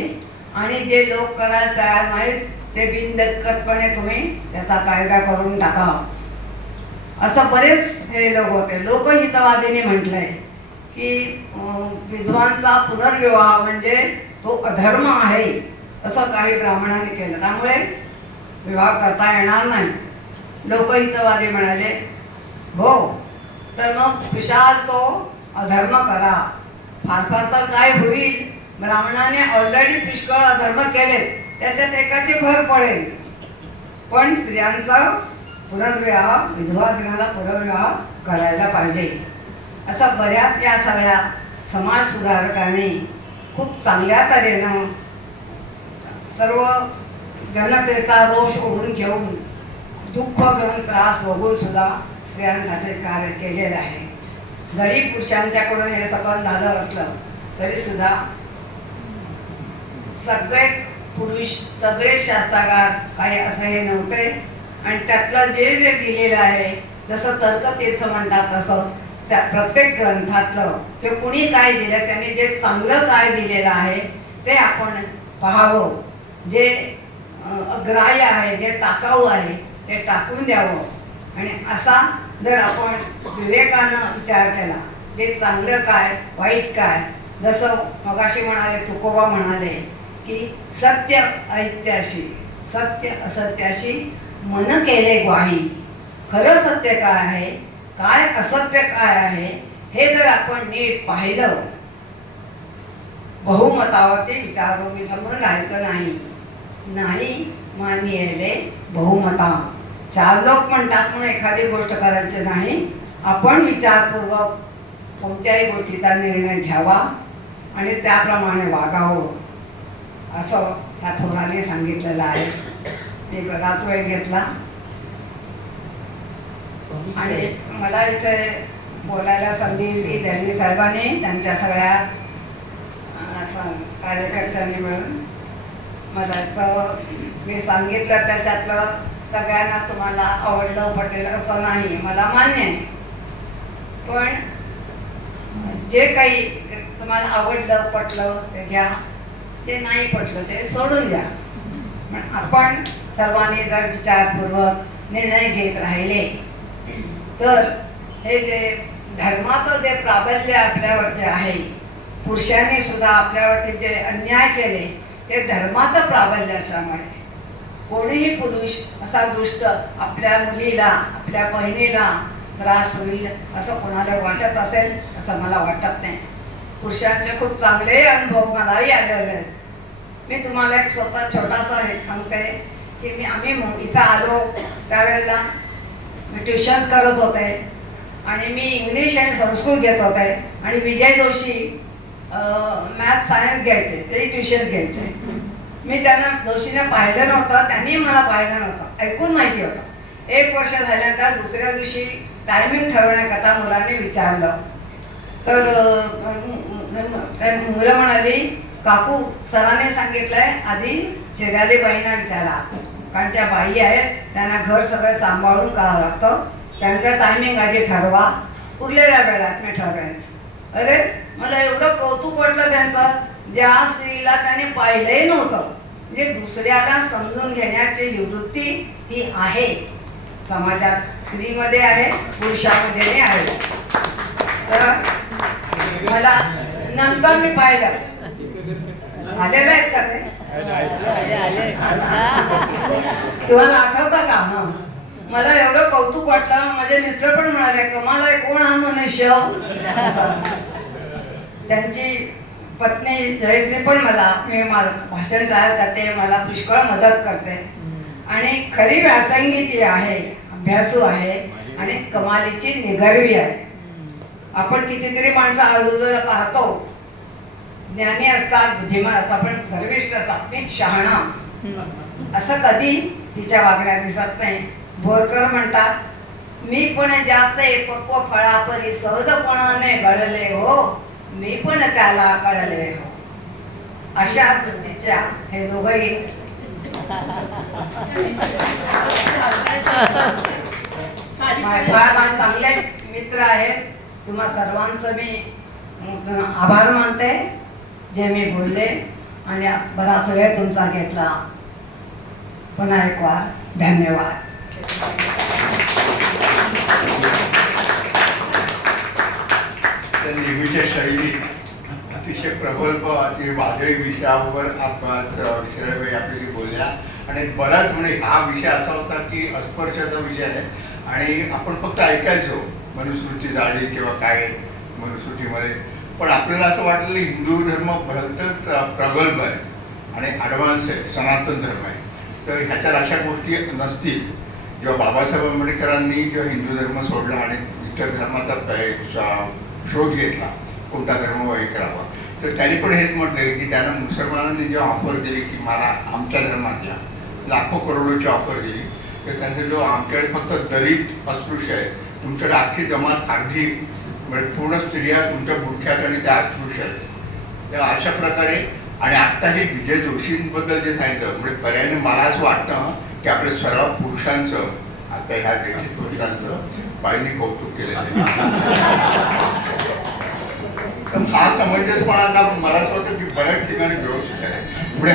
आणि जे लोक करायला तयार नाहीत ते बिनदक्कतपणे तुम्ही त्याचा कायदा करून टाका. असं बरेच हे लोक होते. लोकहितवादीने म्हटलंय की विधवांचा पुनर्विवाह म्हणजे तो अधर्म आहे, असं काही ब्राह्मणांनी केलं, त्यामुळे विवाह करता येणार नाही. लोकहितवादी म्हणाले, हो तर मग खुशाल तो अधर्म करा. फार फार तर काय होईल, ब्राह्मणाने ऑलरेडी पुष्कळ अधर्म केले, त्याच्यात एकाची भर पडेल. पण स्त्रियांचा पुनर्विवाह, विधवा स्त्रियांचा पुनर्विवाह करायला पाहिजे. असं बऱ्याच या सगळ्या समाज सुधारकांनी खूप चांगल्या तऱ्हेनं सर्व जनतेचा रोष ओढून घेऊन दुःख घेऊन त्रास भोगून सुद्धा स्त्रियांसाठी कार्य केलेलं आहे. जरी पुरुषांच्याकडून हे सगळं झालं असलं तरी सुद्धा सगळेच पुरुष, सगळे शास्त्रकार काही असे हे नव्हते. आणि त्यातलं जे जे दिलेलं आहे, जसं तर्कतीर्थ म्हणतात तसं त्या प्रत्येक ग्रंथातलं किंवा कुणी काय दिलं, त्यांनी जे चांगलं काय दिलेलं आहे ते आपण पाहावं. जे अग्राह्य आहे, जे टाकाऊ आहे ते टाकून द्यावं. आणि असा जर आपण विवेकानं विचार केला, जे चांगलं काय वाईट काय, जसं मगाशी म्हणाले, तुकोबा म्हणाले की सत्य ऐत्याशी, सत्य असत्याशी मन केले ग्वाही. खरं सत्य काय आहे, काय असत्य काय आहे, हे जर आपण नीट पाहिलं, बहुमतावरती विचारून विसरून राहायचं नाही. नाही मानिले बहुमता. चार लोक म्हणतात म्हणून एखादी गोष्ट करायची नाही. आपण विचारपूर्वक कोणत्याही गोष्टीचा निर्णय घ्यावा आणि त्याप्रमाणे वागावं, असं त्या थोराने सांगितलेलं आहे. मी बराच वेळ घेतला आणि मला इथे बोलायला संधी दिली दळवी साहेबांनी, त्यांच्या सगळ्या कार्यकर्त्यांनी मिळून. मला तर मी सांगितलं त्याच्यातलं सगळ्यांना तुम्हाला आवडलं पटेल असं नाही, मला मान्य आहे. पण जे काही तुम्हाला आवडलं पटलं ते घ्या, ते नाही पटलं ते सोडून द्या. पण आपण सर्वांनी जर विचारपूर्वक निर्णय घेत राहिले तर हे जे धर्माचं जे प्राबल्य आपल्यावरती आहे, पुरुषांनी सुद्धा आपल्यावरती जे अन्याय केले ते धर्माचं प्राबल्य असल्यामुळे कोणीही पुरुष असा दुष्ट आपल्या मुलीला, आपल्या बहिणीला त्रास होईल असं कोणाला वाटत असेल असं मला वाटत नाही. पुरुषांचे खूप चांगले अनुभव मलाही आलेले आहेत. मी तुम्हाला एक स्वतः छोटासा हे सांगते की आम्ही इथं आलो त्यावेळेला मी ट्युशन्स करत होते आणि मी इंग्लिश आणि संस्कृत घेत होते आणि विजय जोशी मॅथ सायन्स घ्यायचे, तेही ट्युशन घ्यायचे. मी त्यांना जोशीने पाहिलं नव्हतं, त्यांनी मला पाहिलं नव्हतं, ऐकून माहिती होतं. 1 वर्ष झाल्यानंतर दुसऱ्या दिवशी टायमिंग ठरवण्याकरता मुलांनी विचारलं तर मुलं म्हणाली, काकू सरांनी सांगितलंय आधी शेराली बाईंना विचारा, कारण त्या बाई आहेत, त्यांना घर सगळं सांभाळून करावं लागतं, त्यांचं टायमिंग आधी ठरवा, उरलेल्या वेळात मी ठरवेन. अरे मला एवढं कौतुक वाटलं त्यांचं, ज्या स्त्रीला त्याने पाहिलंही नव्हतं. म्हणजे दुसऱ्याला समजून घेण्याची वृत्ती ही आहे समाजात, स्त्रीमध्ये आहे, पुरुषामध्ये आहे. तर मला नंतर मी पाहिलं आलेलं आहेत का ते, तुम्हाला आठवतं का? हं, मला एवढं कौतुक वाटलं. माझे मिस्टर पण म्हणाले, कमाल आहे, कोण हा मनुष्य. त्यांची पत्नी जयश्री पण मला, मी भाषण तयार करते, मला पुष्कळ मदत करते आणि खरी व्यासंगी ती आहे, अभ्यासू आहे आणि कमालीची निगर्वी आहे. आपण कितीतरी माणसं आजूबाजूला पाहतो, ज्ञानी असतात, बुद्धिमान असतात, पण गर्विष्ठ असतात, मी शहाणा, असं कधी तिच्या वागण्यात दिसत नाही. बोरकर म्हणतात, मी पण जास्त एकपक्व फळापरी सहजपणाने गळले हो, मी पण त्याला कळले हो. अशा वृत्तीच्या हे दोघंही माझे चांगले मित्र आहेत. तुम्हा सर्वांचं मी आभार मानते जे मी बोलले आणि बराच वेळ तुमचा घेतला. पुन्हा एक वार धन्यवाद. नेहमीच्या शैलीत अतिशय प्रगल्भ अति वादळी विषयावर शरदबाई आपल्याशी बोलल्या आणि बराच म्हणजे हा विषय असा होता की अस्पर्शाचा विषय आहे आणि आपण फक्त ऐकायचो मनुस्मृती जाडी किंवा काय मनुस्मृतीमध्ये, पण आपल्याला असं वाटलं हिंदू धर्म भलतच प्रगल्भ आहे आणि ॲडव्हान्स आहे, सनातन धर्म आहे. तर ह्याच्यात अशा गोष्टी नसतील. जेव्हा बाबासाहेब आंबेडकरांनी जेव्हा हिंदू धर्म सोडला आणि इतर धर्माचा शोध घेतला, कोणता धर्म हे करावा, तर त्यांनी पण हेच म्हटले की त्यांना मुसलमानांनी जेव्हा ऑफर दिली की मला आमच्या धर्मात या, लाखो करोडोची ऑफर दिली, तर त्यांचे जो आमच्याकडे फक्त दलित अस्पृश्य आहे, तुमच्याकडे अख्खी जमात अगदी म्हणजे पूर्ण स्त्रिया तुमच्या बुडख्यात आणि त्या अस्पृश्य आहेत. तेव्हा अशा प्रकारे आणि आत्ता हे विजय जोशींबद्दल जे सांगितलं म्हणजे पर्यायाने मला असं वाटतं की आपल्या सर्व पुरुषांचं आता ह्या देशात पुरुषांचं बाईंनी कौतुक केलेलं आहे. तर हा समंजसपणा आता मला असं वाटतं की बऱ्याच ठिकाणी व्यवस्थित आहे. पुढे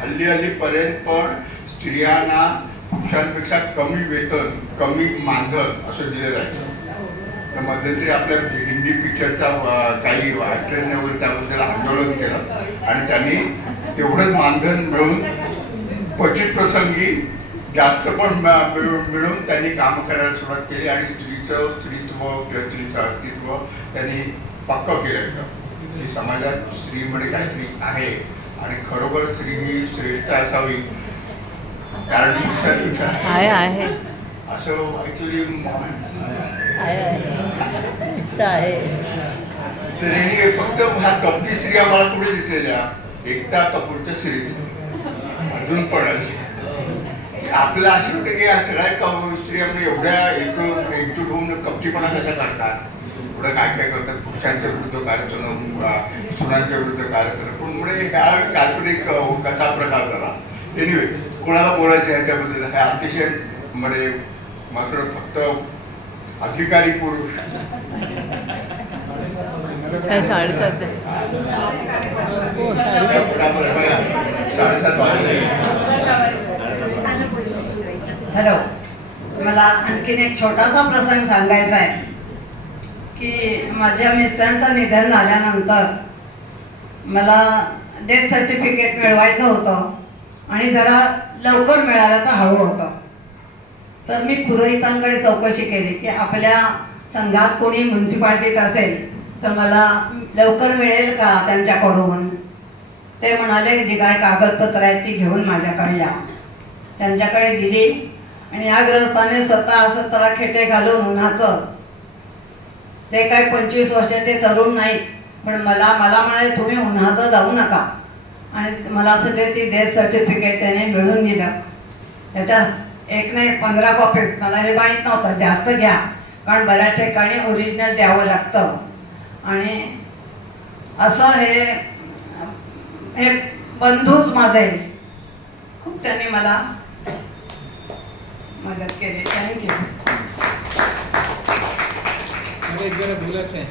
हल्लीपर्यंत पण स्त्रियांना पुरुषांपेक्षा कमी वेतन, कमी मानधन असं दिलं जायचं. तर मध्यंतरी आपल्या हिंदी पिक्चरचा काही ॲक्ट्रेसने वगैरे त्याबद्दल आंदोलन केलं आणि त्यांनी तेवढंच मानधन मिळून क्वचित प्रसंगी जास्त पण मिळून त्यांनी कामं करायला सुरुवात केली आणि स्त्रीत्व किंवा स्त्रीचं अस्तित्व त्यांनी पक्कं केलं एकदम की समाजात स्त्रीमध्ये काहीतरी आहे आणि खरोखर स्त्री ही श्रेष्ठ असावी. कारण आहे असं ॲक्च्युली तर यांनी फक्त हा कपटी स्त्री आम्हाला पुढे दिसलेल्या एकता कपूरच्या स्त्री अजून पण आपलं असं होतं की या सगळ्या स्त्रिया म्हणजे एवढ्या एकजूट होऊन कपटीपणा कशा करतात, एवढं काय काय करतात, पुरुषांच्या विरुद्ध कार्यक्रम, सुनांच्या विरुद्ध कार्यक्रम. पण म्हणजे ह्या काल्पनिक कथा प्रकार झाला. एनिवे कोणाला बोलायचं ह्याच्याबद्दल हे अतिशय म्हणजे मात्र फक्त अधिकारी पुरुष साडेसात हॅलो, मला आणखीन एक छोटासा प्रसंग सांगायचा आहे की माझ्या मिस्टरांचं निधन झाल्यानंतर मला डेथ सर्टिफिकेट मिळवायचं होतं आणि जरा लवकर मिळालं तर हवं होतं. तर मी पुरोहितांकडे चौकशी केली की आपल्या संघात कोणी म्युन्सिपाल्टीत असेल तर मला लवकर मिळेल का त्यांच्याकडून. ते म्हणाले जी काय कागदपत्र आहेत ती घेऊन माझ्याकडे या. त्यांच्याकडे दिली आणि या ग्रहस्थाने स्वतः तरा खेटे घालून उन्हाचं, ते काय 25 वर्षाचे तरुण नाही पण मला म्हणाले तुम्ही उन्हाचं जाऊ नका. आणि मला असं ते ती डेथ सर्टिफिकेट त्याने मिळून दिलं. त्याच्यात एक नाही 15 कॉपीज. मला हे माहीत नव्हतं, जास्त घ्या कारण बऱ्याच ठिकाणी ओरिजिनल द्यावं लागतं. आणि असं हे बंधूच माझे खूप त्यांनी मला मदत केली. थँक्यू. एक जरा बोलायचं आहे.